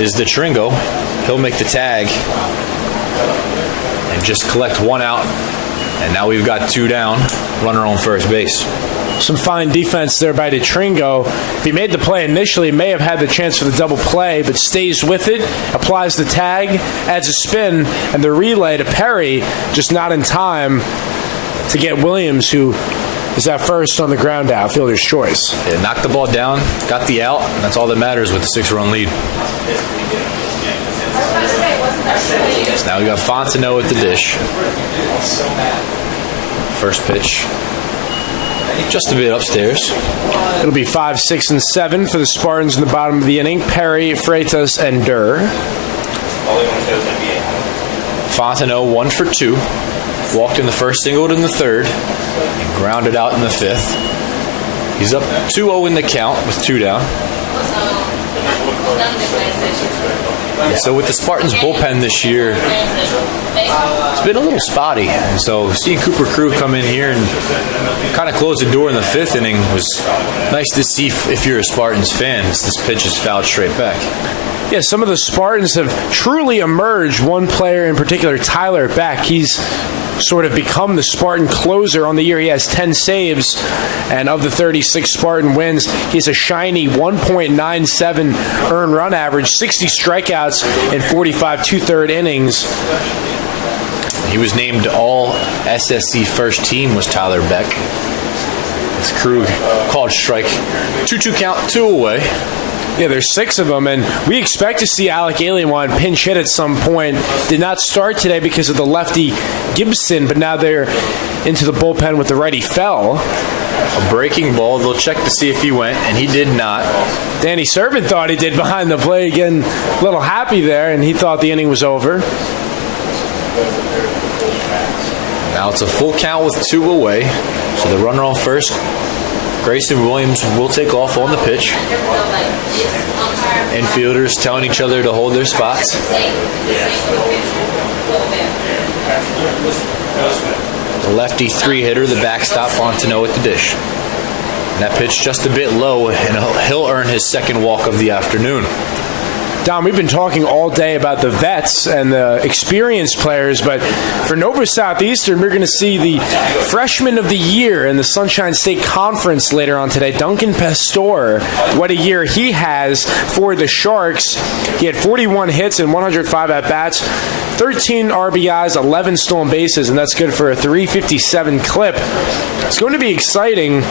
is DeTringo. He'll make the tag and just collect 1 out. And now we've got 2 down, runner on first base. Some fine defense there by DeTringo. If he made the play initially, may have had the chance for the double play, but stays with it, applies the tag, adds a spin, and the relay to Perry, just not in time to get Williams, who is at first on the ground out, fielder's choice. Yeah, knocked the ball down, got the out, and that's all that matters with the 6-run lead. So now we got Fontenot at the dish. First pitch, just a bit upstairs. It'll be 5, 6, and 7 for the Spartans in the bottom of the inning. Perry, Freitas, and Durr. Fontenot 1 for 2. Walked in the first, singled in the third, and grounded out in the 5th. He's up 2-0 in the count with 2 down. And so with the Spartans bullpen this year, it's been a little spotty. And so seeing Cooper Krug come in here and kind of close the door in the 5th inning was nice to see if you're a Spartans fan, as this pitch is fouled straight back. Yeah, some of the Spartans have truly emerged. One player in particular, Tyler Beck, he's sort of become the Spartan closer on the year. He has 10 saves, and of the 36 Spartan wins, he has a shiny 1.97 earned run average, 60 strikeouts in 45 2/3 innings. He was named all SSC first team was Tyler Beck. As Krug called strike. 2-2 count, 2 away. Yeah, there's 6 of them, and we expect to see Alec Alienwine pinch hit at some point. Did not start today because of the lefty Gibson, but now they're into the bullpen with the righty Fell. A breaking ball. They'll check to see if he went, and he did not. Danny Servant thought he did behind the plate, getting a little happy there, and he thought the inning was over. Now it's a full count with 2 away, so the runner on first, Grayson Williams, will take off on the pitch. Infielders telling each other to hold their spots. The lefty 3-hitter, the backstop, Fontenot at the dish. And that pitch just a bit low, and he'll earn his 2nd walk of the afternoon. Don, we've been talking all day about the vets and the experienced players, but for Nova Southeastern, we're going to see the freshman of the year in the Sunshine State Conference later on today, Duncan Pastor. What a year he has for the Sharks. He had 41 hits and 105 at-bats, 13 RBIs, 11 stolen bases, and that's good for a 357 clip. It's going to be exciting.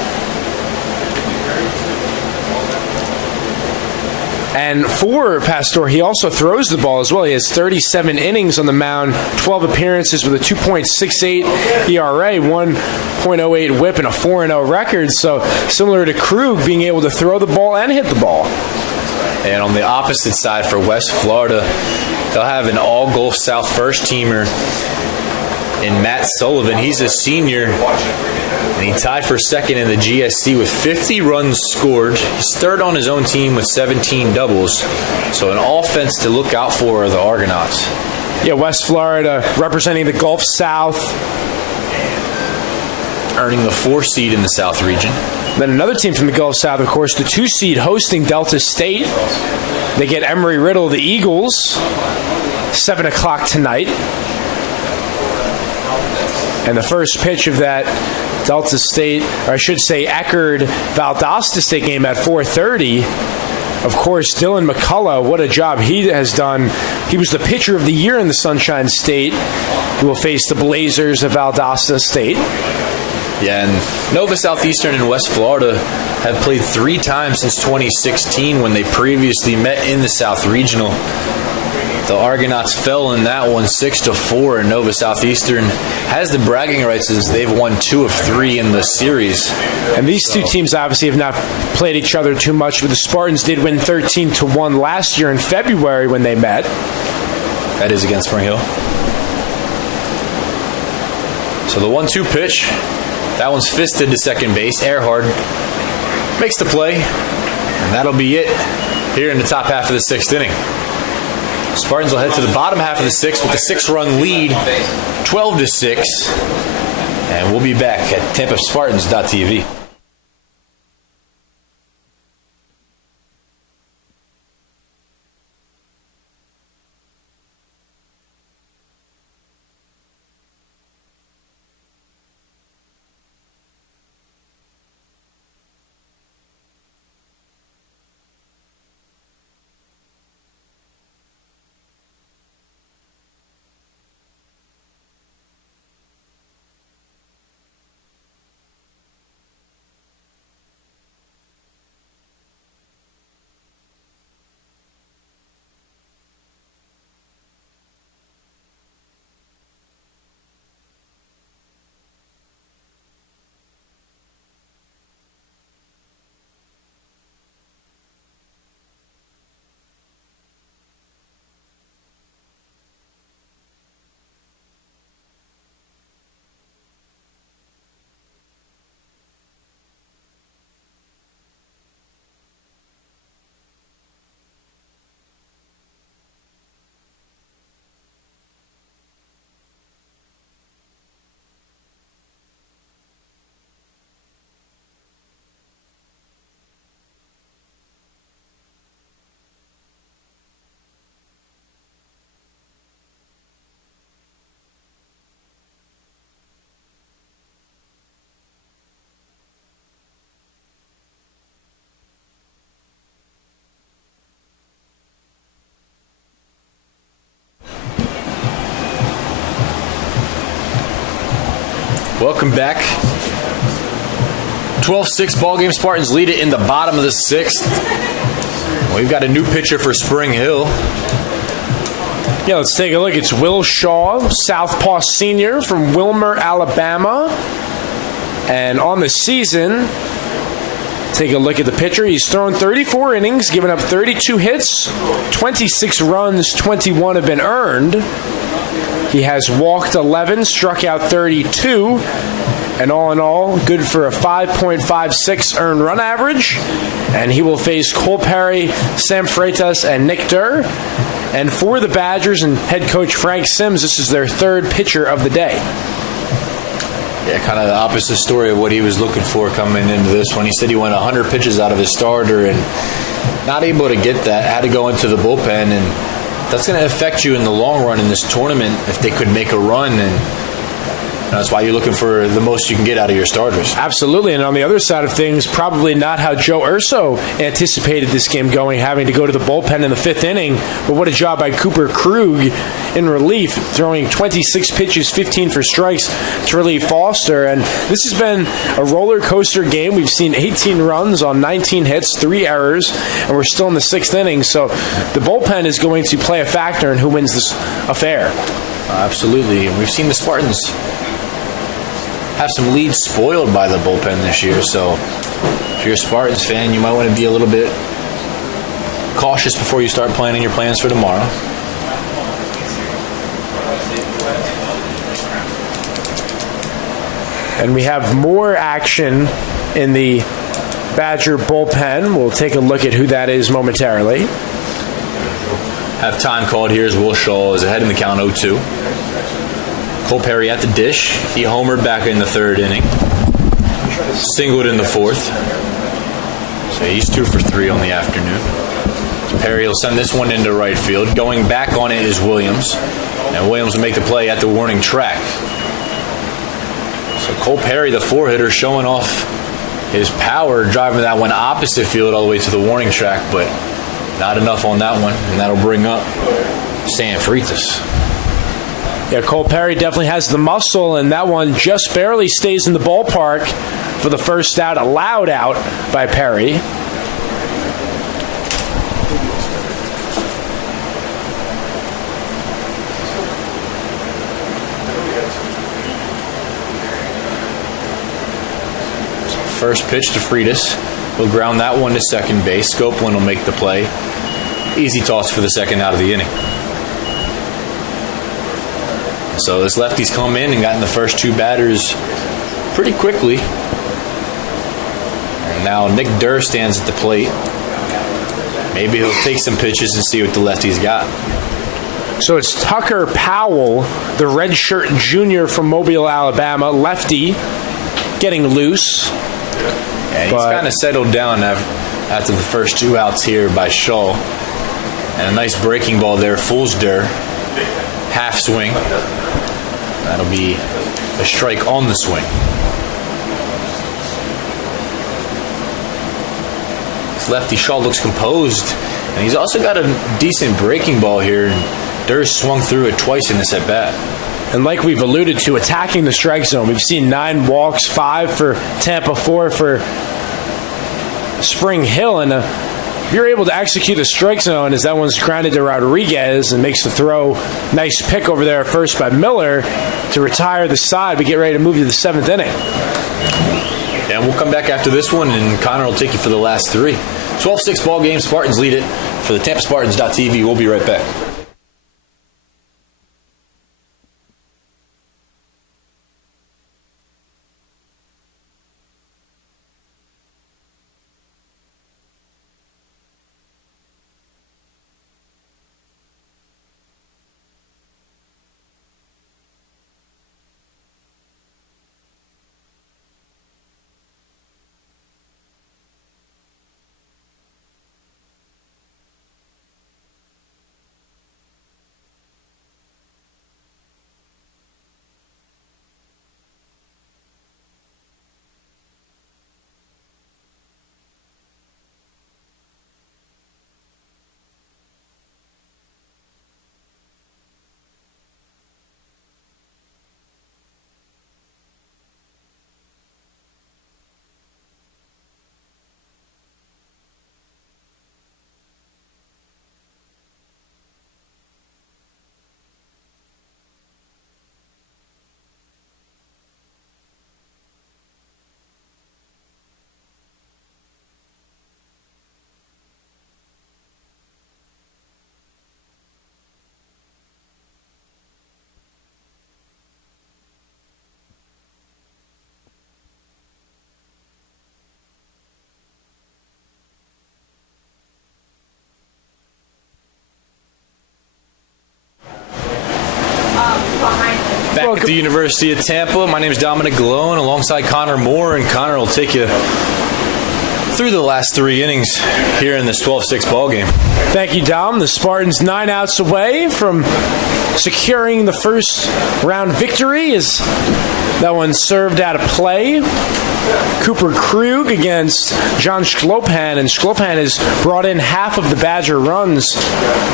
And for Pastor, he also throws the ball as well. He has 37 innings on the mound, 12 appearances with a 2.68 ERA, 1.08 whip, and a 4-0 record. So similar to Krug, being able to throw the ball and hit the ball. And on the opposite side for West Florida, they'll have an all-Gulf South first-teamer in Matt Sullivan. He's a senior, and he tied for 2nd in the GSC with 50 runs scored. He's 3rd on his own team with 17 doubles. So an offense to look out for are the Argonauts. Yeah, West Florida representing the Gulf South. Earning the 4 seed in the South region. Then another team from the Gulf South, of course, the 2 seed hosting Delta State. They get Emory-Riddle, the Eagles, 7 o'clock tonight. And the first pitch of that Delta State, or I should say Eckerd-Valdosta State game at 4:30. Of course, Dylan McCullough, what a job he has done. He was the pitcher of the year in the Sunshine State. He will face the Blazers of Valdosta State. Yeah, and Nova Southeastern and West Florida have played 3 times since 2016 when they previously met in the South Regional. The Argonauts fell in that one 6-4, and Nova Southeastern has the bragging rights as they've won 2 of 3 in the series. And these two teams obviously have not played each other too much, but the Spartans did win 13-1 last year in February when they met. That is against Spring Hill. So the 1-2 pitch, that one's fisted to second base. Earhart makes the play, and that'll be it here in the top half of the 6th inning. Spartans will head to the bottom half of the 6th with a 6-run lead, 12-6, and we'll be back at TampaSpartans.tv. Welcome back. 12-6 ball game. Spartans lead it in the bottom of the 6th. We've got a new pitcher for Spring Hill. Yeah, let's take a look. It's Will Shaw, Southpaw senior from Wilmer, Alabama. And on the season, take a look at the pitcher. He's thrown 34 innings, given up 32 hits, 26 runs, 21 have been earned. He has walked 11, struck out 32, and all in all, good for a 5.56 earned run average. And he will face Cole Perry, Sam Freitas, and Nick Durr. And for the Badgers and head coach Frank Sims, this is their 3rd pitcher of the day. Yeah, kind of the opposite story of what he was looking for coming into this one. He said he went 100 pitches out of his starter and not able to get that, had to go into the bullpen, and that's going to affect you in the long run in this tournament if they could make a run, and that's why you're looking for the most you can get out of your starters. Absolutely, and on the other side of things, probably not how Joe Urso anticipated this game going, having to go to the bullpen in the 5th inning, but what a job by Cooper Krug in relief, throwing 26 pitches, 15 for strikes to relieve Foster, and this has been a roller coaster game. We've seen 18 runs on 19 hits, 3 errors, and we're still in the 6th inning, so the bullpen is going to play a factor in who wins this affair. Absolutely, and we've seen the Spartans have some leads spoiled by the bullpen this year, so if you're a Spartans fan, you might want to be a little bit cautious before you start planning your plans for tomorrow. And we have more action in the Badger bullpen. We'll take a look at who that is momentarily. Have time called here as Will Shaw is ahead in the count 0-2. Cole Perry at the dish. He homered back in the 3rd inning. Singled in the 4th. So he's 2 for 3 on the afternoon. So Perry will send this one into right field. Going back on it is Williams. And Williams will make the play at the warning track. So Cole Perry, the 4-hitter, showing off his power, driving that one opposite field all the way to the warning track, but not enough on that one. And that'll bring up Sam Freitas. Yeah, Cole Perry definitely has the muscle, and that one just barely stays in the ballpark for the first out, allowed out by Perry. First pitch to Freitas. He'll ground that one to second base. Scopeland will make the play. Easy toss for the second out of the inning. So this lefty's come in and gotten the first two batters pretty quickly. And now Nick Durr stands at the plate. Maybe he'll take some pitches and see what the lefty's got. So it's Tucker Powell, the redshirt junior from Mobile, Alabama, lefty, getting loose. Yeah, he's kind of settled down after the first two outs here by Shaw. And a nice breaking ball there, fools Durr. Half swing. That'll be a strike on the swing. This lefty Shaw looks composed. And he's also got a decent breaking ball here. Durr swung through it twice in this at-bat. And like we've alluded to, attacking the strike zone. We've seen 9 walks, 5 for Tampa, 4 for Spring Hill. And if you're able to execute the strike zone as that one's grounded to Rodriguez and makes the throw, nice pick over there first by Miller to retire the side. We get ready to move to the 7th inning. And we'll come back after this one, and Connor will take you for the last 3. 12-6 ball game. Spartans lead it. For the TampaSpartans.tv, we'll be right back. Back at the University of Tampa, my name is Dominic Galone alongside Connor Moore, and Connor will take you through the last 3 innings here in this 12-6 ball game. Thank you, Dom. The Spartans 9 outs away from securing the first round victory as that one served out of play. Cooper Krug against John Schlopan, and Schlopan has brought in half of the Badger runs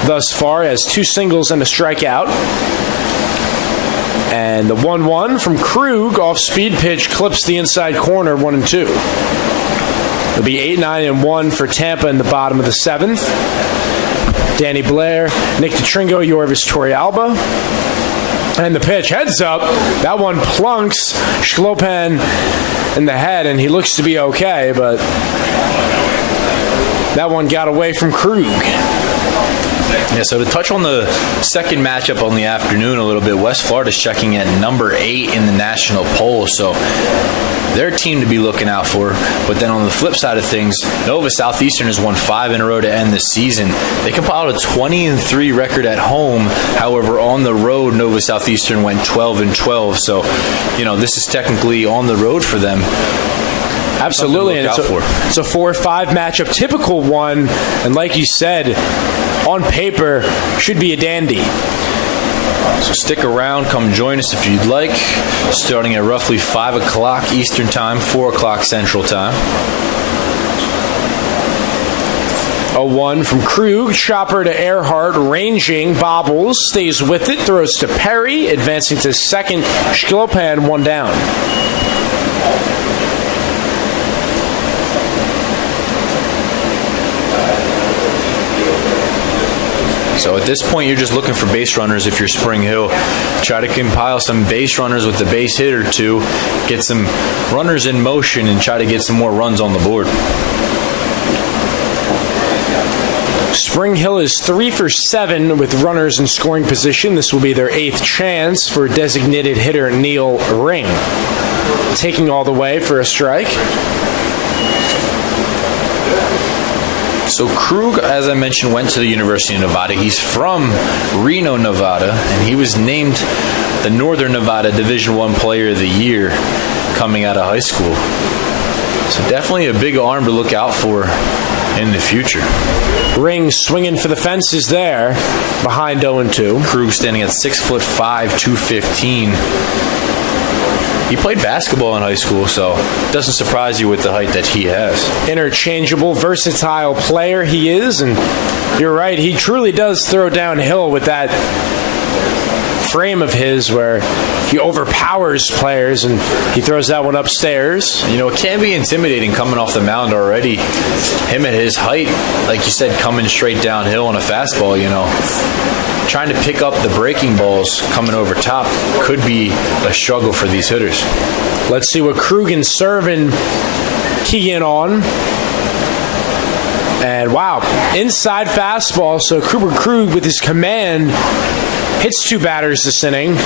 thus far, as 2 singles and a strikeout. And the 1-1 from Krug off speed pitch clips the inside corner, 1-2. It'll be 8-9-1 for Tampa in the bottom of the 7th. Danny Blair, Nick DeTringo, Yorvis Torrealba. And the pitch, heads up. That one plunks Schlopan in the head, and he looks to be okay, but that one got away from Krug. Yeah, so to touch on the second matchup on the afternoon a little bit, West Florida's checking at number 8 in the national poll, so they're a team to be looking out for. But then on the flip side of things, Nova Southeastern has won 5 in a row to end the season. They compiled a 20-3 record at home. However, on the road, Nova Southeastern went 12-12. So, this is technically on the road for them. Absolutely, and it's a 4-5 matchup, typical one, and like you said, on paper, should be a dandy. So stick around, come join us if you'd like, starting at roughly 5 o'clock Eastern Time, 4 o'clock Central Time. 0-1 from Krug. Chopper to Earhart, ranging, bobbles, stays with it, throws to Perry, advancing to second. Shklopan 1 down. So at this point, you're just looking for base runners if you're Spring Hill. Try to compile some base runners with the base hit or two, get some runners in motion, and try to get some more runs on the board. Spring Hill is 3 for 7 with runners in scoring position. This will be their 8th chance for designated hitter Neil Ring. Taking all the way for a strike. So Krug, as I mentioned, went to the University of Nevada. He's from Reno, Nevada, and he was named the Northern Nevada Division I Player of the Year coming out of high school. So definitely a big arm to look out for in the future. Ring swinging for the fences there, behind 0-2. Krug standing at 6'5", 215. He played basketball in high school, so it doesn't surprise you with the height that he has. Interchangeable, versatile player he is, and you're right, he truly does throw downhill with that frame of his where he overpowers players and he throws that one upstairs. You know, it can be intimidating coming off the mound already. Him at his height, like you said, coming straight downhill on a fastball, you know. Trying to pick up the breaking balls coming over top could be a struggle for these hitters. Let's see what Krug and Servin key in on. And wow, inside fastball. So Krug with his command hits 2 batters this inning.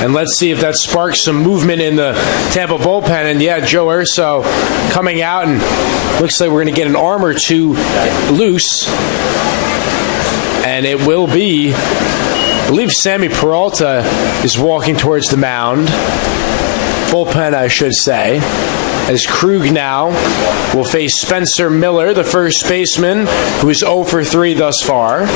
And let's see if that sparks some movement in the Tampa bullpen. And yeah, Joe Urso coming out, and looks like we're going to get an arm or two loose. And it will be, I believe Sammy Peralta is walking towards the mound. Bullpen, I should say. As Krug now will face Spencer Miller, the first baseman, who is 0 for 3 thus far.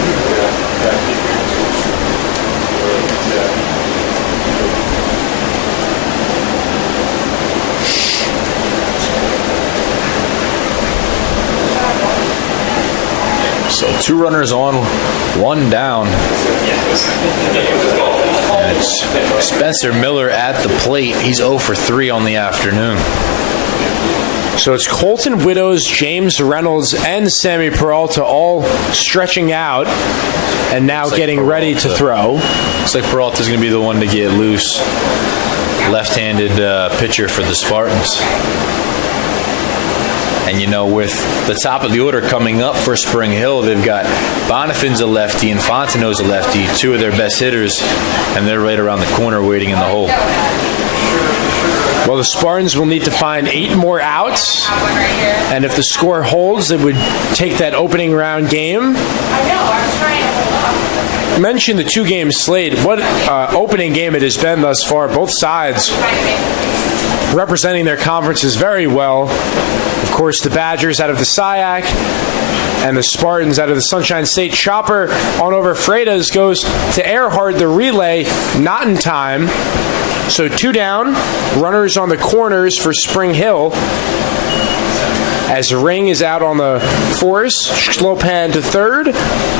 So 2 runners on, 1 down. And it's Spencer Miller at the plate. He's 0 for 3 on the afternoon. So it's Colton Widows, James Reynolds, and Sammy Peralta all stretching out and now getting ready to throw. Looks like Peralta's going to be the one to get loose. Left-handed pitcher for the Spartans. And, you know, with the top of the order coming up for Spring Hill, they've got Bonifin's a lefty and Fontenot's a lefty, 2 of their best hitters, and they're right around the corner waiting in the hole. Well, the Spartans will need to find 8 more outs, and if the score holds, it would take that opening round game. You mentioned the 2-game slate. What opening game it has been thus far. Both sides representing their conferences very well. Of course, the Badgers out of the SIAC and the Spartans out of the Sunshine State. Chopper on over Freitas goes to Earhart, the relay, not in time. So 2 down, runners on the corners for Spring Hill. As Ring is out on the force, Shklopan to third,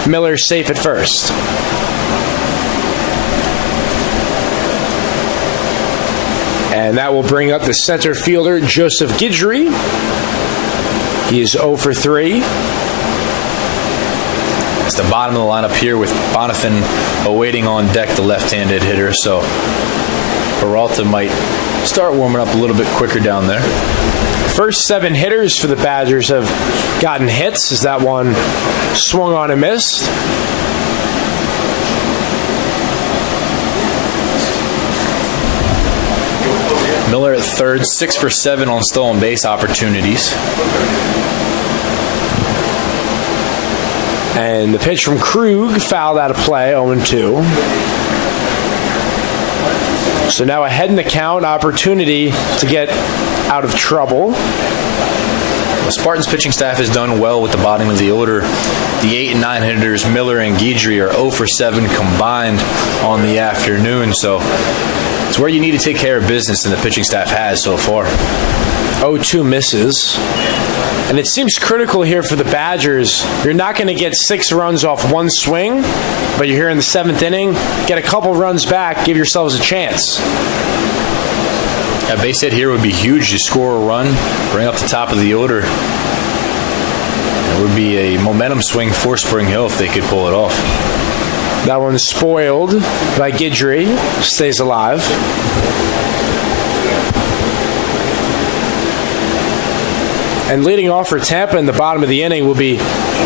Miller safe at first. And that will bring up the center fielder, Joseph Guidry. He is 0 for 3. It's the bottom of the lineup here with Bonifin awaiting on deck, the left-handed hitter. So Peralta might start warming up a little bit quicker down there. First 7 hitters for the Badgers have gotten hits as that one swung on and missed. Miller at third, 6 for 7 on stolen base opportunities. And the pitch from Krug fouled out of play, 0-2. So now ahead in the count, opportunity to get out of trouble. The Spartans pitching staff has done well with the bottom of the order. The 8 and 9 hitters, Miller and Guidry, are 0 for 7 combined on the afternoon. So it's where you need to take care of business, and the pitching staff has so far. 0-2 misses. And it seems critical here for the Badgers. You're not going to get 6 runs off one swing, but you're here in the 7th inning. Get a couple runs back, give yourselves a chance. A base hit here would be huge to score a run, bring up the top of the order. It would be a momentum swing for Spring Hill if they could pull it off. That one's spoiled by Guidry. Stays alive. And leading off for Tampa in the bottom of the inning will be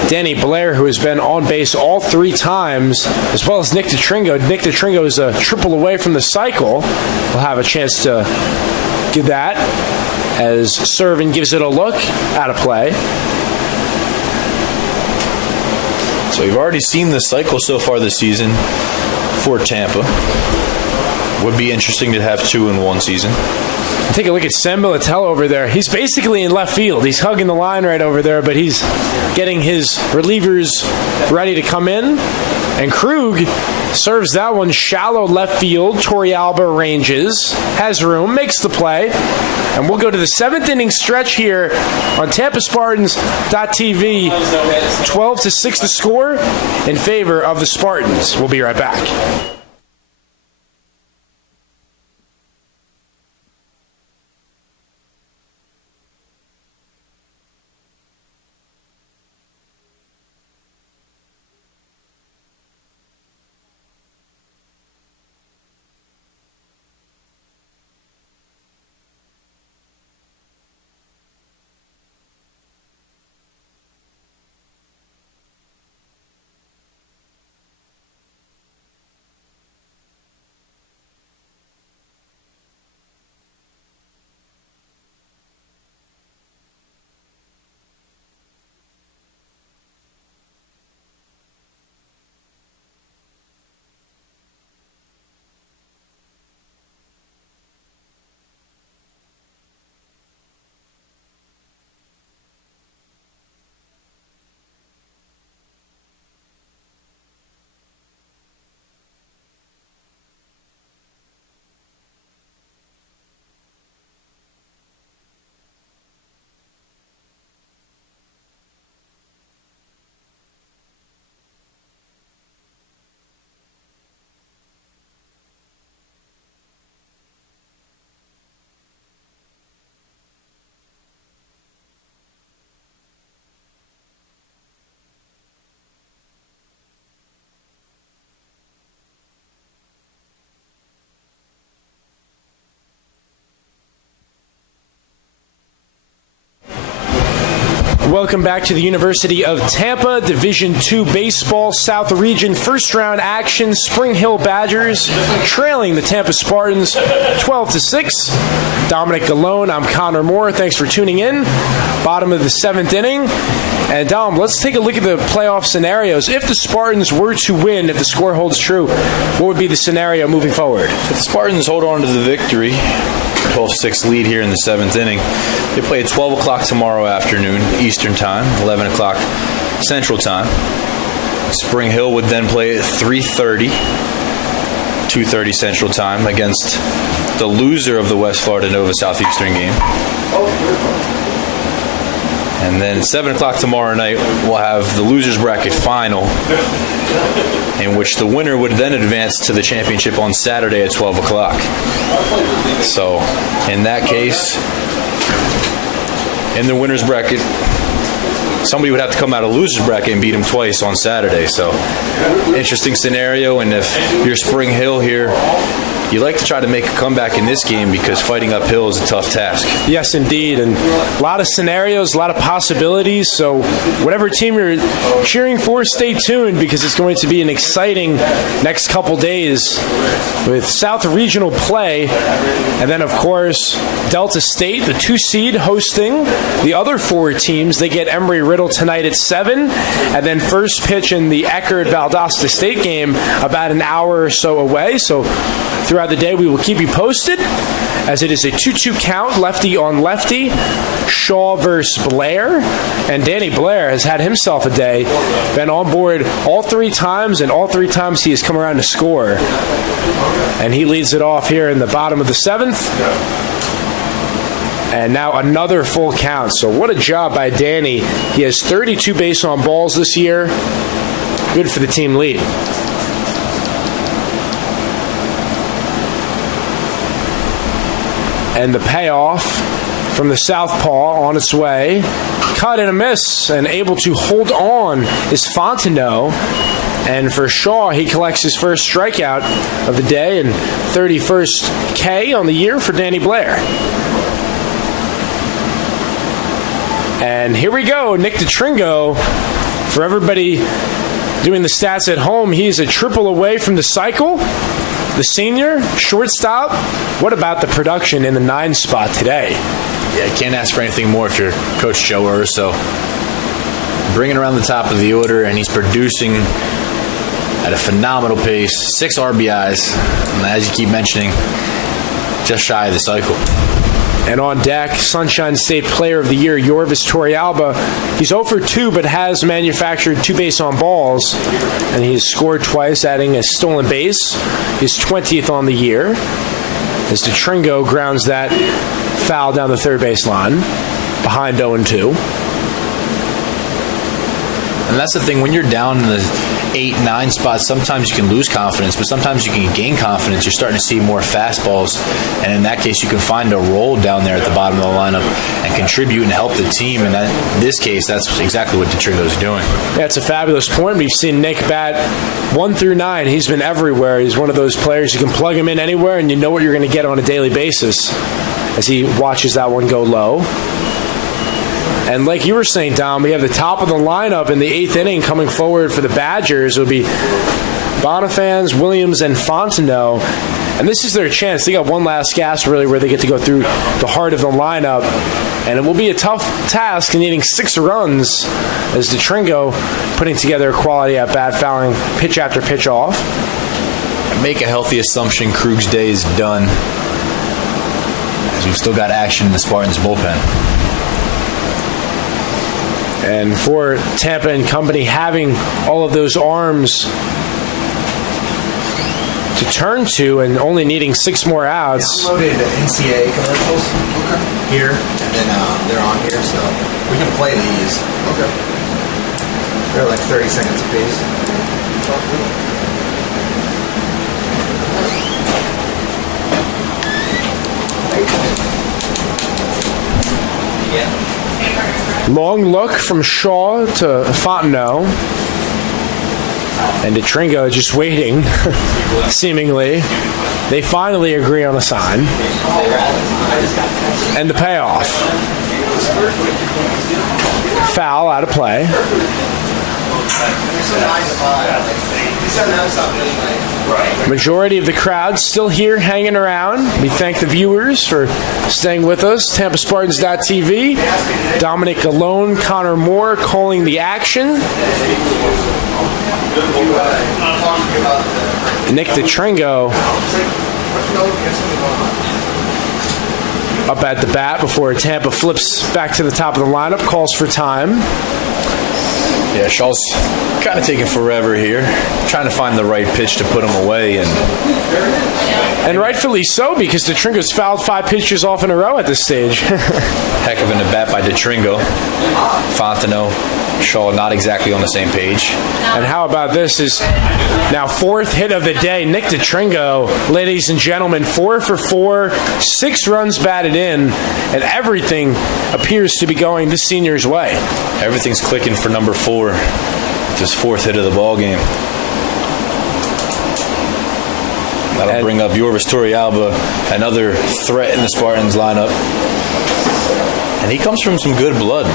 Danny Blair, who has been on base all 3 times, as well as Nick DeTringo. Nick DeTringo is a triple away from the cycle. We'll have a chance to get that as Servin gives it a look, out of play. So we've already seen the cycle so far this season for Tampa. Would be interesting to have 2 in one season. Take a look at Sam Militello over there. He's basically in left field. He's hugging the line right over there, but he's getting his relievers ready to come in. And Krug serves that one shallow left field. Torrealba ranges, has room, makes the play. And we'll go to the 7th inning stretch here on TampaSpartans.tv. 12-6 the score in favor of the Spartans. We'll be right back. Welcome back to the University of Tampa, Division II Baseball, South Region, first round action. Spring Hill Badgers trailing the Tampa Spartans 12-6. Dominic Galone, I'm Connor Moore. Thanks for tuning in. Bottom of the 7th inning. And Dom, let's take a look at the playoff scenarios. If the Spartans were to win, if the score holds true, what would be the scenario moving forward? If the Spartans hold on to the victory, 12-6 lead here in the 7th inning, they play at 12 o'clock tomorrow afternoon, Eastern Time, 11 o'clock Central Time. Spring Hill would then play at 3:30, 2:30 Central Time against the loser of the West Florida Nova Southeastern game. And then at 7 o'clock tomorrow night, we'll have the losers bracket final, in which the winner would then advance to the championship on Saturday at 12 o'clock. So, in that case, in the winner's bracket, somebody would have to come out of loser's bracket and beat them twice on Saturday. So, interesting scenario. And if you're Spring Hill here, you like to try to make a comeback in this game because fighting uphill is a tough task. Yes, indeed. And a lot of scenarios, a lot of possibilities. So whatever team you're cheering for, stay tuned because it's going to be an exciting next couple days with South Regional play. And then, of course, Delta State, the 2 seed, hosting the other 4 teams. They get Embry-Riddle tonight at 7. And then first pitch in the Eckerd-Valdosta State game about an hour or so away. So throughout the day, we will keep you posted as it is a 2-2 count, lefty on lefty, Shaw versus Blair. And Danny Blair has had himself a day, been on board all 3 times, and all 3 times he has come around to score. And he leads it off here in the bottom of the 7th. And now another full count. So what a job by Danny. He has 32 base on balls this year. Good for the team lead. And the payoff from the southpaw on its way. Cut and a miss, and able to hold on is Fontenot. And for Shaw, he collects his first strikeout of the day and 31st K on the year for Danny Blair. And here we go, Nick DeTringo. For everybody doing the stats at home, he's a triple away from the cycle. The senior, shortstop. What about the production in the 9 spot today? Yeah, can't ask for anything more if you're Coach Joe Urso. Bringing around the top of the order, and he's producing at a phenomenal pace. 6 RBIs, and as you keep mentioning, just shy of the cycle. And on deck, Sunshine State Player of the Year, Yorvis Torrealba. He's 0 for 2, but has manufactured 2 base on balls, and he's scored twice, adding a stolen base. His 20th on the year. As DeTringo grounds that foul down the third base line, behind 0-2. And that's the thing, when you're down in the 8-9 spots, sometimes you can lose confidence, but sometimes you can gain confidence. You're starting to see more fastballs, and in that case, you can find a role down there at the bottom of the lineup and contribute and help the team. And in this case, that's exactly what DeTringo's doing. Yeah, it's a fabulous point. We've seen Nick bat 1 through 9. He's been everywhere. He's one of those players you can plug him in anywhere, and you know what you're going to get on a daily basis as he watches that one go low. And like you were saying, Dom, we have the top of the lineup in the 8th inning coming forward for the Badgers. It would be Bonifans, Williams, and Fontenot. And this is their chance. They got one last gasp, really, where they get to go through the heart of the lineup. And it will be a tough task, needing 6 runs as DeTringo putting together a quality at-bat, fouling pitch after pitch off. Make a healthy assumption Krug's day is done, as we've still got action in the Spartans bullpen. And for Tampa and company, having all of those arms to turn to and only needing 6 more outs. I downloaded NCAA commercials here, and then they're on here, so we can play these. Okay. They're like 30 seconds apiece. Yeah. Long look from Shaw to Fontenot. And DeTringo just waiting, seemingly. They finally agree on a sign. And the payoff. Foul out of play. Majority of the crowd still here hanging around. We thank the viewers for staying with us. TampaSpartans.tv. Dominic Galone, Connor Moore calling the action. Nick DeTringo up at the bat before Tampa flips back to the top of the lineup, calls for time. Yeah, Shaw's kind of taking forever here, trying to find the right pitch to put him away. And rightfully so, because DeTringo's fouled 5 pitches off in a row at this stage. Heck of an at-bat by DeTringo. Fontenot, Shaw not exactly on the same page. And how about this is now 4th hit of the day. Nick DeTringo, ladies and gentlemen, 4 for 4, 6 runs batted in, and everything appears to be going the senior's way. Everything's clicking for number 4. His 4th hit of the ball game. That'll bring up Yorvis Torrealba, another threat in the Spartans lineup. And he comes from some good blood.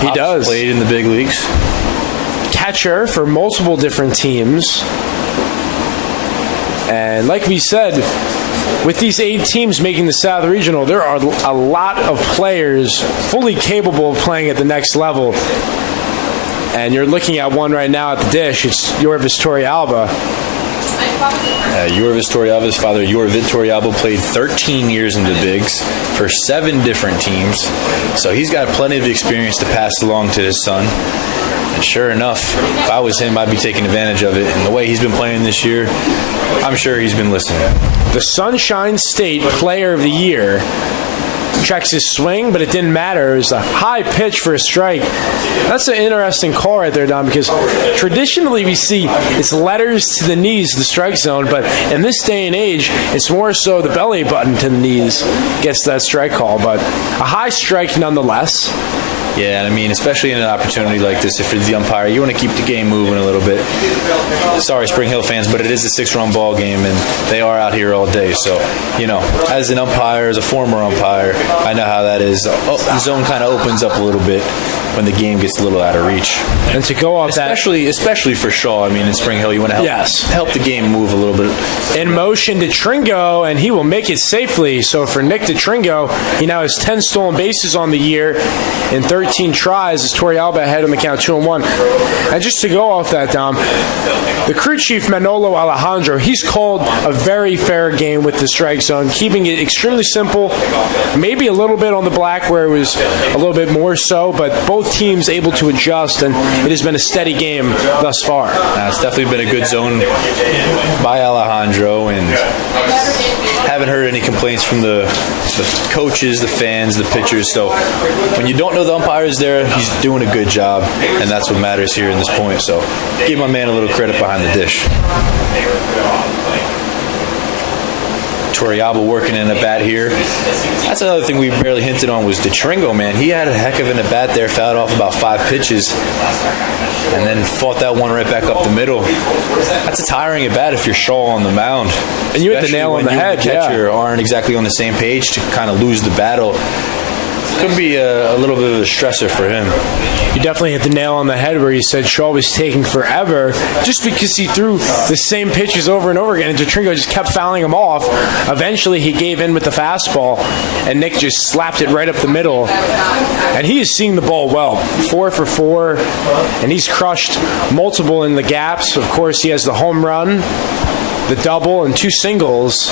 He does. Played in the big leagues. Catcher for multiple different teams. And like we said, with these 8 teams making the South Regional, there are a lot of players fully capable of playing at the next level. And you're looking at one right now at the dish. It's Yorvis Torrealba. Yorvis Torrealba's father, Yorvit Torrealba, played 13 years in the bigs for 7 different teams. So he's got plenty of experience to pass along to his son. And sure enough, if I was him, I'd be taking advantage of it. And the way he's been playing this year, I'm sure he's been listening. The Sunshine State Player of the Year checks his swing, but it didn't matter. It was a high pitch for a strike. That's an interesting call right there, Don, because traditionally we see it's letters to the knees, the strike zone, but in this day and age, it's more so the belly button to the knees gets that strike call, but a high strike nonetheless. Yeah, and I mean, especially in an opportunity like this, if you're the umpire, you want to keep the game moving a little bit. Sorry, Spring Hill fans, but it is a 6-run ball game, and they are out here all day. So, as an umpire, as a former umpire, I know how that is. The zone kind of opens up a little bit when the game gets a little out of reach. And to go off especially for Shaw, I mean, in Spring Hill, you want to help the game move a little bit. In motion to Tringo, and he will make it safely. So for Nick DeTringo, he now has 10 stolen bases on the year in 13 tries as Torrealba ahead on the count 2-1. And just to go off that, Dom, the crew chief Manolo Alejandro, he's called a very fair game with the strike zone, keeping it extremely simple, maybe a little bit on the black where it was a little bit more so, but both teams able to adjust, and it has been a steady game thus far. It's definitely been a good zone by Alejandro, and haven't heard any complaints from the coaches, the fans, the pitchers. So when you don't know the umpire is there, he's doing a good job, and that's what matters here in this point. So give my man a little credit behind the dish. Torrealba working in a bat here. That's another thing we barely hinted on was DeTringo, man. He had a heck of an at-bat there, fouled off about 5 pitches, and then fought that one right back up the middle. That's a tiring at-bat if you're Shaw on the mound. And you hit the nail on the head, and the catcher aren't exactly on the same page to kind of lose the battle. Could be a little bit of a stressor for him. You definitely hit the nail on the head where you said Shaw was taking forever just because he threw the same pitches over and over again, and DeTringo just kept fouling him off. Eventually, he gave in with the fastball, and Nick just slapped it right up the middle. And he is seeing the ball well. 4 for 4, and he's crushed multiple in the gaps. Of course, he has the home run, the double, and 2 singles.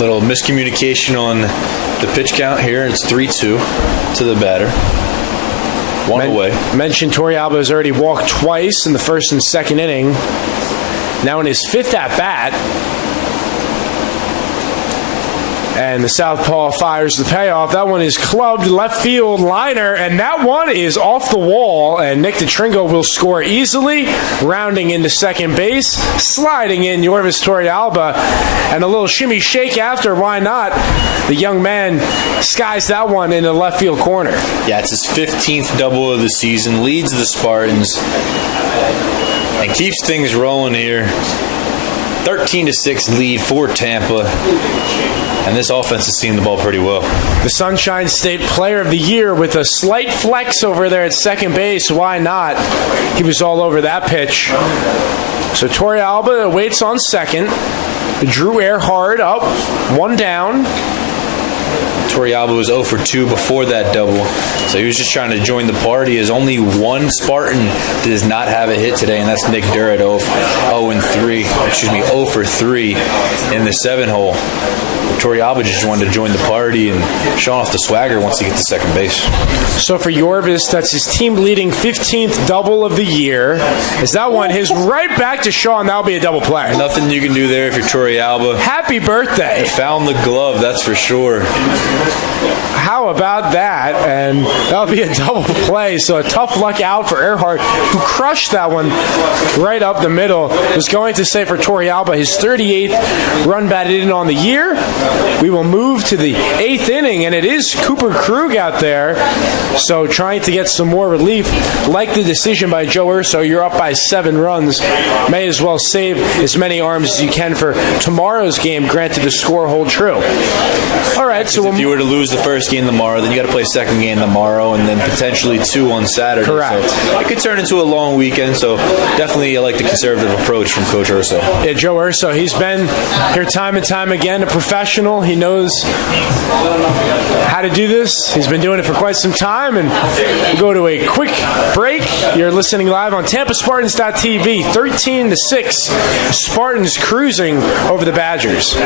Little miscommunication on the pitch count here. It's 3-2 to the batter. One away. Mentioned Torrealba has already walked twice in the first and second inning. Now in his 5th at-bat. And the southpaw fires the payoff. That one is clubbed left field liner, and that one is off the wall. And Nick DeTringo will score easily, rounding into second base, sliding in Yorvis Torrealba, and a little shimmy shake after. Why not? The young man skies that one in the left field corner. Yeah, it's his 15th double of the season, leads the Spartans, and keeps things rolling here. 13-6 lead for Tampa. And this offense is seeing the ball pretty well. The Sunshine State Player of the Year with a slight flex over there at second base. Why not? He was all over that pitch. So Torrealba waits on second. Drew Earhart up, 1 down. Torrealba was 0 for 2 before that double, so he was just trying to join the party. As only one Spartan does not have a hit today, and that's Nick Durrett, 0 for 3 in the 7-hole. Torrealba just wanted to join the party and show off the swagger once he gets to second base. So for Yorvis, that's his team-leading 15th double of the year. Is that one his right back to Shaw, and that'll be a double play. Nothing you can do there if you're Torrealba. Happy birthday. You found the glove, that's for sure. How about that? And that'll be a double play. So a tough luck out for Earhart, who crushed that one right up the middle. Was going to say for Torrealba, his 38th run batted in on the year. We will move to the 8th inning, and it is Cooper Krug out there. So trying to get some more relief. Like the decision by Joe Urso, you're up by 7 runs. May as well save as many arms as you can for tomorrow's game, granted the score hold true. All right, so if you were to lose the first game tomorrow, then you got to play second game tomorrow, and then potentially 2 on Saturday. Correct. So it could turn into a long weekend, so definitely I like the conservative approach from Coach Urso. Yeah, Joe Urso, he's been here time and time again, a professional. He knows how to do this. He's been doing it for quite some time, and we'll go to a quick break. You're listening live on TampaSpartans.tv. 13-6, Spartans cruising over the Badgers.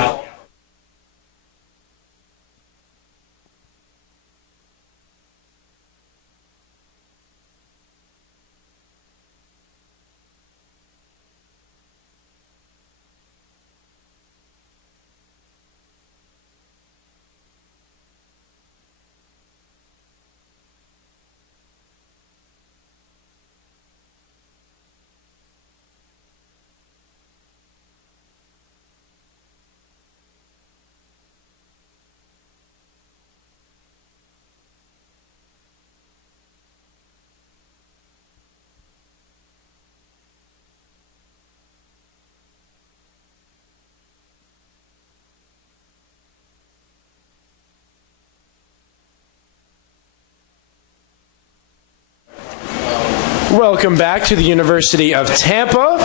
Welcome back to the University of Tampa.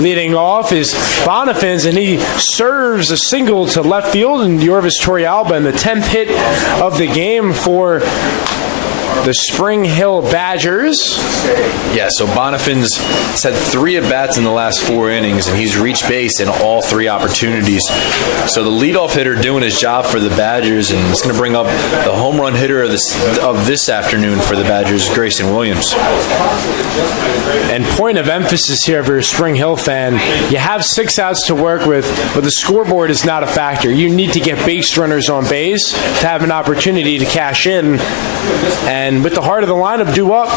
Leading off is Bonifans, and he serves a single to left field, and Yorvis Torrealba in the 10th hit of the game for the Spring Hill Badgers. Yeah, so Bonifans has had 3 at-bats in the last 4 innings, and he's reached base in all 3 opportunities. So the leadoff hitter doing his job for the Badgers, and it's going to bring up the home run hitter of this afternoon for the Badgers, Grayson Williams. And point of emphasis here, if you're a Spring Hill fan, you have 6 outs to work with, but the scoreboard is not a factor. You need to get base runners on base to have an opportunity to cash in. And with the heart of the lineup due up,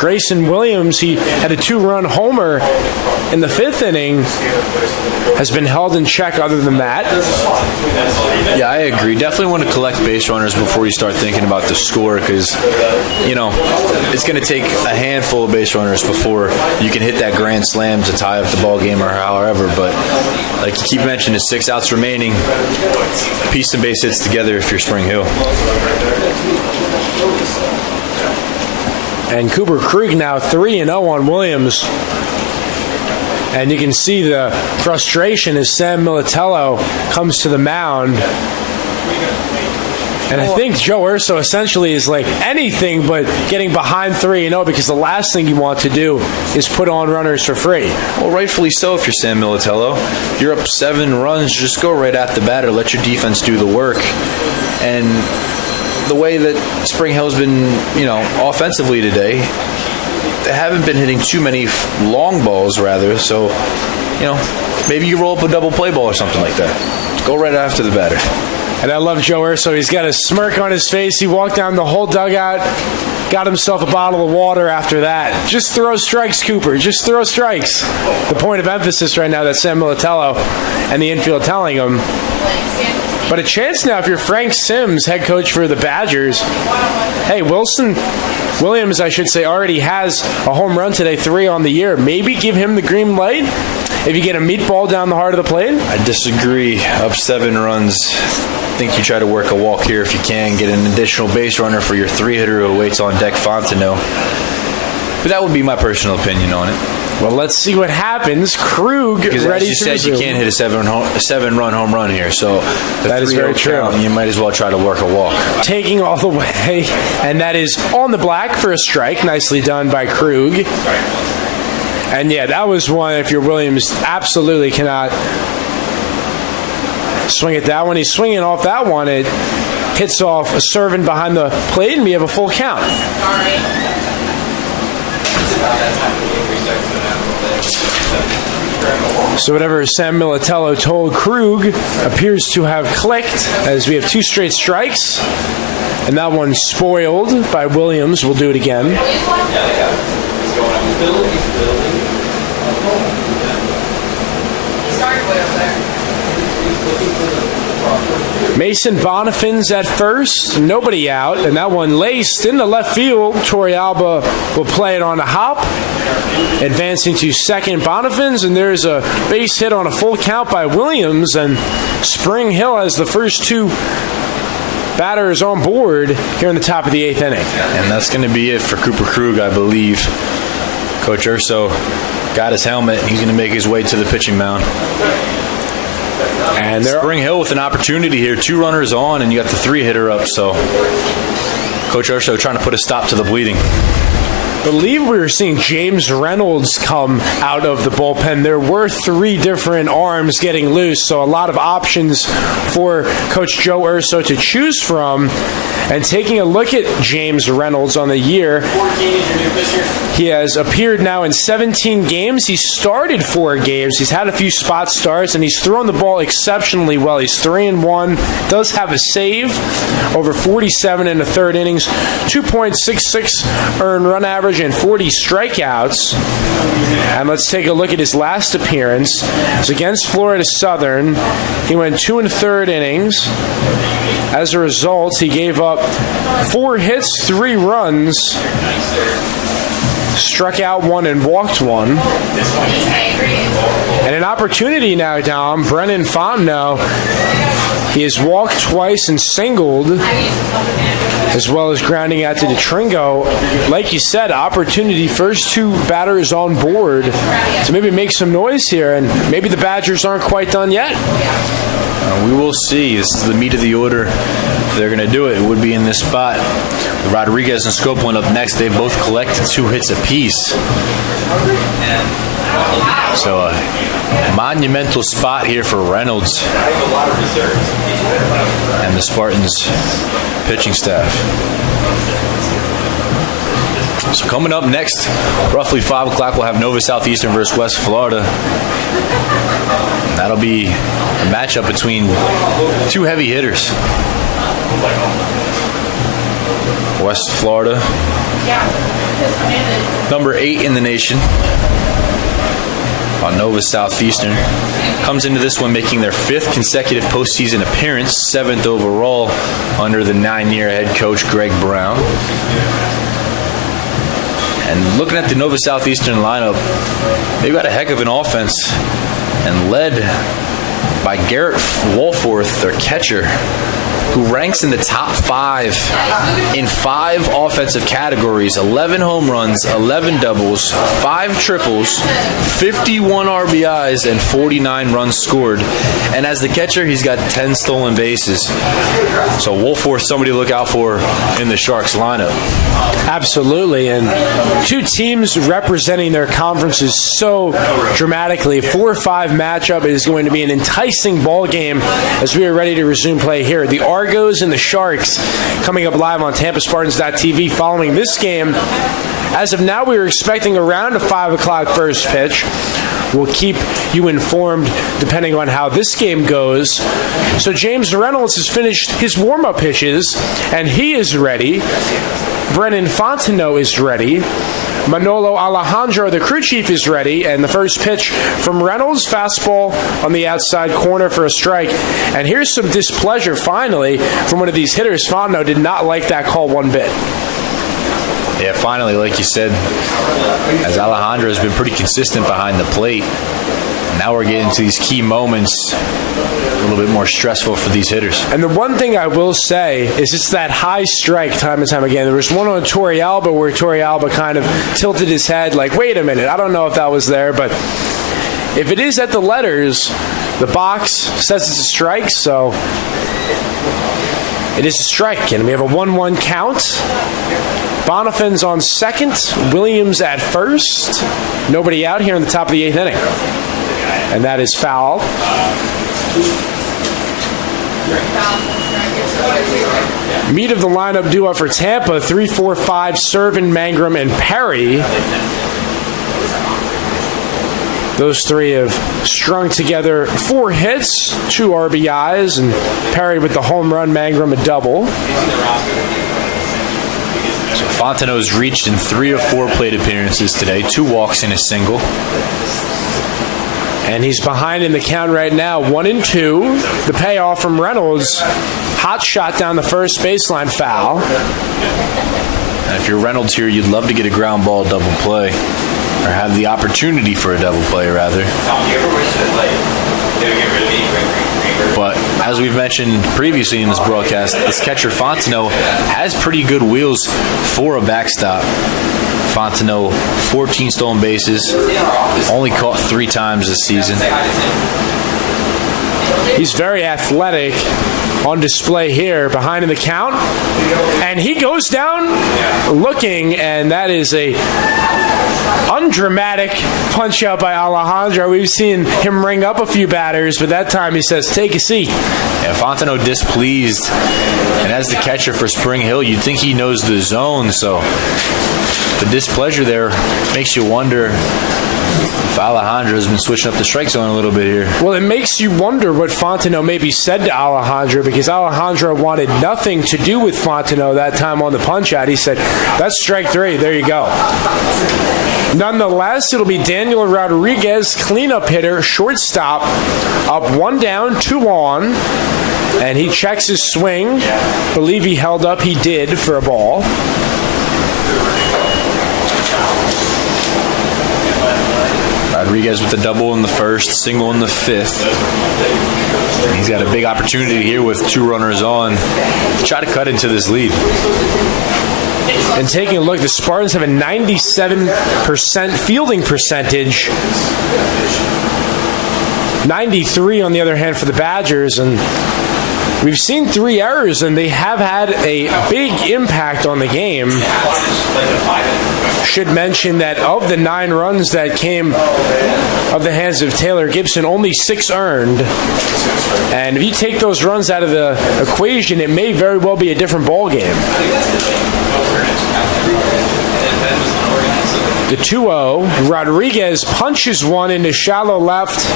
Grayson Williams, he had a 2-run homer in the 5th inning, has been held in check other than that. Yeah, I agree. Definitely want to collect base runners before you start thinking about the score because, you know, it's going to take a handful of base runners before you can hit that grand slam to tie up the ball game or however. But like you keep mentioning, 6 outs remaining. Piece some base hits together if you're Spring Hill. And Cooper Krug now 3-0 on Williams. And you can see the frustration as Sam Militello comes to the mound. And I think Joe Urso essentially is like anything but getting behind 3-0 because the last thing you want to do is put on runners for free. Well, rightfully so if you're Sam Militello. You're up 7 runs, just go right at the batter, let your defense do the work. And the way that Spring Hill's been, you know, offensively today, they haven't been hitting too many long balls, rather. So, you know, maybe you roll up a double play ball or something like that. Go right after the batter. And I love Joe Urso. He's got a smirk on his face. He walked down the whole dugout, got himself a bottle of water after that. Just throw strikes, Cooper. Just throw strikes. The point of emphasis right now that Sam Militello and the infield telling him. But a chance now if you're Frank Sims, head coach for the Badgers. Hey, Williams, I should say, already has a home run today, 3 on the year. Maybe give him the green light if you get a meatball down the heart of the plate. I disagree. Up 7 runs. I think you try to work a walk here if you can. Get an additional base runner for your 3-hitter who awaits on deck, Fontenot. But that would be my personal opinion on it. Well, let's see what happens. Krug because ready as you to said, you can't hit a 7-run home run here. So that is very true. You might as well try to work a walk. Taking all the way, and that is on the black for a strike. Nicely done by Krug. And yeah, that was one, if you're Williams, absolutely cannot swing at that one. He's swinging off that one. It hits off a servant behind the plate, and we have a full count. So whatever Sam Militello told Krug appears to have clicked as we have 2 straight strikes. And that one spoiled by Williams. We'll do it again. Mason Bonifans at first, nobody out, and that one laced into left field. Torrealba will play it on a hop, advancing to second Bonifans, and there's a base hit on a full count by Williams, and Spring Hill has the first 2 batters on board here in the top of the 8th inning. And that's going to be it for Cooper Krug, I believe. Coach Urso got his helmet. He's going to make his way to the pitching mound. And Spring Hill with an opportunity here. 2 runners on, and you got the 3-hitter up. So Coach Urso trying to put a stop to the bleeding. I believe we were seeing James Reynolds come out of the bullpen. There were 3 different arms getting loose, so a lot of options for Coach Joe Urso to choose from. And taking a look at James Reynolds on the year, he has appeared now in 17 games. He started 4 games. He's had a few spot starts, and he's thrown the ball exceptionally well. He's 3-1, does have a save, over 47 in the 3rd innings, 2.66 earned run average, and 40 strikeouts. And let's take a look at his last appearance. It was against Florida Southern. He went 2 1/3 innings. As a result, he gave up 4 hits, 3 runs, struck out 1 and walked 1. And an opportunity now, Dom. Brennan Fontenot He has walked twice and singled, as well as grounding out to DeTringo. Like you said, opportunity, first two batters on board to maybe make some noise here, and maybe the Badgers aren't quite done yet. We will see. This is the meat of the order. If they're going to do it, it would be in this spot. Rodriguez and Scopeland up next. They both collected 2 hits apiece. So a monumental spot here for Reynolds and the Spartans pitching staff. So coming up next, roughly 5 o'clock, we'll have Nova Southeastern versus West Florida. That'll be a matchup between 2 heavy hitters. West Florida, number 8 in the nation, while Nova Southeastern comes into this one making their 5th consecutive postseason appearance, 7th overall under the 9-year head coach Greg Brown. And looking at the Nova Southeastern lineup, they've got a heck of an offense, and led by Garrett Wolforth, their catcher, who ranks in the top 5 in 5 offensive categories: 11 home runs, 11 doubles, 5 triples, 51 RBIs, and 49 runs scored. And as the catcher, he's got 10 stolen bases. So Wolforth, somebody to look out for in the Sharks lineup. Absolutely, and 2 teams representing their conferences so dramatically. 4-5 matchup is going to be an enticing ball game as we are ready to resume play here. The Argos and the Sharks coming up live on TampaSpartans.tv following this game. As of now, we are expecting around a 5 o'clock first pitch. We'll keep you informed depending on how this game goes. So James Reynolds has finished his warm-up pitches, and he is ready. Brennan Fontenot is ready. Manolo Alejandro, the crew chief, is ready. And the first pitch from Reynolds, fastball on the outside corner for a strike. And here's some displeasure, finally, from one of these hitters. Fontenot did not like that call one bit. Yeah, finally, like you said, as Alejandro has been pretty consistent behind the plate. Now we're getting to these key moments, a little bit more stressful for these hitters. And the one thing I will say is it's that high strike time and time again. There was one on Torrealba where Torrealba kind of tilted his head like, wait a minute, I don't know if that was there, but if it is at the letters, the box says it's a strike, so it is a strike. And we have a 1-1 count. Bonafin's on second, Williams at first. Nobody out here in the top of the 8th inning. And that is foul. Meat of the lineup duo for Tampa, 3-4-5, Servin, Mangrum, and Perry. Those 3 have strung together 4 hits, 2 RBIs, and Perry with the home run, Mangrum a double. So Fontenot's reached in 3 of 4 plate appearances today, 2 walks and a single. And he's behind in the count right now, 1-2. The payoff from Reynolds, hot shot down the first baseline, foul. And if you're Reynolds here, you'd love to get a ground ball double play, or have the opportunity for a double play, rather. But as we've mentioned previously in this broadcast, this catcher Fontenot has pretty good wheels for a backstop. Fontenot, 14 stolen bases, only caught 3 times this season. He's very athletic, on display here, behind in the count. And he goes down looking, and that is a undramatic punch out by Alejandro. We've seen him ring up a few batters, but that time he says, take a seat. Yeah, Fontenot displeased. And as the catcher for Spring Hill, you'd think he knows the zone, so the displeasure there makes you wonder if Alejandro's been switching up the strike zone a little bit here. Well, it makes you wonder what Fontenot maybe said to Alejandro, because Alejandro wanted nothing to do with Fontenot that time on the punch-out. He said, that's strike 3. There you go. Nonetheless, it'll be Daniel Rodriguez, cleanup hitter, shortstop, up 1 down, 2 on. And he checks his swing. Believe he held up. He did for a ball. Rodriguez with the double in the first, single in the fifth. He's got a big opportunity here with 2 runners on to try to cut into this lead. And taking a look, the Spartans have a 97% fielding percentage. 93 on the other hand for the Badgers, and we've seen 3 errors, and they have had a big impact on the game. Should mention that of the 9 runs that came of the hands of Taylor Gibson, only 6 earned. And if you take those runs out of the equation, it may very well be a different ball game. The 2-0, Rodriguez punches one into shallow left.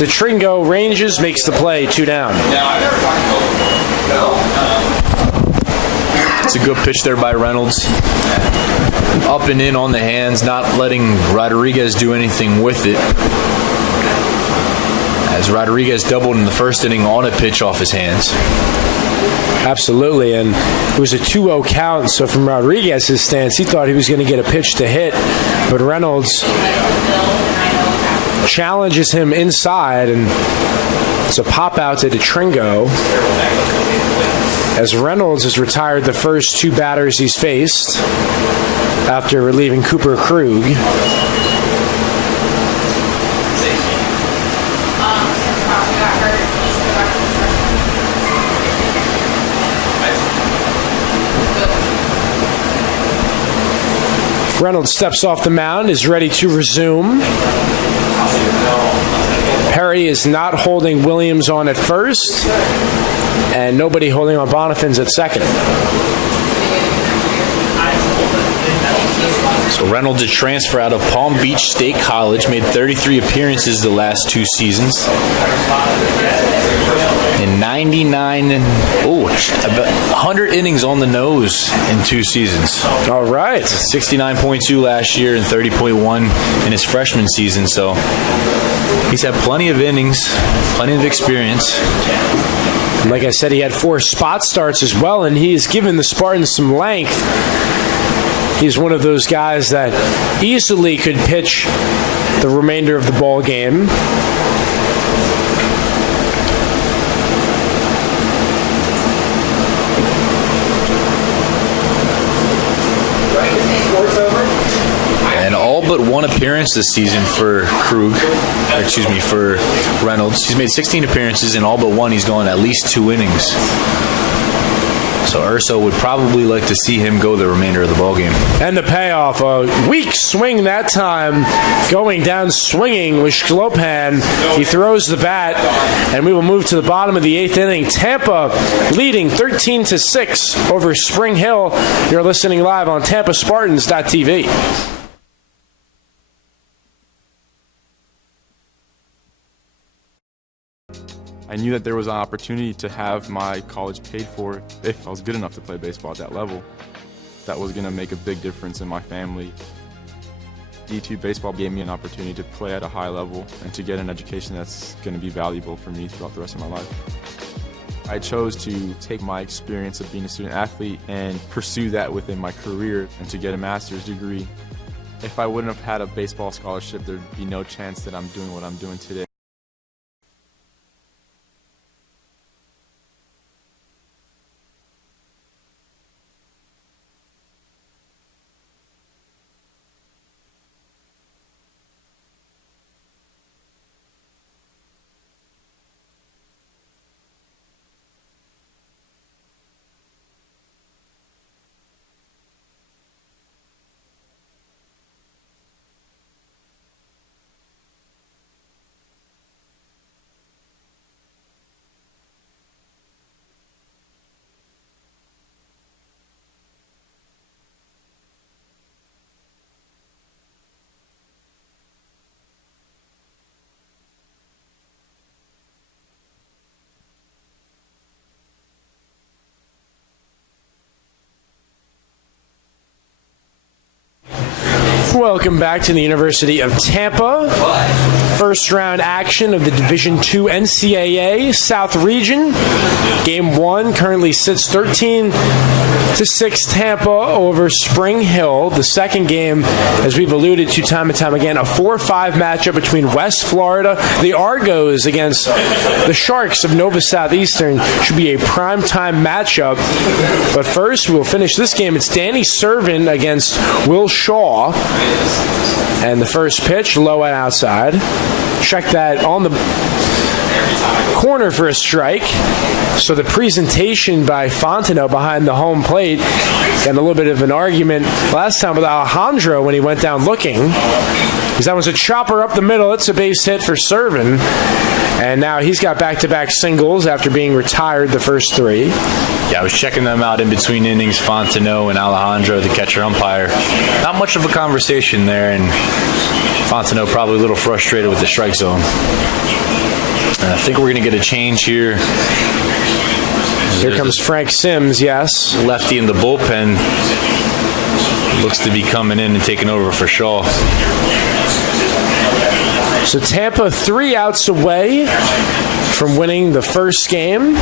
DeTringo ranges, makes the play, 2 down. It's a good pitch there by Reynolds. Up and in on the hands, not letting Rodriguez do anything with it. As Rodriguez doubled in the first inning on a pitch off his hands. Absolutely, and it was a 2-0 count, so from Rodriguez's stance, he thought he was going to get a pitch to hit, but Reynolds challenges him inside, and it's a pop-out to DeTringo, as Reynolds has retired the first 2 batters he's faced after relieving Cooper Krug. Reynolds steps off the mound, is ready to resume. Perry is not holding Williams on at first, and nobody holding on Bonifins at second. So Reynolds, a transfer out of Palm Beach State College, made 33 appearances the last 2 seasons. And 100 innings on the nose in 2 seasons. All right. 69.2 last year and 30.1 in his freshman season. So he's had plenty of innings, plenty of experience. And like I said, he had 4 spot starts as well, and he has given the Spartans some length. He's one of those guys that easily could pitch the remainder of the ball game. And all but 1 appearance this season for for Reynolds. He's made 16 appearances, and all but 1 he's gone at least 2 innings. So Urso would probably like to see him go the remainder of the ballgame. And the payoff, a weak swing that time, going down swinging with Shklopan. He throws the bat, and we will move to the bottom of the 8th inning. Tampa leading 13-6 over Spring Hill. You're listening live on TampaSpartans.tv. I knew that there was an opportunity to have my college paid for if I was good enough to play baseball at that level. That was going to make a big difference in my family. D2 baseball gave me an opportunity to play at a high level and to get an education that's going to be valuable for me throughout the rest of my life. I chose to take my experience of being a student athlete and pursue that within my career and to get a master's degree. If I wouldn't have had a baseball scholarship, there'd be no chance that I'm doing what I'm doing today. Welcome back to the University of Tampa. First round action of the Division II NCAA South Region. Game 1 currently sits 13-6 Tampa over Spring Hill. The second game, as we've alluded to time and time again, a 4-5 matchup between West Florida, the Argos, against the Sharks of Nova Southeastern. Should be a primetime matchup. But first, we'll finish this game. It's Danny Servin against Will Shaw. And the first pitch, low and outside. Check that on the corner for a strike. So the presentation by Fontenot behind the home plate, and a little bit of an argument last time with Alejandro when he went down looking, because that was a chopper up the middle. It's a base hit for Servin. And now he's got back-to-back singles after being retired the first 3. Yeah, I was checking them out in between innings, Fontenot and Alejandro, the catcher umpire. Not much of a conversation there, and Fontenot probably a little frustrated with the strike zone. And I think we're going to get a change here. Here comes Frank Sims, yes. Lefty in the bullpen. Looks to be coming in and taking over for Shaw. So Tampa 3 outs away from winning the first game.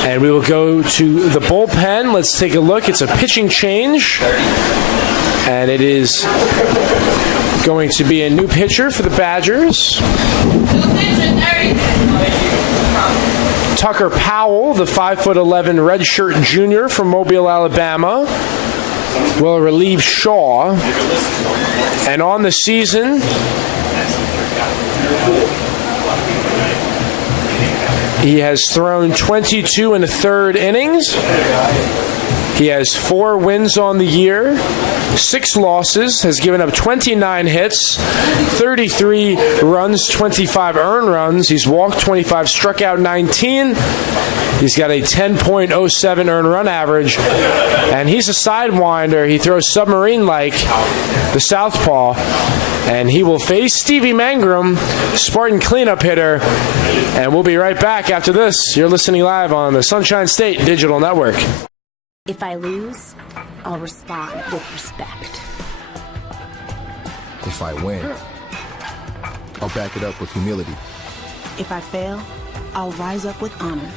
And we will go to the bullpen. Let's take a look. It's a pitching change. And it is going to be a new pitcher for the Badgers. Tucker Powell, the 5'11" redshirt junior from Mobile, Alabama, will relieve Shaw. And on the season, he has thrown 22 1/3 innings. He has 4 wins on the year, 6 losses, has given up 29 hits, 33 runs, 25 earned runs. He's walked 25, struck out 19. He's got a 10.07 earned run average, and he's a sidewinder. He throws submarine-like, the southpaw, and he will face Stevie Mangrum, Spartan cleanup hitter. And we'll be right back after this. You're listening live on the Sunshine State Digital Network. If I lose, I'll respond with respect. If I win, I'll back it up with humility. If I fail, I'll rise up with honor.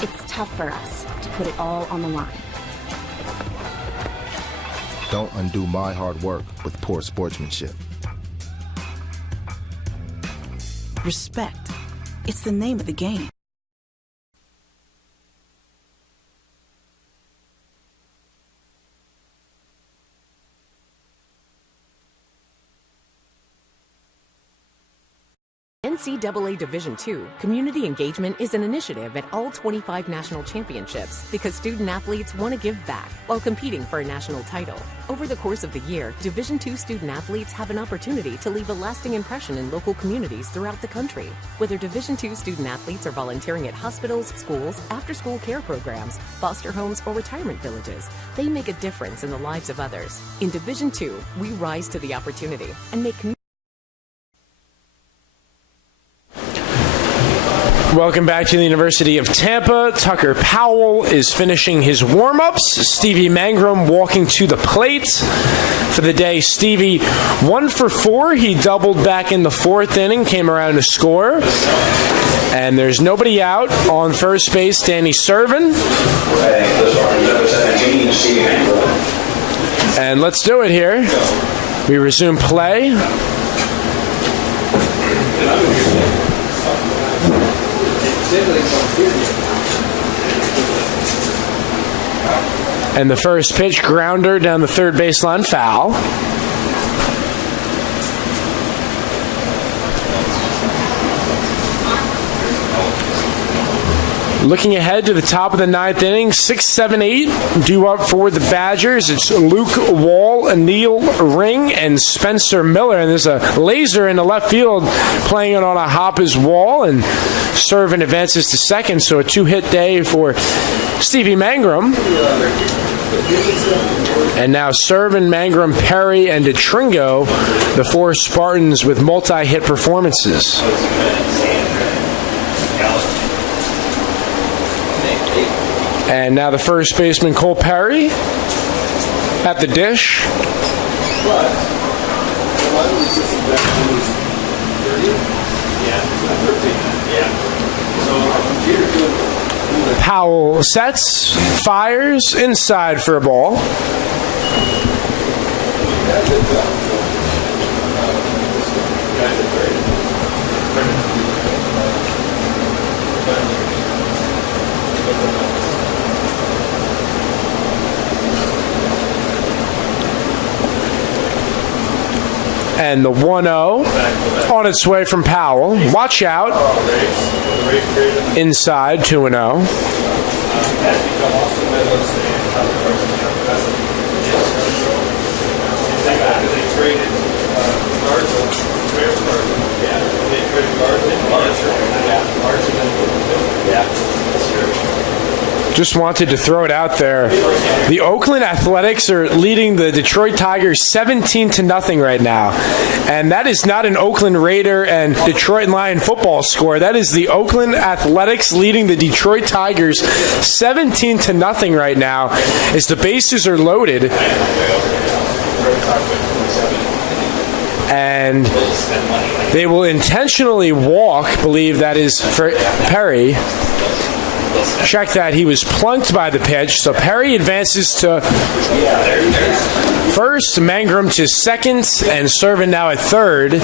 It's tough for us to put it all on the line. Don't undo my hard work with poor sportsmanship. Respect. It's the name of the game. NCAA Division II Community Engagement is an initiative at all 25 national championships because student-athletes want to give back while competing for a national title. Over the course of the year, Division II student-athletes have an opportunity to leave a lasting impression in local communities throughout the country. Whether Division II student-athletes are volunteering at hospitals, schools, after-school care programs, foster homes, or retirement villages, they make a difference in the lives of others. In Division II, we rise to the opportunity and make community. Welcome back to the University of Tampa. Tucker Powell is finishing his warm-ups. Stevie Mangrum walking to the plate for the day. Stevie 1 for 4. He doubled back in the 4th inning, came around to score. And there's nobody out on first base. Danny Servin. And let's do it here. We resume play. And the first pitch, grounder down the third baseline, foul. Looking ahead to the top of the 9th inning, 6, 7, 8 due up for the Badgers. It's Luke Wall, Neil Ring, and Spencer Miller. And there's a laser in the left field playing it on a hop as Wall. And Servin advances to second, so a 2-hit day for Stevie Mangrum. And now Servin, Mangrum, Perry, and DeTringo, the 4 Spartans with multi-hit performances. And now the first baseman, Cole Perry. at the dish. Powell sets, fires, inside for a ball. And the 1-0 on its way from Powell. Watch out. Inside, 2-0. Just wanted to throw it out there. The Oakland Athletics are leading the Detroit Tigers 17-0 right now. And that is not an Oakland Raider and Detroit Lion football score. That is the Oakland Athletics leading the Detroit Tigers 17-0 right now as the bases are loaded. And they will intentionally walk, believe that is for Perry. Check that. He was plunked by the pitch. So Perry advances to first, Mangrum to second, and Servin now at third.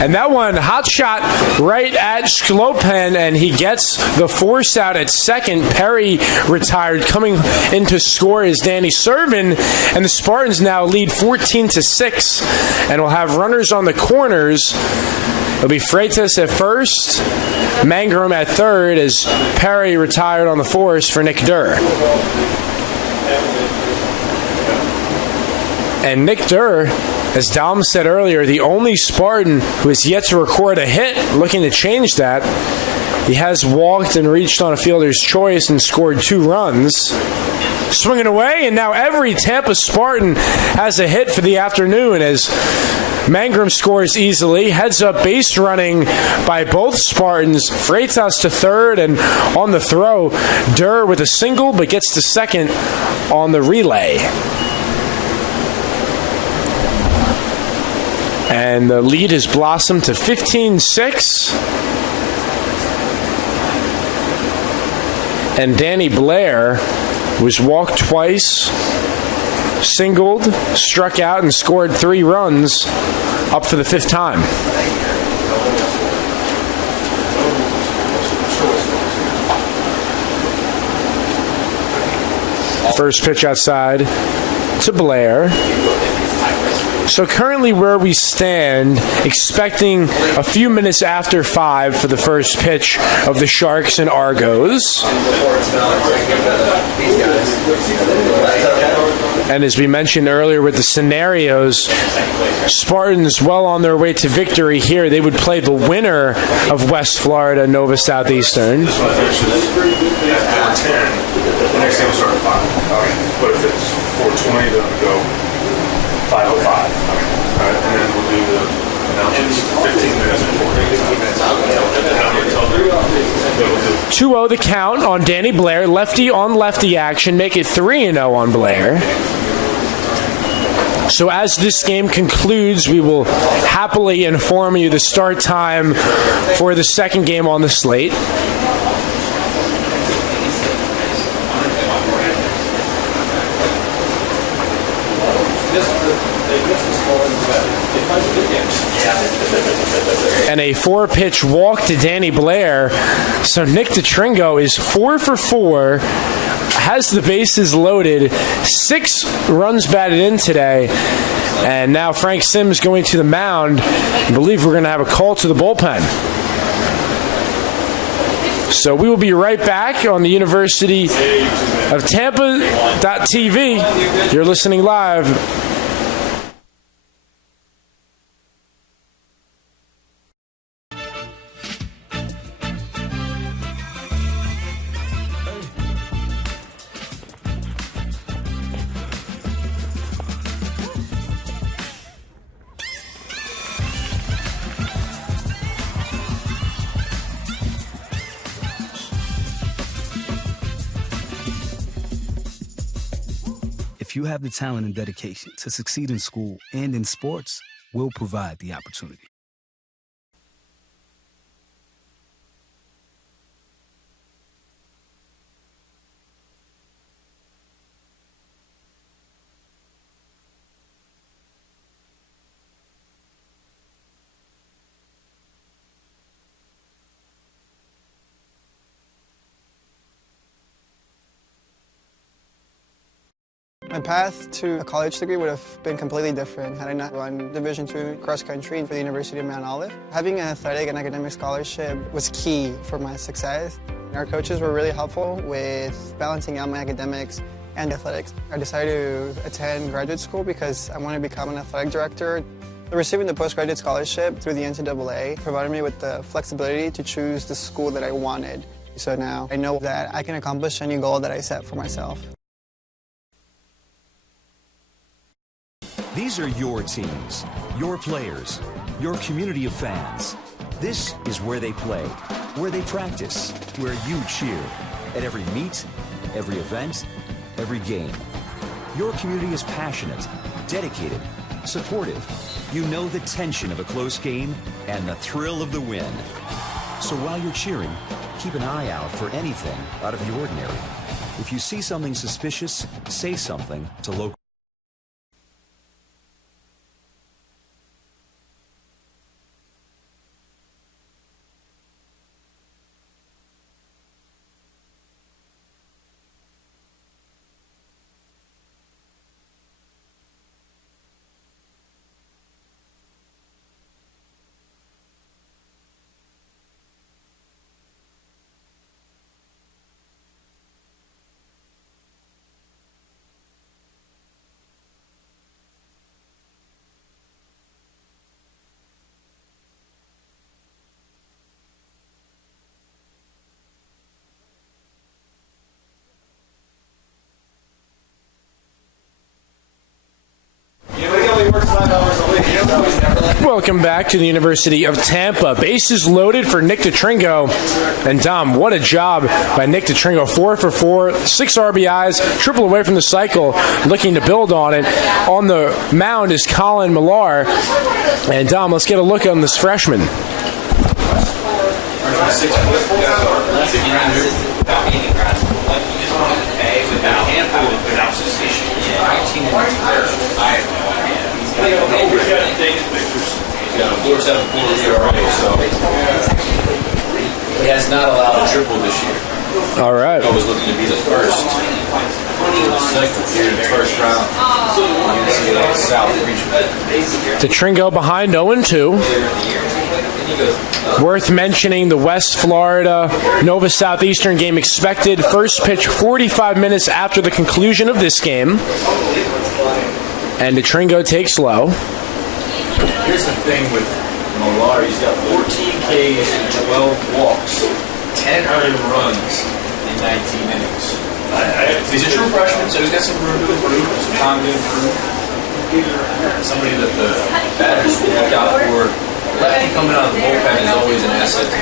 And that one, hot shot right at Shklopen, and he gets the force out at second. Perry retired. Coming in to score is Danny Servin, and the Spartans now lead 14-6, and will have runners on the corners. It'll be Freitas at first, Mangrum at third, as Perry retired on the force for Nick Durr. And Nick Durr, as Dom said earlier, the only Spartan who has yet to record a hit, looking to change that. He has walked and reached on a fielder's choice and scored 2 runs. Swinging away, and now every Tampa Spartan has a hit for the afternoon as Mangrum scores easily. Heads up base running by both Spartans. Freitas to third, and on the throw, Durr with a single, but gets to second on the relay. And the lead has blossomed to 15-6. And Danny Blair was walked twice, singled, struck out, and scored 3 runs, up for the 5th time. First pitch outside to Blair. So currently where we stand, expecting a few minutes after 5 for the first pitch of the Sharks and Argos. And as we mentioned earlier with the scenarios, Spartans well on their way to victory here. They would play the winner of West Florida, Nova Southeastern. Next game will start at 5. But if it's 4:20, then we'll go 5:05. Alright, and then we'll do the announcements 15 minutes before. 2-0 the count on Danny Blair. Lefty on lefty action. Make it 3-0 on Blair. So as this game concludes, we will happily inform you the start time for the second game on the slate. And a 4-pitch walk to Danny Blair. So Nick DeTringo is 4 for 4, has the bases loaded, 6 runs batted in today. And now Frank Sims going to the mound. I believe we're going to have a call to the bullpen. So we will be right back on the University of Tampa.tv. You're listening live. If you have the talent and dedication to succeed in school and in sports, we'll provide the opportunity. My path to a college degree would have been completely different had I not run Division II cross country for the University of Mount Olive. Having an athletic and academic scholarship was key for my success. Our coaches were really helpful with balancing out my academics and athletics. I decided to attend graduate school because I wanted to become an athletic director. Receiving the postgraduate scholarship through the NCAA provided me with the flexibility to choose the school that I wanted. So now I know that I can accomplish any goal that I set for myself. These are your teams, your players, your community of fans. This is where they play, where they practice, where you cheer. At every meet, every event, every game. Your community is passionate, dedicated, supportive. You know the tension of a close game and the thrill of the win. So while you're cheering, keep an eye out for anything out of the ordinary. If you see something suspicious, say something to local. Welcome back to the University of Tampa. Bases loaded for Nick DeTringo. And Dom, what a job by Nick DeTringo. 4 for 4, 6 RBIs, triple away from the cycle, looking to build on it. On the mound is Colin Millar. And Dom, let's get a look on this freshman. He has not allowed a triple this year. All right. He was looking to be the first. Second, the first round. South region. DeTringo behind 0-2. Worth mentioning the West Florida Nova Southeastern game expected first pitch 45 minutes after the conclusion of this game. And DeTringo takes low. Here's the thing with Millar. He's got 14 Ks and 12 walks, 10 earned runs in 19 innings. He's a true freshman, so he's got some room to improve, some time to improve. Somebody that the batters will look out for. Lefty coming out of the bullpen is always an asset to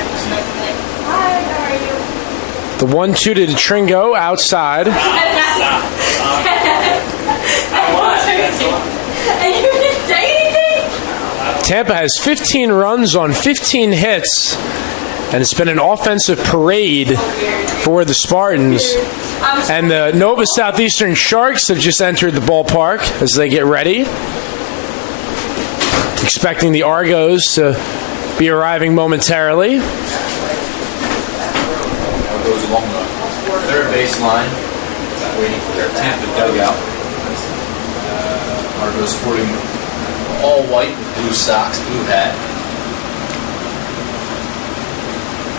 the The team. 1-2 to DeTringo outside. Tampa has 15 runs on 15 hits, and it's been an offensive parade for the Spartans. And the Nova Southeastern Sharks have just entered the ballpark as they get ready, expecting the Argos to be arriving momentarily. Goes along the third base line, waiting for their Tampa dugout. Argos sporting all white with blue socks, blue hat.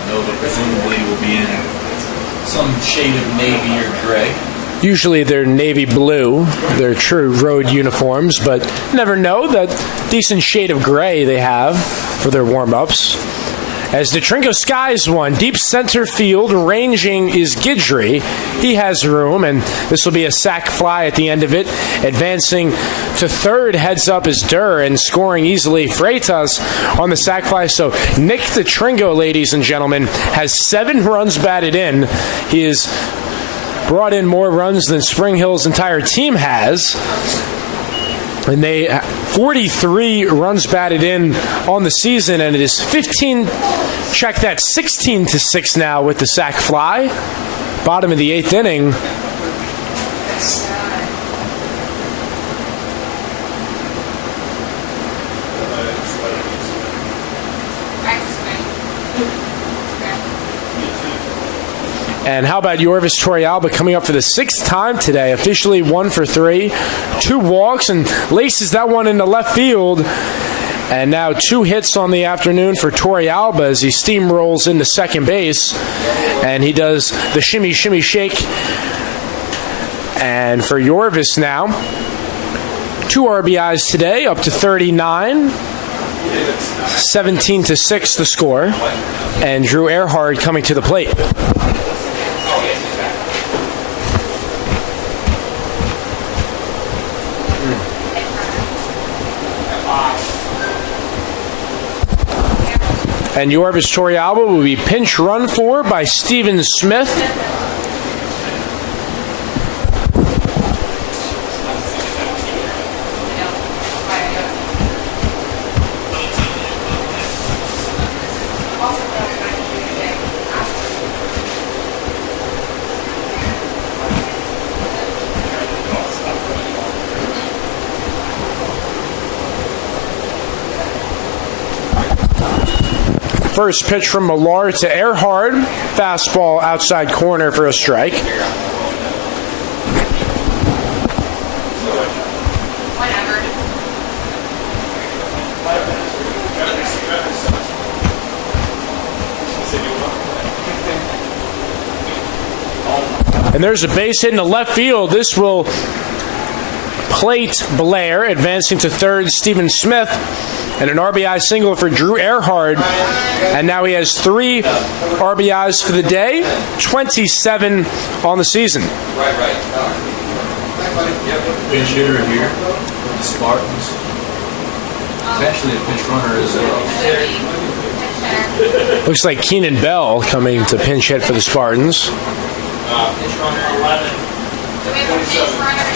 Nova presumably will be in some shade of navy or gray. Usually they're navy blue, they're true road uniforms, but never know that decent shade of gray they have for their warm-ups. As DeTringo skies one, deep center field, ranging is Guidry. He has room, and this will be a sac fly at the end of it. Advancing to third, heads up is Durr, and scoring easily Freitas on the sac fly. So Nick DeTringo, ladies and gentlemen, has 7 runs batted in. He is brought in more runs than Spring Hill's entire team has. And they 43 runs batted in on the season, and it is 16 to 6 now with the sac fly. Bottom of the 8th inning. And how about Yorvis Torrealba coming up for the 6th time today? Officially 1 for 3, 2 walks, and laces that one into left field. And now 2 hits on the afternoon for Torrealba as he steamrolls into second base. And he does the shimmy, shimmy, shake. And for Yorvis now, 2 RBIs today, up to 39. 17 to 6 the score. And Drew Earhart coming to the plate. And Yorvis Torrealba will be pinch run for by Stephen Smith. First pitch from Millar to Earhart. Fastball outside corner for a strike. And there's a base hit in the left field. This will plate Blair, advancing to third Stephen Smith. And an RBI single for Drew Earhart. And now he has 3 RBIs for the day, 27 on the season. Right. Pinch hitter here, the Spartans. Potentially a pinch runner as well. Looks like Keenan Bell coming to pinch hit for the Spartans. Pinch runner 11.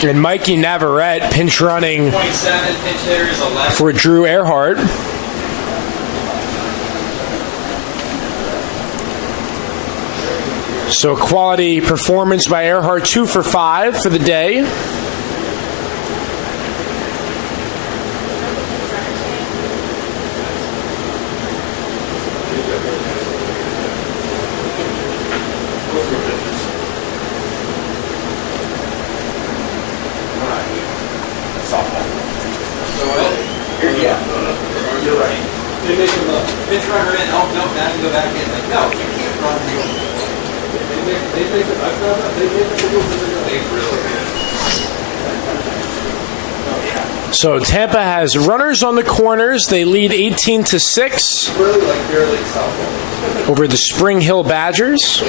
And Mikey Navarrete pinch running for Drew Earhart. So quality performance by Earhart, 2 for 5 for the day. So Tampa has runners on the corners. They lead 18 to 6 over the Spring Hill Badgers.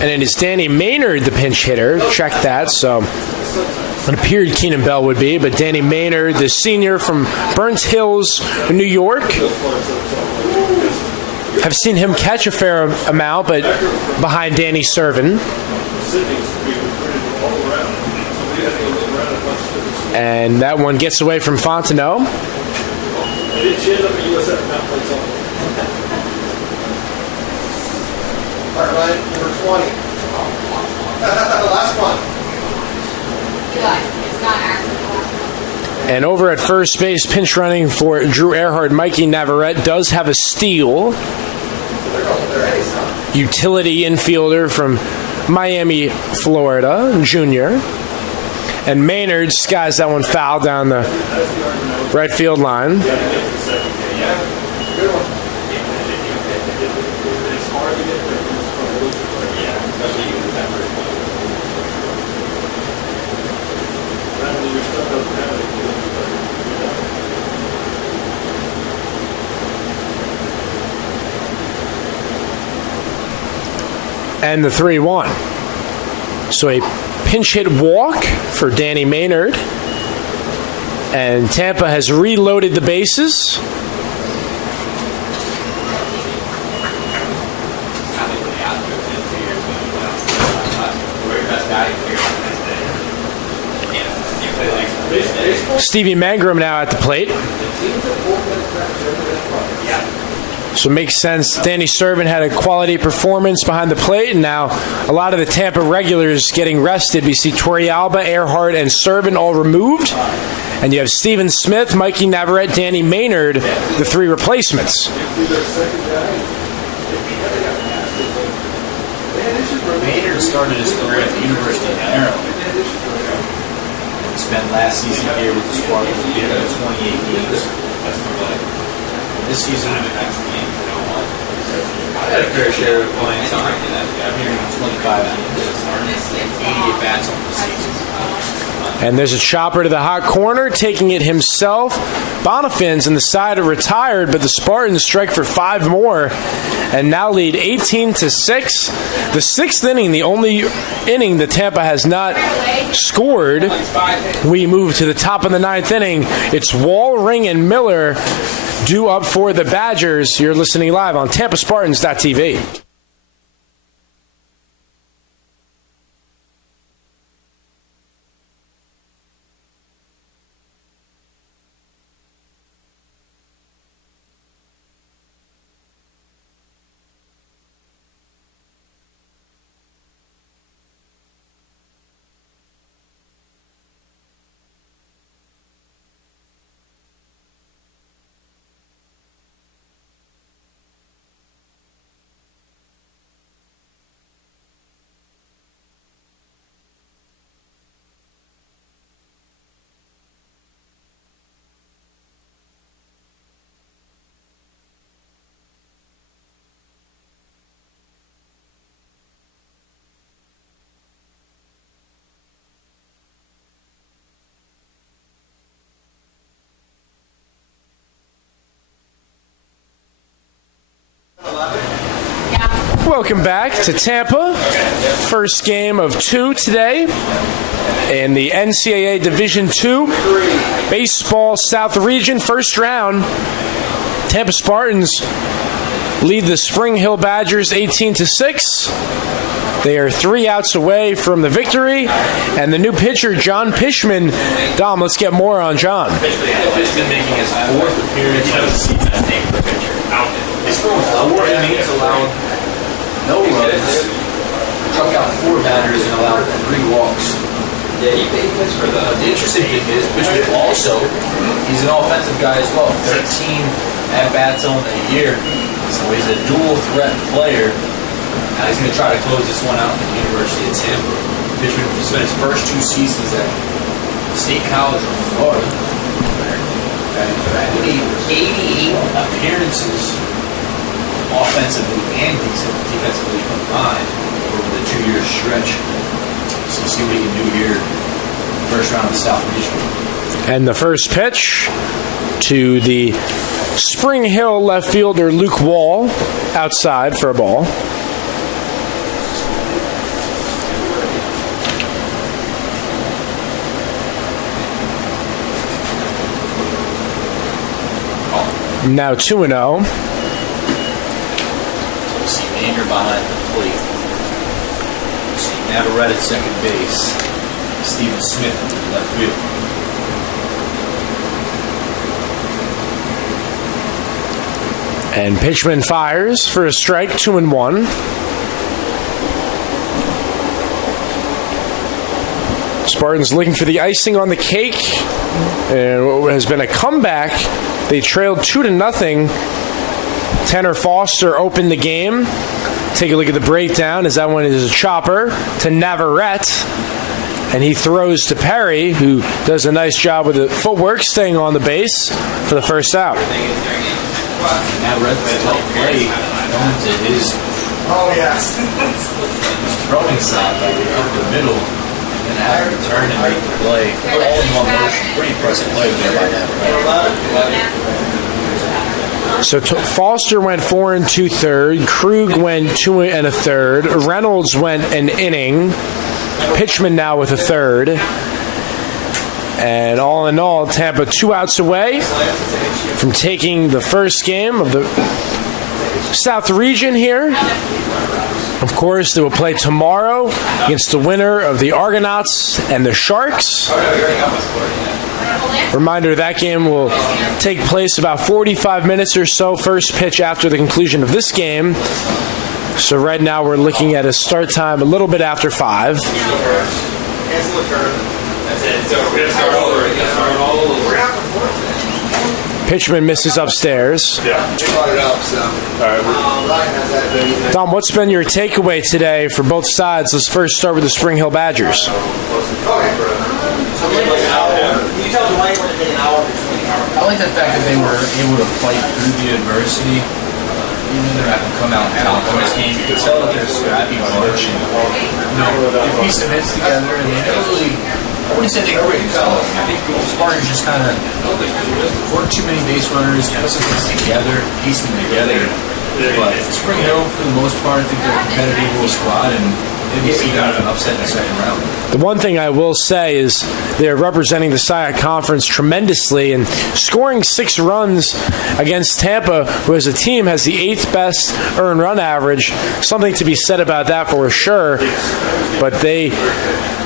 And it is Danny Maynard, the pinch hitter. Check that. So it appeared Keenan Bell would be, but Danny Maynard, the senior from Burnt Hills, New York. I've seen him catch a fair amount, but behind Danny Servin. And that one gets away from Fontenot. All right, number 20. Last one. And over at first base, pinch running for Drew Earhart, Mikey Navarrete does have a steal. Utility infielder from Miami, Florida, junior. And Maynard skies that one foul down the right field line. And the 3-1. So a pinch hit walk for Danny Maynard. And Tampa has reloaded the bases. Stevie Mangrum now at the plate. So it makes sense. Danny Servin had a quality performance behind the plate, and now a lot of the Tampa regulars getting rested. We see Torrealba, Earhart, and Servin all removed. And you have Steven Smith, Mikey Navarrete, Danny Maynard, the three replacements. Maynard started his career at the University of Maryland. He spent last season here with the Spartans, he had 28 games. This season, I had a fair share of playing time. I'm here in 25 games, 80 at bats on the season. And there's a chopper to the hot corner, taking it himself. Bonifins in the side are retired, but the Spartans strike for 5 more and now lead 18-6. The 6th inning, the only inning that Tampa has not scored. We move to the top of the 9th inning. It's Wall, Ring, and Miller due up for the Badgers. You're listening live on TampaSpartans.tv. Welcome back to Tampa. First game of 2 today in the NCAA Division II Baseball South Region. First round, Tampa Spartans lead the Spring Hill Badgers 18-6. They are 3 outs away from the victory. And the new pitcher, John Pishman. Dom, let's get more on John. Pishman making his 4th appearance of the season as named for pitcher. He's thrown 4 innings, allowed no runs, struck out 4 batters, and allowed 3 walks. Yeah, he plays for the interesting thing is, Pishman also, he's an offensive guy as well. 13 at-bats on the year. So he's a dual threat player. Now he's going to try to close this one out at the University of Tampa. Pishman spent his first 2 seasons at State College of Florida. 88 appearances offensively and defensively combined over the 2-year stretch. So we'll see what he can do here first round of the South Regional. And the first pitch to the Spring Hill left fielder Luke Wall, outside for a ball. Now 2-0. See Maynard behind the plate. See Navarrete at second base. Steven Smith in left field. And Pishman fires for a strike, 2-1. Spartans looking for the icing on the cake. And what has been a comeback. They trailed 2-0. Tanner Foster opened the game. Take a look at the breakdown as that one is a chopper to Navarrete. And he throws to Perry, who does a nice job with the footwork, staying on the base for the first out. Navarrete's tough play going to his throwing side right up the middle. And then have to turn and make the play. All in one motion. Pretty impressive play there by Navarrete. So Foster went 4 2/3. Krug went 2 1/3. Reynolds went an inning. Pitchman now with a third. And all in all, Tampa 2 outs away from taking the first game of the South Region here. Of course, they will play tomorrow against the winner of the Argonauts and the Sharks. Reminder, that game will take place about 45 minutes or so, first pitch after the conclusion of this game. So right now we're looking at a start time a little bit after 5. Pitchman misses upstairs. Dom, what's been your takeaway today for both sides? Let's first start with the Spring Hill Badgers. I like the fact that they were able to fight through the adversity. Even though they're not going to come out top in this game, you can tell that they're a scrappy bunch. They piece of heads together, and they never really, I wouldn't say they were ready to go. I think the Spartans just kind of weren't too many base runners, put some things together, piece them together. But Spring Hill, for the most part, I think they're a competitive little squad, and maybe see kind of an upset in the second round. The one thing I will say is they're representing the SIAC Conference tremendously and scoring 6 runs against Tampa, who as a team has the 8th best earned run average. Something to be said about that for sure. But they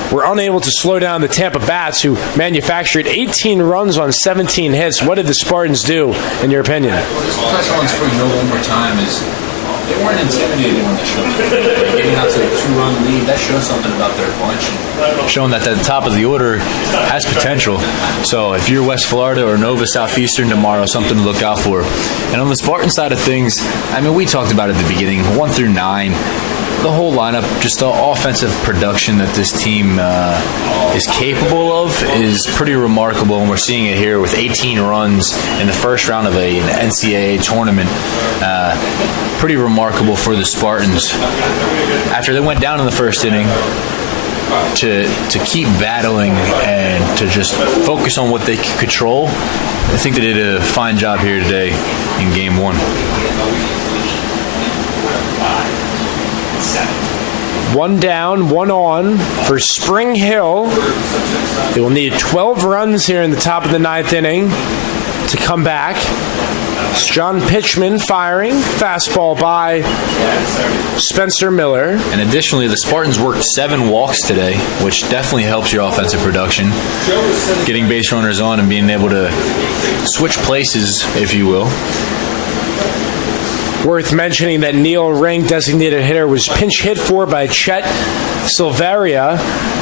were unable to slow down the Tampa Bats, who manufactured 18 runs on 17 hits. What did the Spartans do, in your opinion? Just to touch on Spring Hill one more time is they weren't intimidated when they showed up. Getting out to a 2-run lead, that shows something about their bunch. Showing that the top of the order has potential. So if you're West Florida or Nova Southeastern tomorrow, something to look out for. And on the Spartan side of things, I mean, we talked about it at the beginning, 1 through 9. The whole lineup, just the offensive production that this team is capable of is pretty remarkable, and we're seeing it here with 18 runs in the first round of an NCAA tournament. Pretty remarkable for the Spartans. After they went down in the first inning, to keep battling and to just focus on what they can control, I think they did a fine job here today in Game 1. 1 down, 1 on for Spring Hill. They will need 12 runs here in the top of the 9th inning to come back. It's John Pitchman firing. Fastball by Spencer Miller. And additionally, the Spartans worked 7 walks today, which definitely helps your offensive production. Getting base runners on and being able to switch places, if you will. Worth mentioning that Neil Ring, designated hitter, was pinch hit for by Chet Silveria.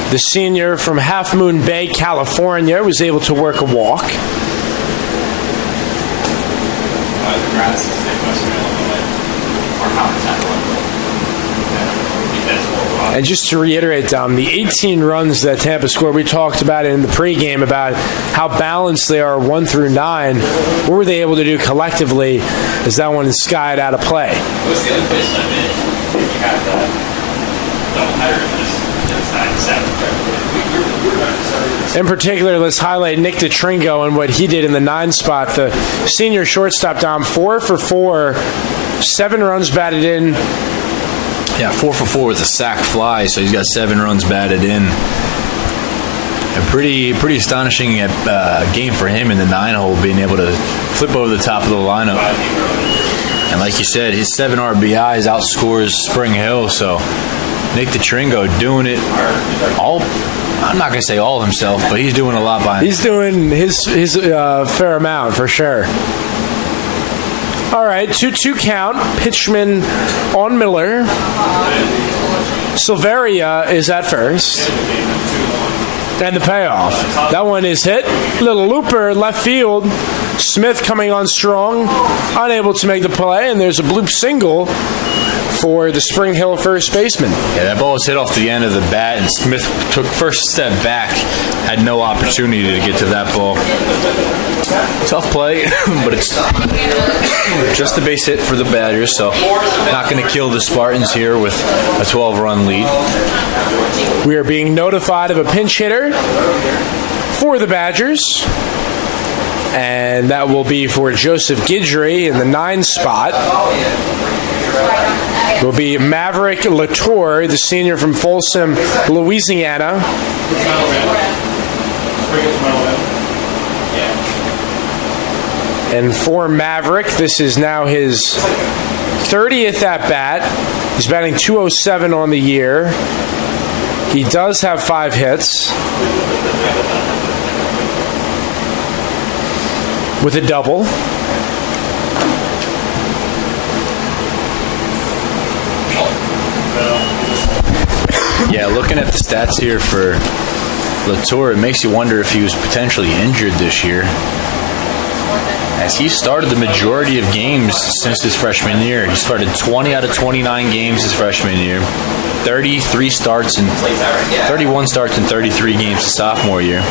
The senior from Half Moon Bay, California, was able to work a walk. And just to reiterate, Dom, the 18 runs that Tampa scored, we talked about it in the pregame about how balanced they are 1 through 9. What were they able to do collectively as that one is skied out of play? In particular, let's highlight Nick DeTringo and what he did in the 9 spot. The senior shortstop, Dom, 4 for 4, 7 runs batted in. Yeah, 4 for 4 with a sac fly, so he's got 7 runs batted in. A pretty astonishing game for him in the 9-hole, being able to flip over the top of the lineup. And like you said, his 7 RBIs outscores Spring Hill, so Nick DeTringo doing it all. I'm not going to say all himself, but he's doing a lot by him. He's doing his fair amount, for sure. All right, 2-2 count. Pitchman on Miller. Silveria is at first. And the payoff. That one is hit. Little looper, left field. Smith coming on strong. Unable to make the play, and there's a bloop single for the Spring Hill first baseman. Yeah, that ball was hit off the end of the bat, and Smith took first step back. Had no opportunity to get to that ball. Tough play, but it's just a base hit for the Badgers, so not going to kill the Spartans here with a 12-run lead. We are being notified of a pinch hitter for the Badgers, and that will be for Joseph Guidry in the 9 spot. It will be Maverick Latour, the senior from Folsom, Louisiana. And for Maverick, this is now his 30th at-bat. He's batting .207 on the year. He does have 5 hits. with a double. Yeah, looking at the stats here for Latour, it makes you wonder if he was potentially injured this year, as he started the majority of games since his freshman year. He started 20 out of 29 games his freshman year, 31 starts in 33 games his sophomore year,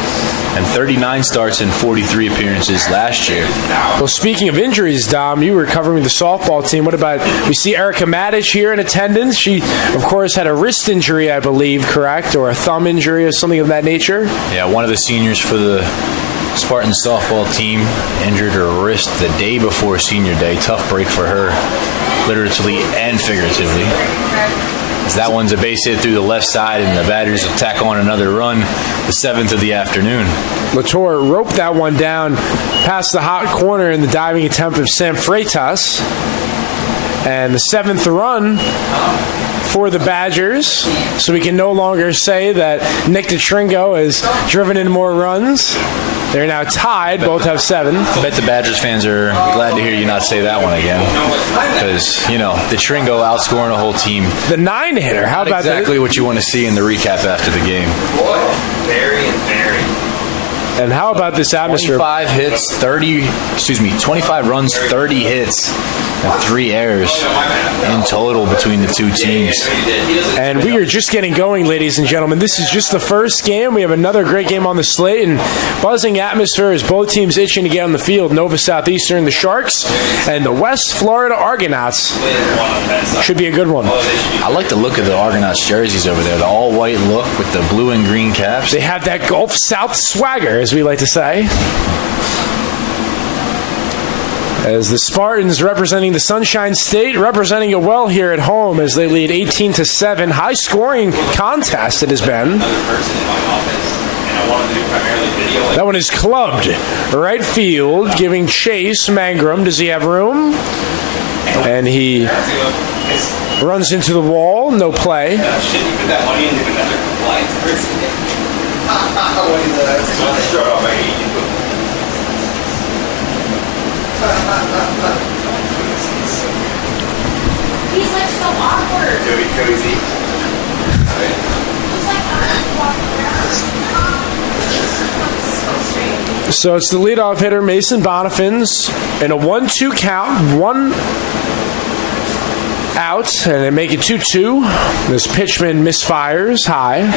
and 39 starts in 43 appearances last year. Well, speaking of injuries, Dom, you were covering the softball team. What about, we see Erica Matic here in attendance. She, of course, had a wrist injury, I believe, correct? Or a thumb injury or something of that nature? Yeah, one of the seniors for the Spartans softball team injured her wrist the day before senior day. Tough break for her, literally and figuratively. As that one's a base hit through the left side, and the batters will tack on another run, the 7th of the afternoon. Latour roped that one down past the hot corner in the diving attempt of Sam Freitas. And the 7th run for the Badgers, so we can no longer say that Nick DeTringo has driven in more runs. They're now tied. Both have 7. I bet the Badgers fans are glad to hear you not say that one again, because, you know, DeTringo outscoring a whole team. The 9-hitter. How about that? Exactly what you want to see in the recap after the game. And how about this atmosphere? 25 runs, 30 hits, and 3 errors in total between the two teams. And we are just getting going, ladies and gentlemen. This is just the first game. We have another great game on the slate, and buzzing atmosphere as both teams itching to get on the field. Nova Southeastern, the Sharks, and the West Florida Argonauts. Should be a good one. I like the look of the Argonauts jerseys over there. The all-white look with the blue and green caps. They have that Gulf South swagger, as we like to say. As the Spartans, representing the Sunshine State, representing it well here at home as they lead 18-7. High-scoring contest it has been. That one is clubbed. Right field, giving chase. Mangrum, does he have room? And he runs into the wall. No play. He's like so awkward. Cozy. So it's the leadoff hitter, Mason Bonifans, in a 1-2 count, 1 out, and they make it 2-2. This pitchman misfires high.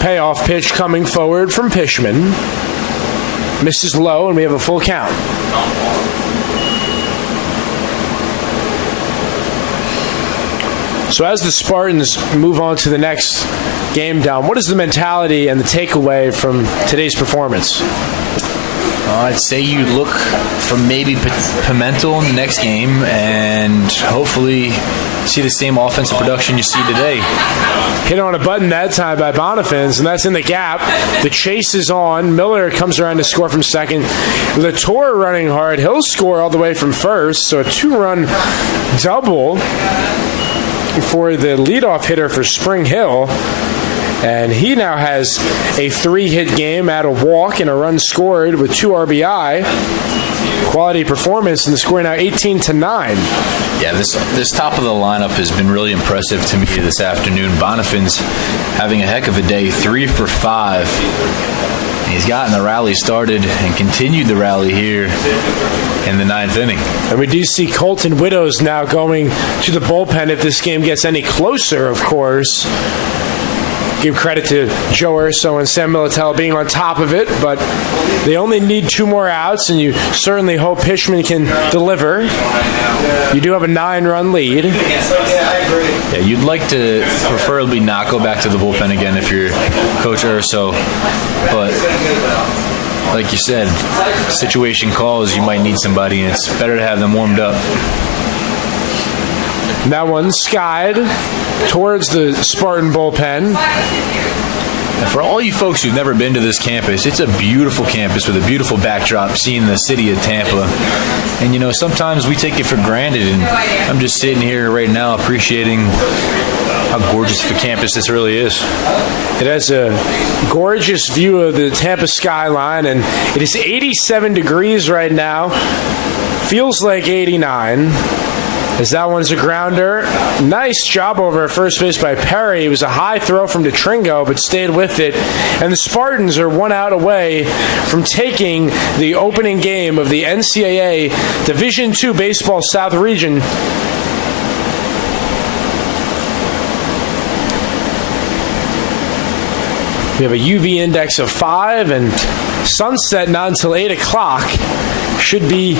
Payoff pitch coming forward from Pishman. Misses low, and we have a full count. So as the Spartans move on to the next game down, what is the mentality and the takeaway from today's performance? I'd say you look for maybe Pimentel in the next game and hopefully see the same offensive production you see today. Hit on a button that time by Bonifans, and that's in the gap. The chase is on. Miller comes around to score from second. Latour running hard. He'll score all the way from first, so a 2-run double for the leadoff hitter for Spring Hill. And he now has a 3-hit game, add a walk and a run scored with 2 RBI. Quality performance, and the score now 18-9. Yeah, this top of the lineup has been really impressive to me this afternoon. Bonifans having a heck of a day, 3 for 5. He's gotten the rally started and continued the rally here in the 9th inning. And we do see Colton Widows now going to the bullpen if this game gets any closer, of course. Give credit to Joe Urso and Sam Militello being on top of it, but they only need 2 more outs, and you certainly hope Pishman can deliver. You do have a 9-run lead. Yeah, you'd like to preferably not go back to the bullpen again if you're Coach Urso, but like you said, situation calls, you might need somebody, and it's better to have them warmed up. That one skied towards the Spartan bullpen. And for all you folks who've never been to this campus, it's a beautiful campus with a beautiful backdrop, seeing the city of Tampa. And, you know, sometimes we take it for granted, and I'm just sitting here right now appreciating how gorgeous of a campus this really is. It has a gorgeous view of the Tampa skyline, and it is 87 degrees right now. Feels like 89. As that one's a grounder. Nice job over at first base by Perry. It was a high throw from DeTringo, but stayed with it. And the Spartans are 1 out away from taking the opening game of the NCAA Division II Baseball South Region. We have a UV index of 5, and sunset not until 8 o'clock. Should be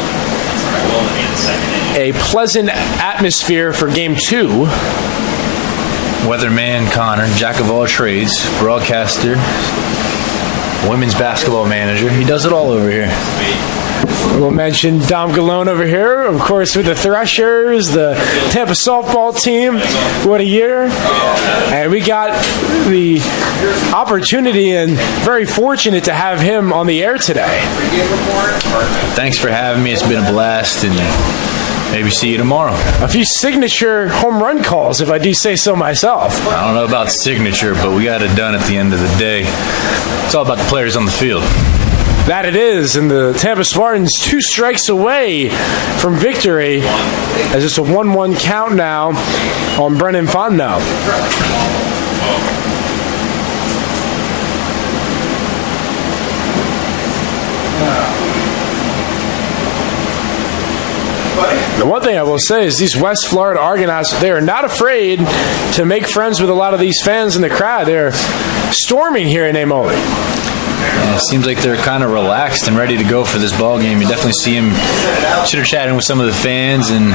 a pleasant atmosphere for Game 2. Weatherman Connor, jack of all trades, broadcaster, women's basketball manager. He does it all over here. We'll mention Dom Galone over here, of course, with the Threshers, the Tampa softball team. What a year. And we got the opportunity and very fortunate to have him on the air today. Thanks for having me. It's been a blast, and maybe see you tomorrow. A few signature home run calls, if I do say so myself. I don't know about signature, but we got it done at the end of the day. It's all about the players on the field. That it is, and the Tampa Spartans 2 strikes away from victory, as it's a 1-1 count now on Brennan Fontenot. The one thing I will say is these West Florida Argonauts, they are not afraid to make friends with a lot of these fans in the crowd. They're storming here in Amoli. Yeah, it seems like they're kind of relaxed and ready to go for this ball game. You definitely see them chitter-chatting with some of the fans, and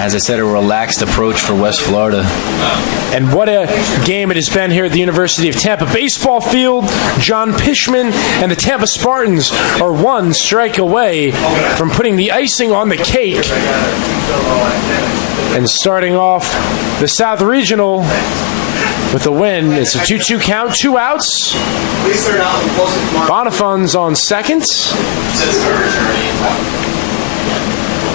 as I said, a relaxed approach for West Florida. And what a game it has been here at the University of Tampa baseball field. John Pishman and the Tampa Spartans are 1 strike away from putting the icing on the cake. And starting off the South Regional with a win. It's a 2-2 count, 2 outs. Bonifun's on second.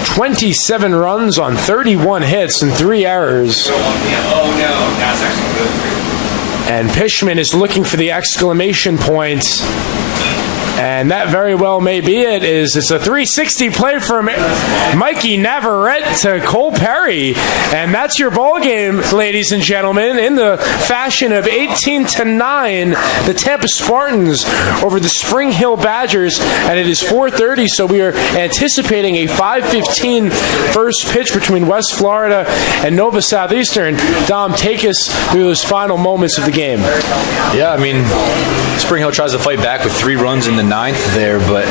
27 runs on 31 hits and 3 errors. And Pishman is looking for the exclamation point. And that very well may be it. It's a 360 play from Mikey Navarrete to Cole Perry. And that's your ball game, ladies and gentlemen, in the fashion of 18-9, the Tampa Spartans over the Spring Hill Badgers. And it is 4:30, so we are anticipating a 5:15 first pitch between West Florida and Nova Southeastern. Dom, take us through those final moments of the game. Yeah, I mean, Spring Hill tries to fight back with 3 runs in the 9th there, but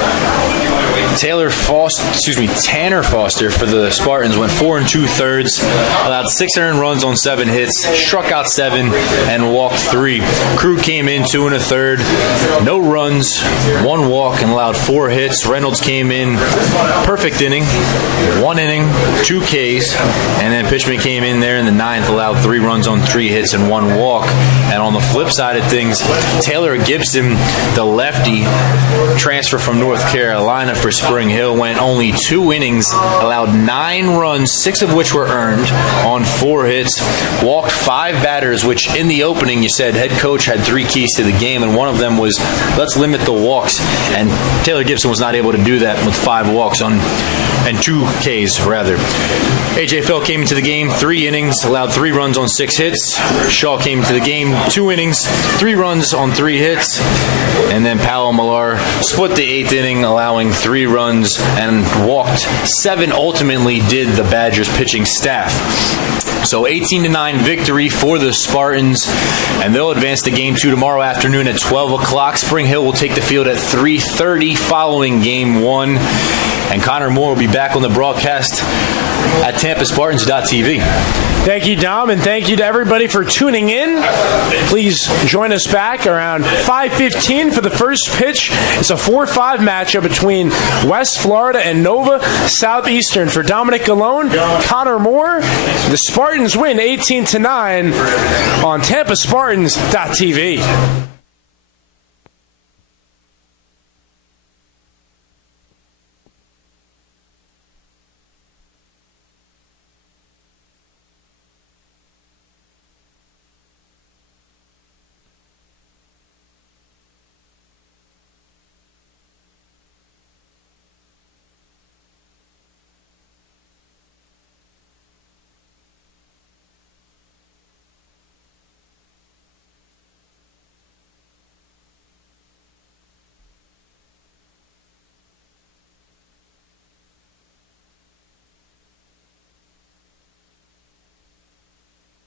Tanner Foster for the Spartans went 4 2/3, allowed 6 earned runs on 7 hits, struck out 7, and walked 3. Crew came in 2 1/3, no runs, 1 walk, and allowed 4 hits. Reynolds came in, perfect inning, 1 inning, 2 Ks, and then Pishman came in there in the 9th, allowed 3 runs on 3 hits and 1 walk. And on the flip side of things, Taylor Gibson, the lefty, transfer from North Carolina for Spring Hill, went only 2 innings, allowed 9 runs, 6 of which were earned on 4 hits, walked 5 batters, which in the opening you said head coach had 3 keys to the game, and one of them was let's limit the walks, and Taylor Gibson was not able to do that with 5 walks and 2 Ks rather. AJ Fell came into the game 3 innings, allowed 3 runs on 6 hits. Shaw came into the game 2 innings, 3 runs on 3 hits. And then Powell Millar split the 8th inning, allowing 3 runs and walked 7. Ultimately did the Badgers pitching staff. So 18-9 victory for the Spartans, and they'll advance to Game 2 tomorrow afternoon at 12 o'clock. Spring Hill will take the field at 3:30 following Game 1. And Connor Moore will be back on the broadcast at TampaSpartans.tv. Thank you, Dom, and thank you to everybody for tuning in. Please join us back around 5:15 for the first pitch. It's a 4-5 matchup between West Florida and Nova Southeastern. For Dominic Galone, Connor Moore, the Spartans win 18-9 on TampaSpartans.tv.